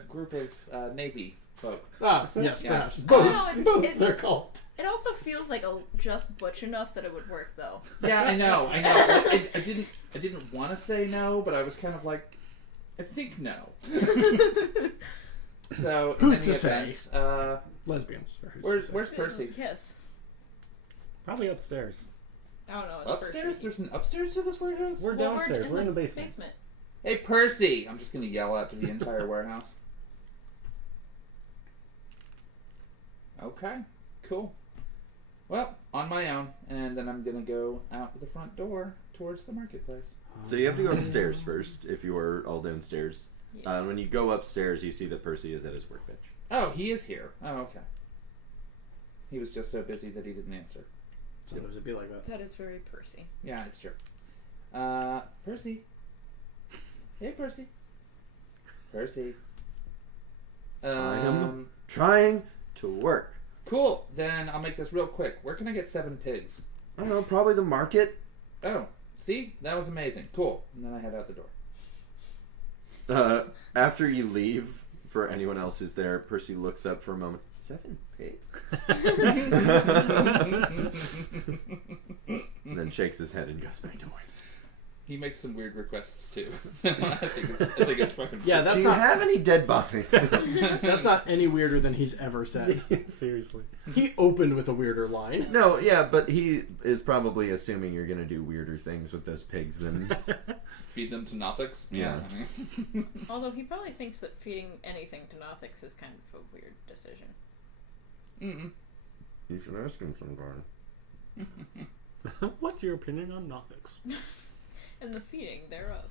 group of Navy folk. Ah, yes, Yes. perhaps. I don't Boats. know, it's- Boats, it's- they're called. It also feels like just butch enough that it would work, though. Yeah, I know. I didn't want to say no, but I was kind of like, I think no. So in Who's any to say? event, Lesbians. Or who's to say. where's Percy? Yes. Probably upstairs. I don't know. It's Upstairs? Percy. There's an upstairs to this warehouse? We're Well, downstairs. We're in the basement. Hey, Percy! I'm just gonna yell out to the entire warehouse. Okay, cool. Well, on my own, and then I'm gonna go out the front door towards the marketplace. So you have to go upstairs first if you are all downstairs. Yes. When you go upstairs, you see that Percy is at his workbench. Oh, he is here. Oh, okay. He was just so busy that he didn't answer. Sometimes it'd be like that. That is very Percy. Yeah, it's true. Percy. Hey, Percy. Percy. I am trying to work. Cool. Then I'll make this real quick. Where can I get 7 pigs? I don't know, probably the market. Oh, see? That was amazing. Cool. And then I head out the door. After you leave, for anyone else who's there, Percy looks up for a moment. 7 pigs? And then shakes his head and goes back to work. He makes some weird requests too. So I think it's fucking Yeah, cool. that's Do you not have any dead bodies? that's not any weirder than he's ever said. Seriously. He opened with a weirder line. No, yeah, but he is probably assuming you're going to do weirder things with those pigs than... Feed them to Nothics? Yeah. I mean, Although he probably thinks that feeding anything to Nothics is kind of a weird decision. You should ask him sometime. What's your opinion on Nothics? And the feeding thereof.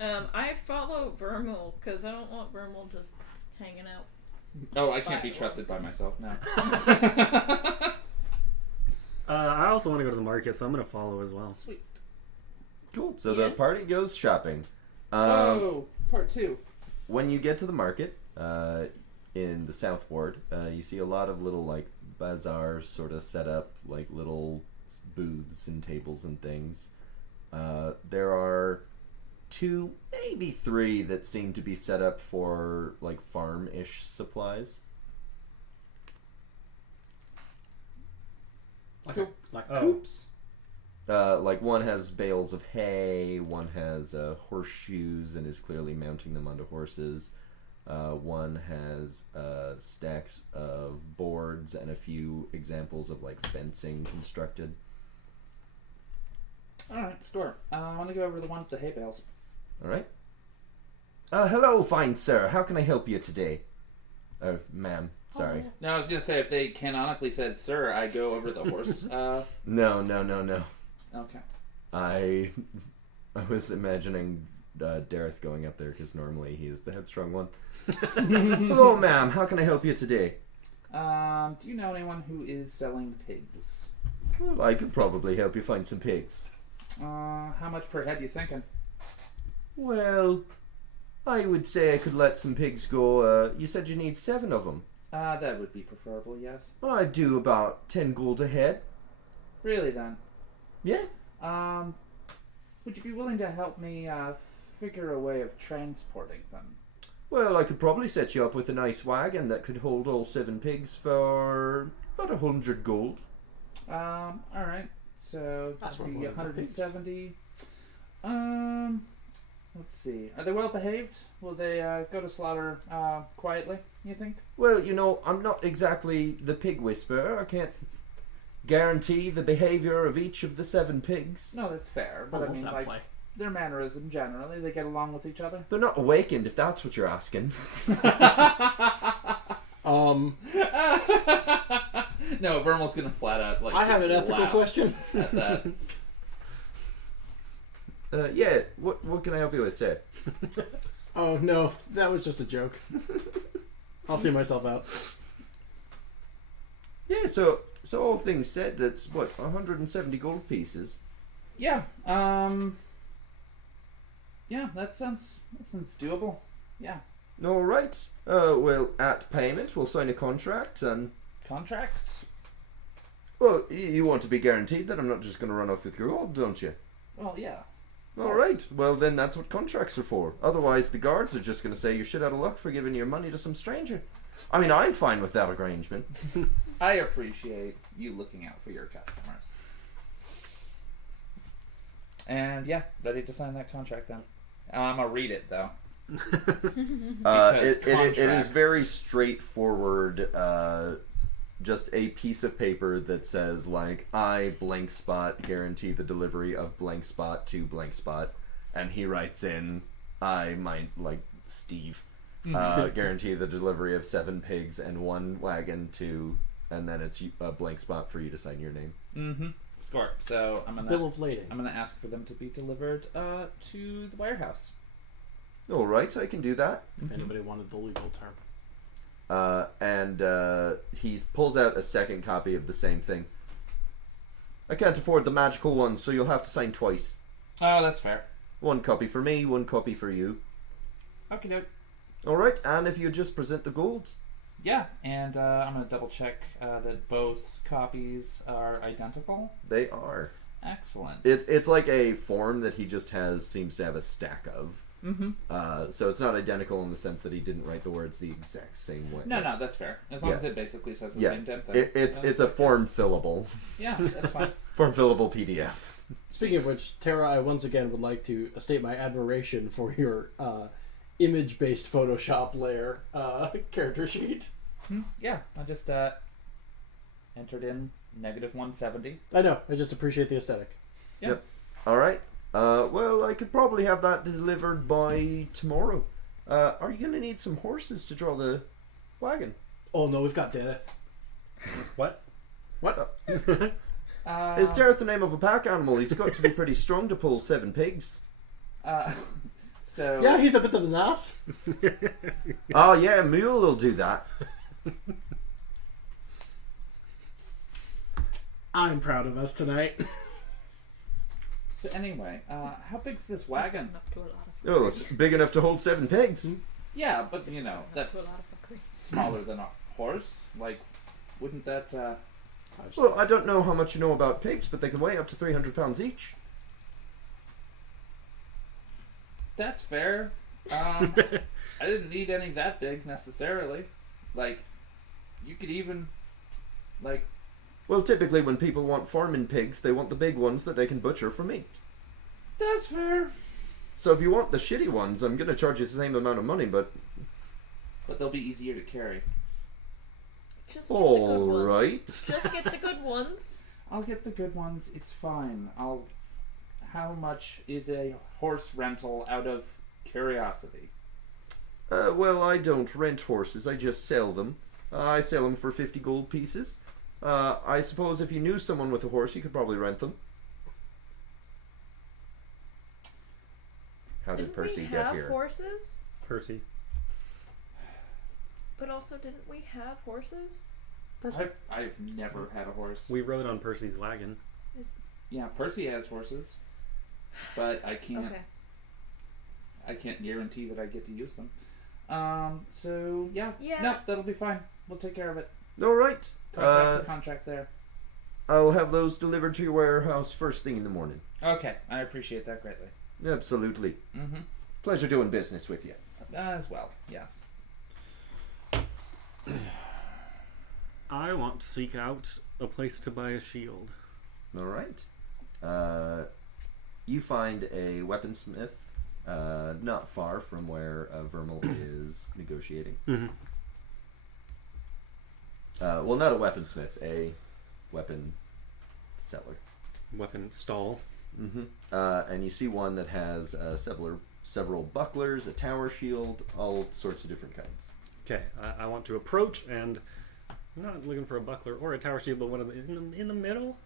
I follow Verml because I don't want Verml just hanging out. oh, I can't be trusted by myself now. I also want to go to the market, so I'm going to follow as well. Sweet. Cool. So Yeah. the party goes shopping. Oh, part 2. When you get to the market, in the South Ward, you see a lot of little, like, bazaars sort of set up, like little booths and tables and things. There are 2, maybe 3 that seem to be set up for, like, farm-ish supplies. Like Oh. coops. Like, one has bales of hay, one has horseshoes and is clearly mounting them onto horses. One has stacks of boards and a few examples of, like, fencing constructed. Alright, store. I want to go over the one with the hay bales. Alright. Hello, fine sir. How can I help you today? Ma'am. Sorry. No, I was going to say, if they canonically said, sir, I go over the horse. No. Okay. I was imagining Dareth going up there because normally he is the headstrong one. Hello, ma'am. How can I help you today? Do you know anyone who is selling pigs? Well, I could probably help you find some pigs. How much per head you thinking? Well, I would say I could let some pigs go. You said you need 7 of them. That would be preferable, yes. I'd do about 10 gold a head. Really then? Yeah? Would you be willing to help me figure a way of transporting them? Well, I could probably set you up with a nice wagon that could hold all 7 pigs for about 100 gold. Alright. So That's that'd not be more than 170. Let's see. Are they well behaved? Will they go to slaughter quietly, you think? Well, you know, I'm not exactly the pig whisperer. I can't guarantee the behavior of each of the 7 pigs. No, that's fair. But I mean, like, their mannerism generally, they get along with each other. They're not awakened, if that's what you're asking. No, Verml's gonna flat out like. I have an just ethical laugh question. at that. Yeah, what can I help you with, sir? Oh no, that was just a joke. I'll see myself out. Yeah, so all things said, that's what, 170 gold pieces. Yeah. Yeah, that sounds doable. Yeah. All right. Well, at payment, we'll sign a contract, and Contracts? well, you want to be guaranteed that I'm not just going to run off with your gold, don't you? Well, yeah. All right. Well, then that's what contracts are for. Otherwise, the guards are just going to say you're shit out of luck for giving your money to some stranger. I mean, I'm fine with that arrangement. I appreciate you looking out for your customers. And yeah, ready to sign that contract then. I'm gonna read it though. It is contracts. very straightforward. Just a piece of paper that says, like, I blank spot guarantee the delivery of blank spot to blank spot, and he writes in, I might, like, Steve, guarantee the delivery of 7 pigs and 1 wagon to, and then it's a blank spot for you to sign your name. Mm-hmm. Score. So I'm Bill of lading. gonna ask for them to be delivered to the warehouse. All right, I can do that. If anybody wanted the legal term. And he pulls out a second copy of the same thing. I can't afford the magical one, so you'll have to sign twice. Oh, that's fair. 1 copy for me, 1 copy for you. Okay, doke. All right, and if you just present the gold. Yeah, and I'm going to double check that both copies are identical. They are. Excellent. It's like a form that he just seems to have a stack of. Mm-hmm. So it's not identical in the sense that he didn't write the words the exact same way. No, that's fair. As long as it basically says the same damn thing. It's a form fillable. Yeah, that's fine. Form fillable PDF. Speaking of which, Tara, I once again would like to state my admiration for your image-based Photoshop layer character sheet. Yeah, I just entered in -170. I know. I just appreciate the aesthetic. Yep. All right. Well, I could probably have that delivered by tomorrow. Are you gonna need some horses to draw the wagon? Oh no, we've got Deneth. What? What? Is Dareth the name of a pack animal? He's got to be pretty strong to pull 7 pigs. So Yeah, he's a bit of an ass. Oh yeah, mule will do that. I'm proud of us tonight. So anyway, how big's this wagon? Up to a lot of Oh, it's big enough to hold 7 pigs. Yeah, but you know up to a that's lot of fuckery. smaller than a horse. Like, wouldn't that? Well, I don't know how much you know about pigs, but they can weigh up to 300 pounds each. That's fair. I didn't need any that big necessarily. Like, you could even, like. Well, typically when people want farming pigs, they want the big ones that they can butcher for meat. That's fair. So if you want the shitty ones, I'm going to charge you the same amount of money, but... But they'll be easier to carry. Just get the good ones. Alright. Just get the good ones. I'll get the good ones. It's fine. How much is a horse rental out of curiosity? Well, I don't rent horses, I just sell them. I sell them for 50 gold pieces. I suppose if you knew someone with a horse, you could probably rent them. How did Didn't Percy we get have here? horses? Percy. But also, didn't we have horses? I've never had a horse. We rode on Percy's wagon. Is Yeah, Percy has horses, but I can't. okay. I can't guarantee that I get to use them. So yeah, Yeah. no, that'll be fine. We'll take care of it. Alright. Contract's a contract there. I'll have those delivered to your warehouse first thing in the morning. Okay, I appreciate that greatly. Absolutely. Mm-hmm. Pleasure doing business with you. As well, yes. I want to seek out a place to buy a shield. Alright. You find a weaponsmith not far from where Verml is negotiating. Mm-hmm. Well, not a weaponsmith, a weapon seller. Weapon stall. Mm-hmm. And you see one that has several bucklers, a tower shield, all sorts of different kinds. Okay, I want to approach, and I'm not looking for a buckler or a tower shield, but one of in the middle.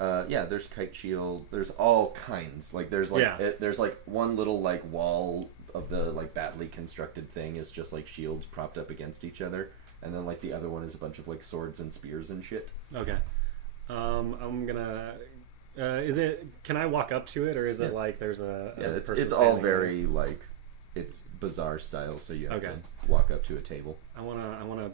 Yeah, there's kite shield. There's all kinds. Like there's there's like one little like wall of the like badly constructed thing is just like shields propped up against each other, and then like the other one is a bunch of like swords and spears and shit. Okay. I'm gonna. Is it? Can I walk up to it, or is it like there's a? Yeah, a person it's all standing very like it's bazaar style, so you have Okay. to walk up to a table. I wanna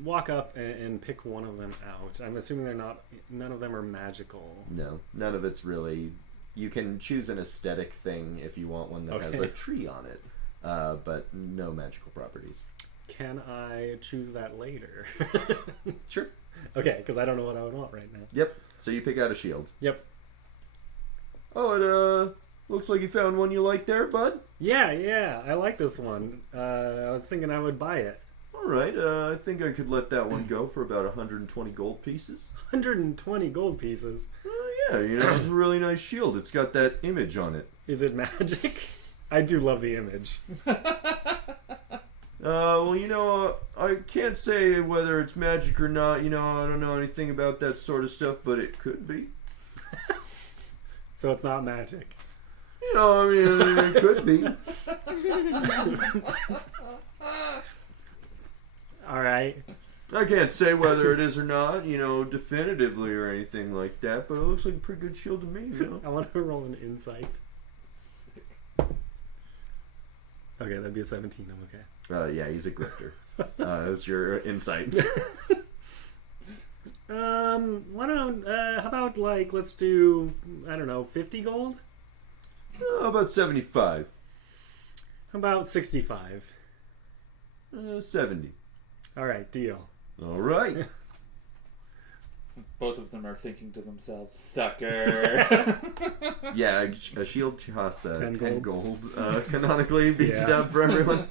walk up and pick one of them out. I'm assuming none of them are magical. No, none of it's really. You can choose an aesthetic thing if you want one that has Okay. a tree on it, but no magical properties. Can I choose that later? Sure. Okay, because I don't know what I would want right now. Yep. So you pick out a shield. Yep. Oh, it looks like you found one you like there, bud. Yeah, I like this one. I was thinking I would buy it. All right. I think I could let that one go for about 120 gold pieces. 120 gold pieces. Yeah, you know, it's a really nice shield. It's got that image on it. Is it magic? I do love the image. Well, you know, I can't say whether it's magic or not. You know, I don't know anything about that sort of stuff, but it could be. So it's not magic. You know, I mean, it could be. Alright. I can't say whether it is or not, you know, definitively or anything like that, but it looks like a pretty good shield to me, you know. I want to roll an insight. Okay, that'd be a 17. I'm okay. Yeah, he's a grifter. That's your insight. Why don't, how about, like, let's do, I don't know, 50 gold? How about 75? How about 65? 70. Alright, deal. All right. Both of them are thinking to themselves, "Sucker." Yeah, a shield costs 10 10 gold. Canonically beats it Yeah. up for everyone.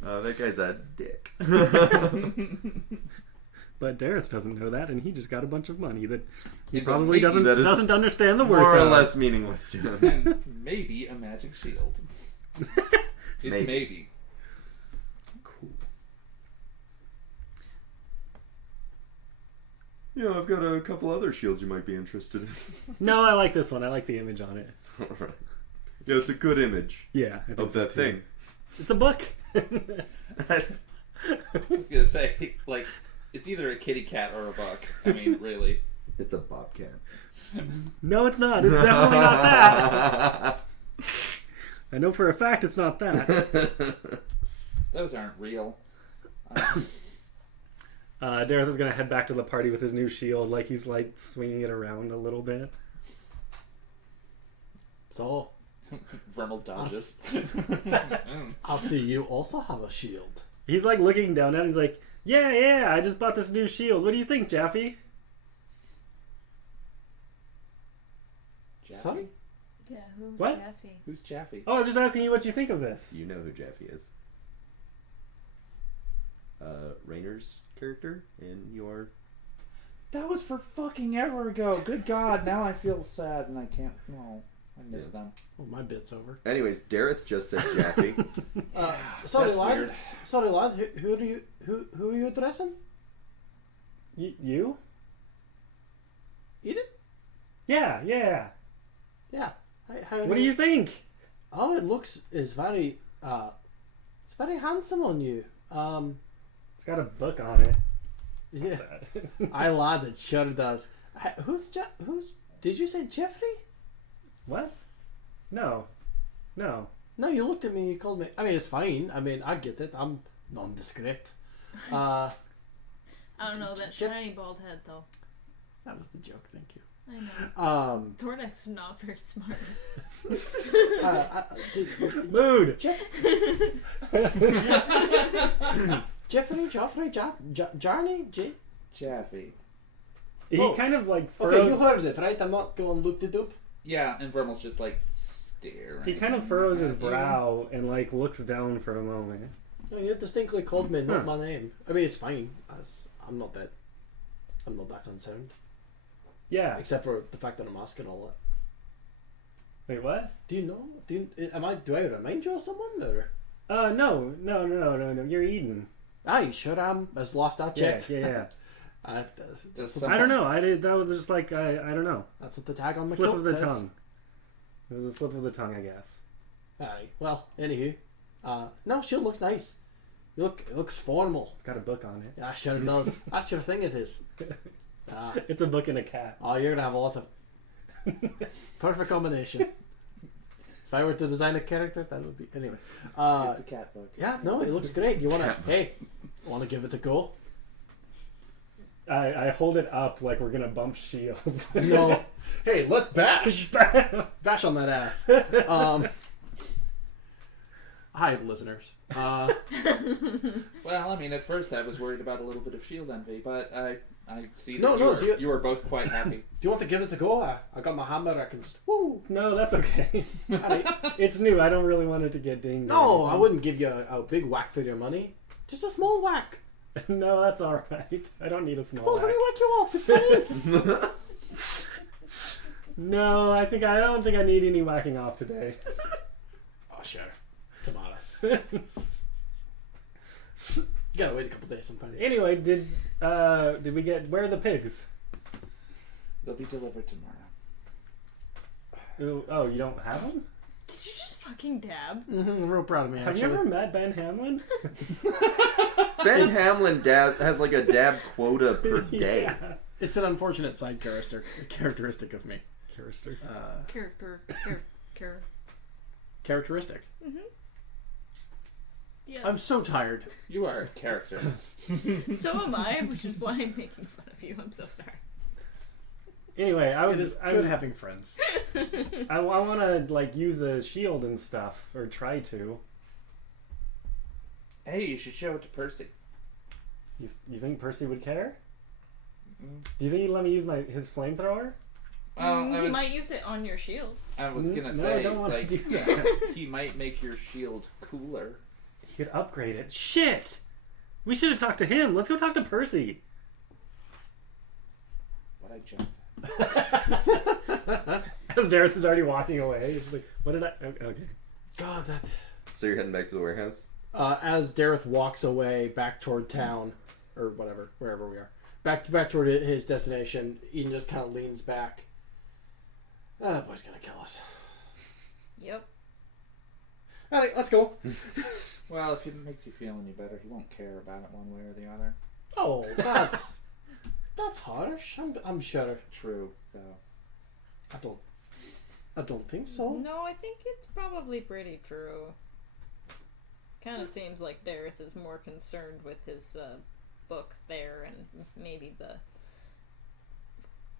That guy's a dick. But Dareth doesn't know that, and he just got a bunch of money that he And probably maybe that is doesn't understand the worth More or of. less meaningless to him. And maybe a magic shield. It's maybe. Cool. Yeah, I've got a couple other shields you might be interested in. No, I like this one. I like the image on it. Alright. Yeah, it's a good image Yeah, I think of so that too. thing. It's a book. That's, I was gonna say, like, it's either a kitty cat or a buck. I mean, really. it's a bobcat. No, it's not. It's definitely not that. I know for a fact it's not that. Those aren't real. Dareth is gonna head back to the party with his new shield, like he's like swinging it around a little bit. So, Verml dodges. I'll see you also have a shield. He's like looking down at it. He's like, "Yeah, I just bought this new shield. What do you think, Jaffe?" Jaffe? Sorry? Yeah, who's What? Jaffe? Who's Jaffe? Oh, I was just asking you what you think of this. You know who Jaffe is. Rainer's character in your... That was for fucking ever ago. Good God, now I feel sad and I can't. No, I miss them. Oh, my bit's over. Anyways, Dareth just said Jaffe. Sorry, That's lad. weird. Sorry, lad. Who are you addressing? You? Eden? Yeah. Yeah. How What do you think? Oh, it's very handsome on you. It's got a book on it. Yeah. I lad, it sure does. Who's did you say Jeffrey? What? No. No, you looked at me and you called me. I mean, it's fine. I mean, I get it. I'm nondescript. I don't know, that shiny bald head, though. That was the joke. Thank you. I know. Tordek's not very smart. Mood. Jeffrey, Joffrey, Jarny, Jaffe. He Oh. kind of like Okay, you furrows. heard it, right? I'm not going loop de doop. Yeah, and Vermel's just like staring. He kind of furrows his at you. brow and like looks down for a moment. No, you distinctly called me, not Huh. my name. I mean, it's fine. I'm not that concerned. Yeah. Except for the fact that I'm asking all that. Wait, what? Do you know? Do I remind you of someone or? No. You're Eden. Aye, sure am. As last I Yeah, checked. yeah. Does I don't know. I did. That was just like I don't know. That's what the tag on my Slip kilt of the says. tongue. It was a slip of the tongue, I guess. Aye. Well, anywho, no, she looks nice. It looks formal. It's got a book on it. Yeah, sure it does. That's your thing. It is. It's a book and a cat. Oh, you're gonna have a lot of perfect combination. If I were to design a character, that would be anyway. it's a cat book. Yeah, no, it looks great. You wanna? Hey, wanna give it a go? I hold it up like we're gonna bump shields. No. Hey, let's bash. Bash on that ass. Hi, listeners. Well, I mean, at first I was worried about a little bit of shield envy, but I see that you are both quite happy. Do you want to give it a go? I got my hammer. I can just woo. No, that's okay. Alright. It's new. I don't really want it to get dinged. No, I wouldn't give you a big whack for your money. Just a small whack. No, that's all right. I don't need a small. Oh, let me whack. whack you off. It's fine. No, I don't think I need any whacking off today. Oh, sure. Tomato. You gotta wait a couple days sometimes. Anyway, did we get where are the pigs? They'll be delivered tomorrow. Oh, you don't have them? Did you just fucking dab? I'm real proud of me, Have actually. you ever met Ben Hamlin? Ben Hamlin has like a dab quota per day. Yeah. It's an unfortunate side characteristic of me. Character. Character. Characteristic? Yes. I'm so tired. You are a character. So am I, which is why I'm making fun of you. I'm so sorry. Anyway, It is good having friends. I want to like use a shield and stuff, or try to. Hey, you should show it to Percy. You think Percy would care? Do you think he'd let me use his flamethrower? He might use it on your shield. I was gonna No, say, I don't want like, to do that. he might make your shield cooler. He could upgrade it. Shit! We should have talked to him. Let's go talk to Percy. What I just said. As Dareth is already walking away. He's like, what did I... Okay. God, that... So you're heading back to the warehouse? As Dareth walks away back toward town, or whatever, wherever we are, back toward his destination, Eden just kind of leans back. That boy's gonna kill us. Yep. Alright, let's go. Well, if it makes you feel any better, he won't care about it one way or the other. Oh, that's harsh. I'm sure. True, though. I don't think so. No, I think it's probably pretty true. Kind of seems like Dareth is more concerned with his book there and maybe the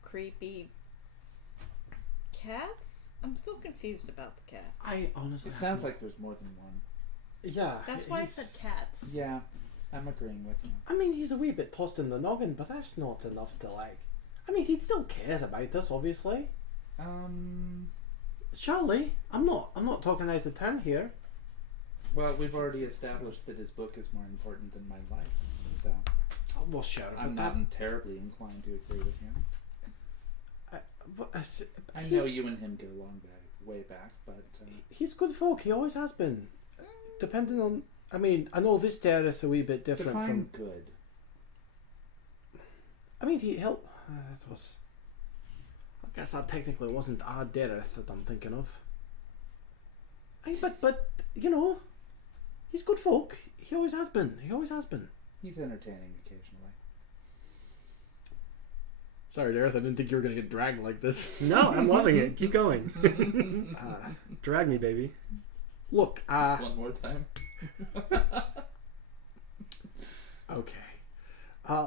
creepy cats? I'm still confused about the cats. I honestly... It sounds like there's more than one. Yeah. That's why I said cats. Yeah, I'm agreeing with you. I mean, he's a wee bit tossed in the noggin, but that's not enough to like... I mean, he still cares about us, obviously. Surely. I'm not talking out of turn here. Well, we've already established that his book is more important than my life, so Oh, well, sure. I'm but not terribly inclined to agree with you. I know he's- you and him go way back, but He's good folk. He always has been. Depending on... I mean, I know this Dareth's a wee bit different define from... good. I mean, he helped... that was... I guess that technically wasn't our Dareth that I'm thinking of. But, you know... He's good folk. He always has been. He's entertaining occasionally. Sorry, Dareth, I didn't think you were going to get dragged like this. No, I'm loving it. Keep going. Drag me, baby. Look, One more time. okay.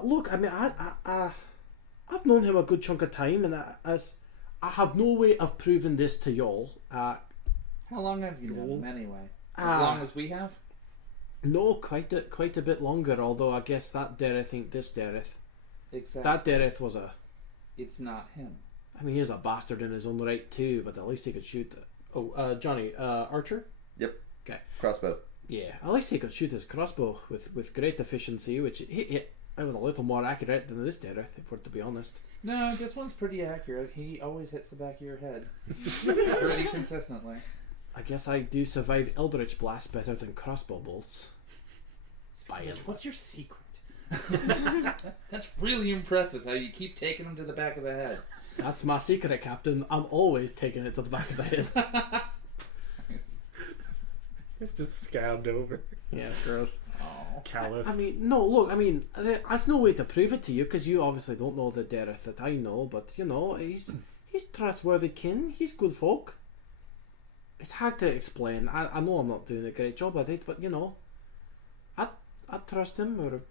Look, I mean, I've known him a good chunk of time, and I have no way of proving this to y'all. How long have you known him anyway? As Ah. long as we have? No, quite a bit longer, although I guess that Dareth ain't this Dareth. Exactly. That Dareth was a... It's not him. I mean, he's a bastard in his own right too, but at least he could shoot Johnny, Archer? Yep. Okay. Crossbow. Yeah, at least he could shoot his crossbow with great efficiency, which it was a little more accurate than this Dareth, if we're to be honest. No, this one's pretty accurate. He always hits the back of your head. Pretty consistently. I guess I do survive Eldritch Blast better than crossbow bolts. What's your secret? That's really impressive how you keep taking him to the back of the head. That's my secret, Captain. I'm always taking it to the back of the head. It's just scabbed over. Yeah, gross. Oh. Callous. I mean, no, look, I mean, that's no way to prove it to you, because you obviously don't know the Dareth that I know, but, you know, he's trustworthy kin. He's good folk. It's hard to explain. I know I'm not doing a great job at it, but, you know, I trust him, or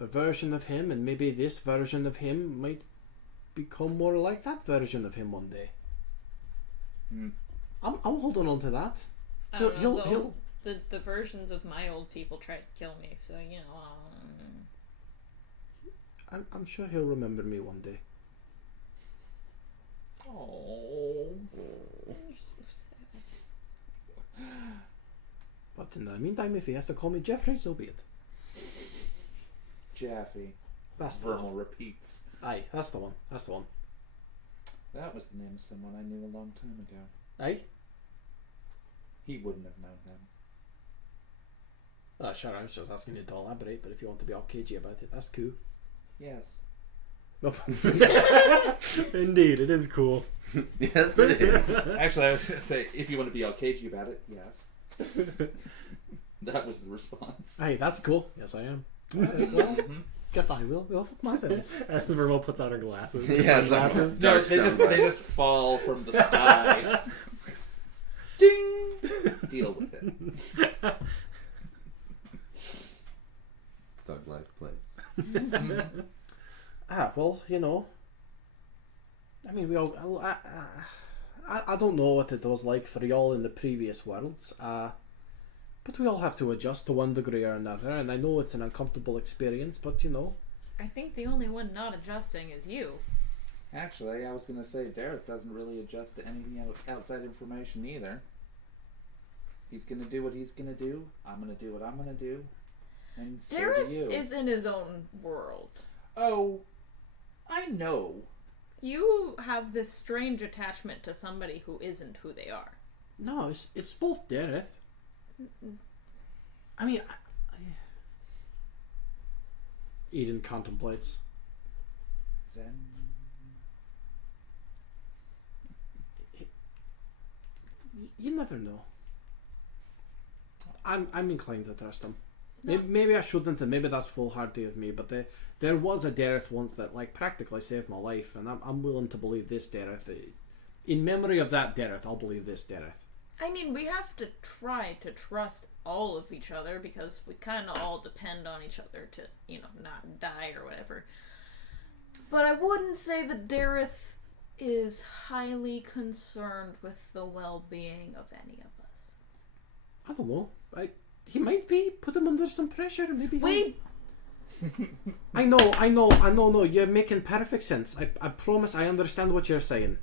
a version of him, and maybe this version of him might become more like that version of him one day. I'm holding on to that. I don't know, the versions of my old people tried to kill me, so, you know... I'm sure he'll remember me one day. Oh. But in the meantime, if he has to call me Jeffrey, so be it. Jaffe. That's the one. Verml repeats. Aye, that's the one. That was the name of someone I knew a long time ago. Aye? He wouldn't have known him. Sure, I was just asking you to elaborate, but if you want to be all cagey about it, that's cool. Yes. Indeed, it is cool. Yes, it is. Actually, I was going to say, if you want to be all cagey about it, yes. That was the response. Aye, that's cool. Yes, I am. Well, guess I will go fuck myself. As Verml puts on her glasses. Yeah, Sunglasses. No, Dark they just sunglasses. fall from the sky. Ding! Deal with it. thug life plays. Well, you know. I mean, we all. I don't know what it was like for y'all in the previous worlds. But we all have to adjust to one degree or another, and I know it's an uncomfortable experience, but you know. I think the only one not adjusting is you. Actually, I was going to say Dareth doesn't really adjust to anything outside information either. He's going to do what he's going to do. I'm going to do what I'm going to do. And so do Dareth you. is in his own world. Oh, I know. You have this strange attachment to somebody who isn't who they are. No, it's both Dareth. I mean, Eden contemplates. Zen. You never know. I'm inclined to trust him. No. Maybe I shouldn't, and maybe that's foolhardy of me. But there was a Dareth once that like practically saved my life, and I'm willing to believe this Dareth. In memory of that Dareth, I'll believe this Dareth. I mean, we have to try to trust all of each other because we kind of all depend on each other to, you know, not die or whatever. But I wouldn't say that Dareth is highly concerned with the well-being of any of us. I don't know. He might be. Put him under some pressure. Maybe. We. I know. You're making perfect sense. I promise. I understand what you're saying.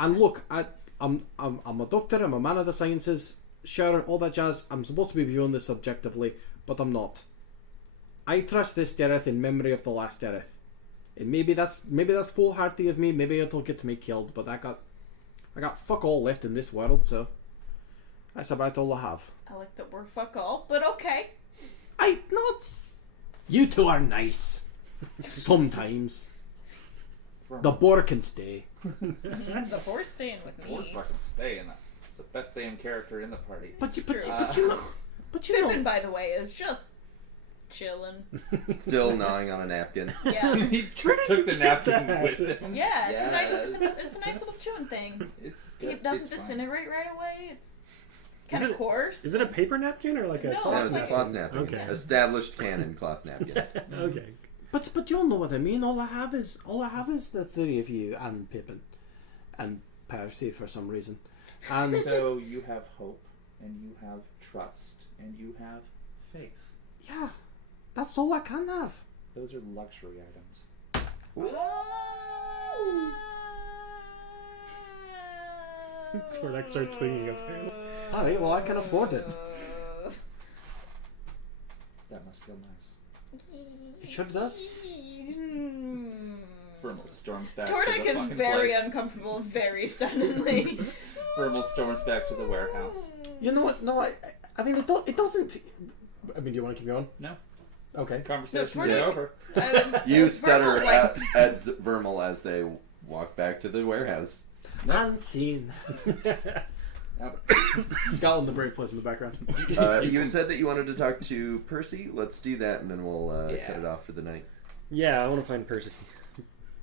And look, I'm a doctor. I'm a man of the sciences. Sure, all that jazz. I'm supposed to be viewing this subjectively, but I'm not. I trust this Dareth in memory of the last Dareth. And maybe that's foolhardy of me. Maybe it'll get me killed. But I got fuck all left in this world, so that's about all I have. I like that we're fuck all, but okay. Not. You two are nice. Sometimes. The boar can stay. The horse staying with We're me. fucking staying. It's the best damn character in the party. But you True. know. Pippin, by the way, is just chilling. Still gnawing on a napkin. Yeah. He took the napkin with him. Yeah, Yes. it's a nice little chewing thing. It's It good. doesn't It's disintegrate right away. It's kind Is of it- coarse. Is it a paper napkin or like a No, cloth No, it's a like- cloth napkin. Okay. Established canon cloth napkin. Okay. But you'll know what I mean. All I have is the three of you and Pippin and Percy for some reason. And So you have hope, and you have trust, and you have faith. yeah, that's all I can have. Those are luxury items. Tordak starts singing apparently. All right, well I can afford it. That must feel nice. It sure does. Verml storms back to Tordak the is fucking very place. uncomfortable very suddenly. Verml storms back to the warehouse. You know what? No, I mean it doesn't. I mean, do you want to keep going? No. Okay. Conversation No, is Tordak- over. You stutter Verml, like- at Verml as they walk back to the warehouse. Unseen. Scotland, the brave place in the background. You had said that you wanted to talk to Percy. Let's do that, and then we'll Yeah. cut it off for the night. Yeah, I want to find Percy.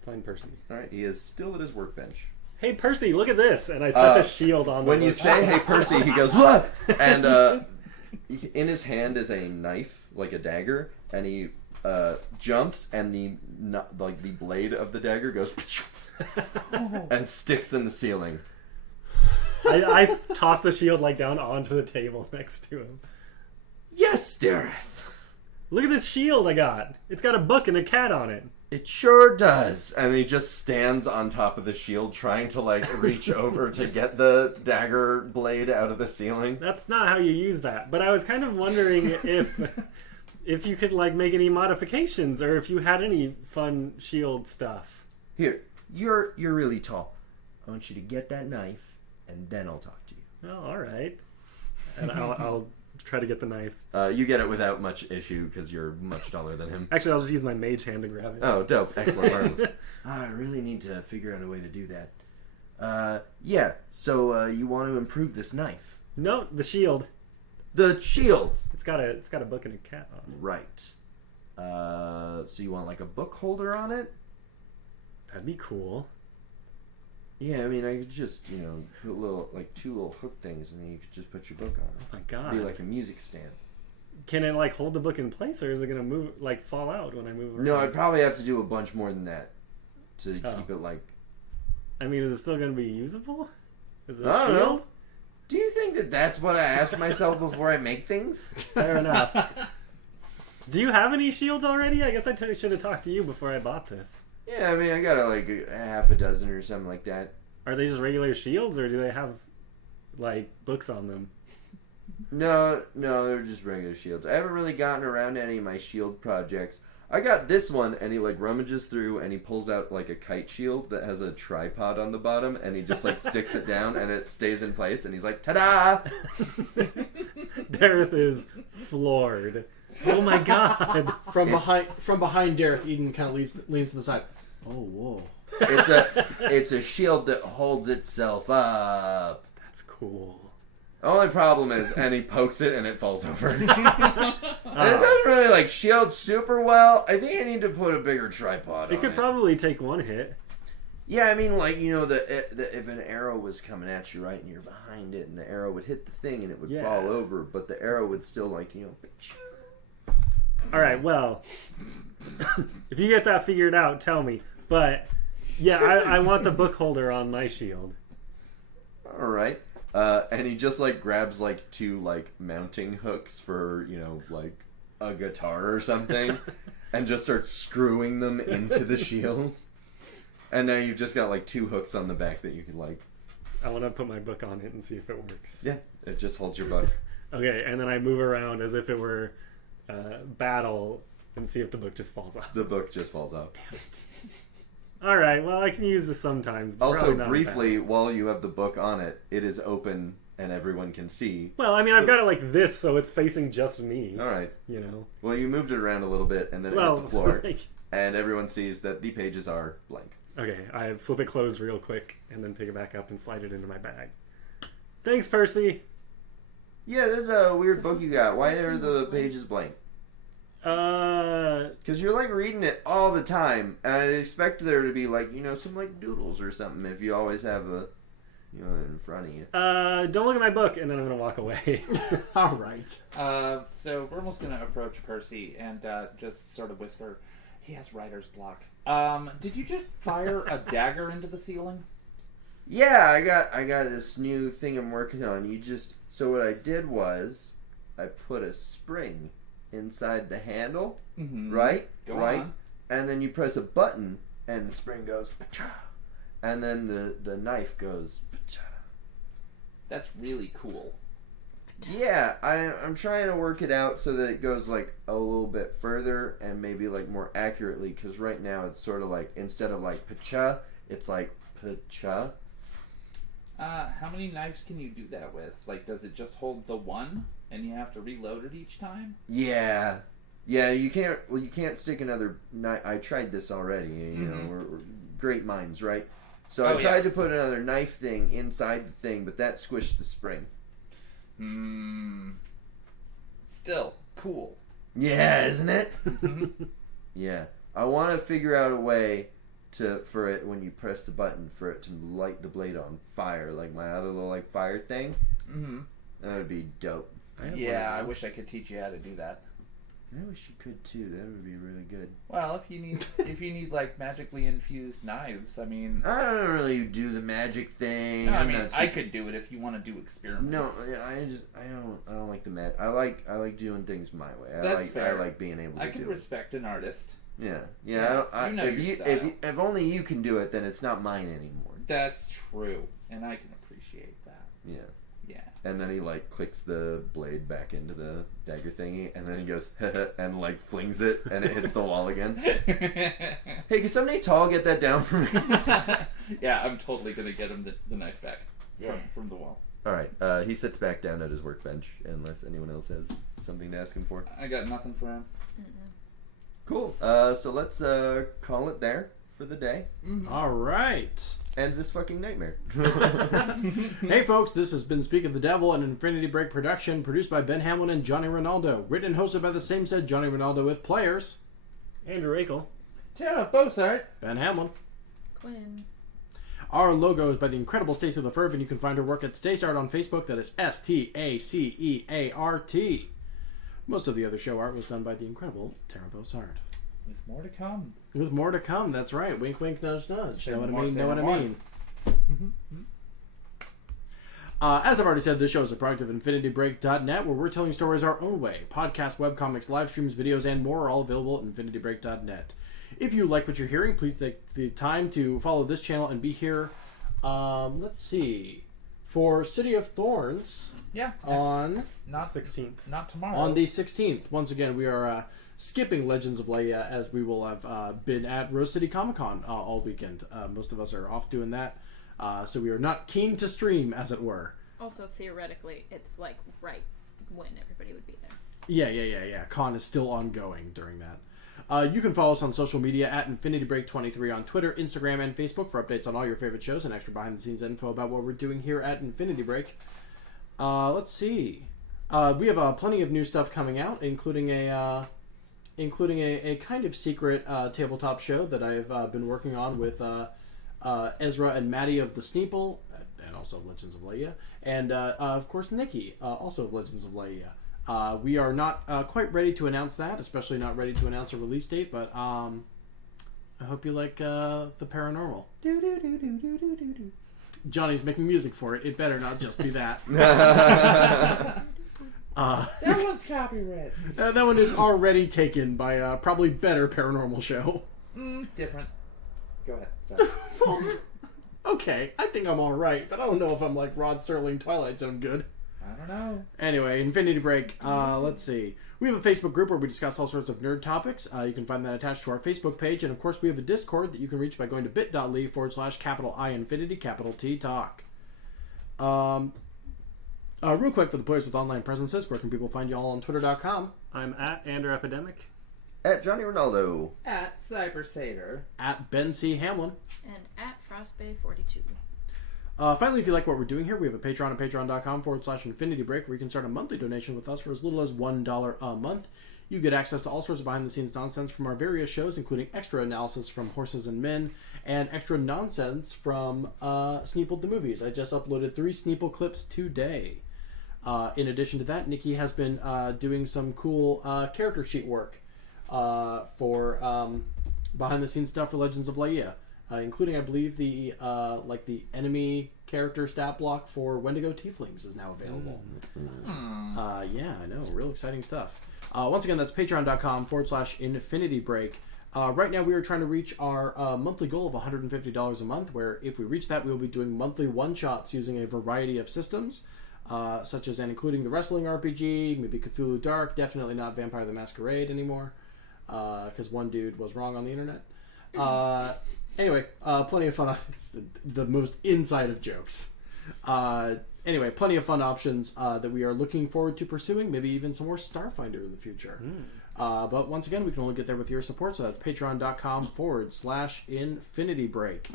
Find Percy. All right, he is still at his workbench. Hey Percy, look at this! And I set the shield on. When the you say "Hey Percy," he goes "What?" And in his hand is a knife, like a dagger, and he jumps, and the blade of the dagger goes and sticks in the ceiling. I toss the shield like down onto the table next to him. Yes, Dareth. Look at this shield I got. It's got a book and a cat on it. It sure does. And he just stands on top of the shield trying to reach over to get the dagger blade out of the ceiling. That's not how you use that. But I was kind of wondering if you could make any modifications or if you had any fun shield stuff. Here, you're really tall. I want you to get that knife, and then I'll talk to you. Oh, all right. And I'll try to get the knife. You get it without much issue because you're much taller than him. Actually, I'll just use my mage hand to grab it. Oh, dope. Excellent. Marvelous. I really need to figure out a way to do that. Yeah, so you want to improve this knife. No, the shield. The shield! It's got a book and a cat on it. Right. So you want a book holder on it? That'd be cool. Yeah, I mean, I could just, put two little hook things, and then you could just put your book on it. Oh my god. It'd be like a music stand. can it like hold the book in place, or is it gonna move like fall out when I move around? No, I'd probably have to do a bunch more than that to keep it like. I mean, is it still gonna be usable? Is it a I don't shield? know. Do you think that that's what I ask myself before I make things? Fair enough. Do you have any shields already? I guess I should have talked to you before I bought this. Yeah, I mean, I got like a half a dozen or something like that. Are they just regular shields, or do they have like books on them? No, they're just regular shields. I haven't really gotten around to any of my shield projects. I got this one, and he like rummages through, and he pulls out like a kite shield that has a tripod on the bottom, and he just like sticks it down, and it stays in place, and he's like, "Ta-da!" Dareth is floored. Oh my god! From behind Dareth, Eden kind of leans to the side. Oh, whoa! It's a shield that holds itself up. That's cool. The only problem is, and he pokes it and it falls over. And it doesn't really like shield super well. I think I need to put a bigger tripod on it. It could probably take one hit. Yeah, I mean, like, you know, if an arrow was coming at you, right, and you're behind it, and the arrow would hit the thing and it would fall over, but the arrow would still, like, you know. Alright, well, if you get that figured out, tell me. But, yeah, I want the book holder on my shield. Alright. And he just, like, grabs, like, 2, like, mounting hooks for, you know, like, a guitar or something, and just starts screwing them into the shield. And now you've just got, like, 2 hooks on the back that you can, like... I want to put my book on it and see if it works. Yeah, it just holds your book. Okay, and then I move around as if it were battle and see if the book just falls off. The book just falls off. Damn it. Alright, well, I can use this sometimes. But Also, probably not briefly, battle. while you have the book on it, it is open and everyone can see. Well, I mean, I've got it like this, so it's facing just me. Alright. You know? Well, you moved it around a little bit, and then it hit the floor, like... and everyone sees that the pages are blank. Okay, I flip it closed real quick, and then pick it back up and slide it into my bag. Thanks, Percy! Yeah, this is a weird book you got. Why are the pages blank? Because you're, like, reading it all the time, and I'd expect there to be, like, you know, some, like, doodles or something if you always have a, you know, in front of you. Don't look at my book, and then I'm gonna walk away. Alright. So Verml's gonna approach Percy and just sort of whisper, he has writer's block. Did you just fire a dagger into the ceiling? Yeah, I got this new thing I'm working on. So what I did was, I put a spring inside the handle, right? Go right? on. And then you press a button, and the spring goes, and then the knife goes. That's really cool. Yeah, I'm trying to work it out so that it goes like a little bit further and maybe like more accurately, because right now it's sort of like, instead of like pacha, it's like pacha. How many knives can you do that with? Like, does it just hold the one, and you have to reload it each time? Yeah, you can't stick another knife. I tried this already. You know, we're great minds, right? So I tried to put another knife thing inside the thing, but that squished the spring. Still cool. Yeah, isn't it? Yeah, I want to figure out a way for it, when you press the button, for it to light the blade on fire, like my other little like fire thing. That would be dope. I wish I could teach you how to do that. I wish you could too. That would be really good. Well, if you need like magically infused knives, I mean, I don't really do the magic thing. no, I mean, I could do it if you want to do experiments. No, I don't like the magic. I like doing things my way. That's fair. I like being able to I can do respect an artist. it. Yeah. You know your style. If only you can do it, then it's not mine anymore. That's true, and I can appreciate that. Yeah. Yeah. And then he like clicks the blade back into the dagger thingy, and then he goes and like flings it, and it hits the wall again. Hey, can somebody tall get that down for me? Yeah, I'm totally gonna get him the knife back from the wall. All right. He sits back down at his workbench, unless anyone else has something to ask him for. I got nothing for him. Cool. So let's call it there for the day. Alright. End this fucking nightmare. Hey folks, this has been Speak of the Devil, an Infinity Break production, produced by Ben Hamlin and Johnny Rinaldo, written and hosted by the same said Johnny Rinaldo, with players Andrew Akel. Tara Bossart. Ben Hamlin. Quinn. Our logo is by the incredible Stacey LaFerve, and you can find her work at Staceart on Facebook. That is STACEART. Most of the other show art was done by the incredible Tara Bossard. With more to come. With more to come, that's right. Wink, wink, nudge, nudge. Say Know what I more, mean? say Know what I more. mean? As I've already said, this show is a product of InfinityBreak.net, where we're telling stories our own way. Podcasts, webcomics, live streams, videos, and more are all available at InfinityBreak.net. If you like what you're hearing, please take the time to follow this channel and be here. Let's see. For City of Thorns Yeah. on Not 16th. Not tomorrow. on the 16th. Once again, we are skipping Legends of Laía, as we will have been at Rose City Comic Con all weekend. Most of us are off doing that. So we are not keen to stream, as it were. Also, theoretically, it's like right when everybody would be there. Yeah. Con is still ongoing during that. You can follow us on social media at InfinityBreak23 on Twitter, Instagram, and Facebook for updates on all your favorite shows and extra behind-the-scenes info about what we're doing here at Infinity Break. Let's see. We have plenty of new stuff coming out, including a kind of secret tabletop show that I've been working on with Ezra and Maddie of the Sneeple, and also Legends of Laía, and of course Nikki, also of Legends of Laía. We are not quite ready to announce that, especially not ready to announce a release date, but I hope you like the paranormal. Johnny's making music for it. It better not just be that. That one's copyright. That one is already taken by a probably better paranormal show. Different. Go ahead. Sorry. Okay, I think I'm alright, but I don't know if I'm like Rod Serling Twilight Zone good. I don't know. Anyway, Infinity Break. Let's see. We have a Facebook group where we discuss all sorts of nerd topics. You can find that attached to our Facebook page. And of course, we have a Discord that you can reach by going to bit.ly/I Infinity, Talk. Real quick for the players with online presences, where can people find you all on Twitter.com? I'm at Andrew Epidemic. At Johnny Rinaldo. At Cyber Satyr. At Ben C. Hamlin. And at Frostbay42. Finally, if you like what we're doing here, we have a Patreon at patreon.com/Infinity Break, where you can start a monthly donation with us for as little as $1 a month. You get access to all sorts of behind-the-scenes nonsense from our various shows, including extra analysis from Horses and Men, and extra nonsense from Sneeple the Movies. I just uploaded 3 Sneeple clips today. In addition to that, Nikki has been doing some cool character sheet work for behind-the-scenes stuff for Legends of Laía. Including, I believe, the enemy character stat block for Wendigo Tieflings is now available. Yeah, I know. Real exciting stuff. Once again, that's patreon.com/Infinity Break. Right now, we are trying to reach our monthly goal of $150 a month, where if we reach that, we will be doing monthly one-shots using a variety of systems, such as and including the Wrestling RPG, maybe Cthulhu Dark, definitely not Vampire the Masquerade anymore, because one dude was wrong on the internet. Anyway, plenty of fun. It's the most inside of jokes. Anyway, plenty of fun options that we are looking forward to pursuing. Maybe even some more Starfinder in the future. But once again, we can only get there with your support. So that's patreon.com/Infinity Break.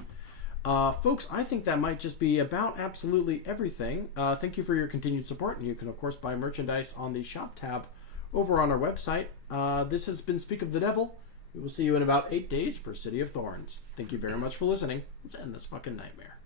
Folks, I think that might just be about absolutely everything. Thank you for your continued support. And you can, of course, buy merchandise on the shop tab over on our website. This has been Speak of the Devil. We will see you in about 8 days for City of Thorns. Thank you very much for listening. Let's end this fucking nightmare.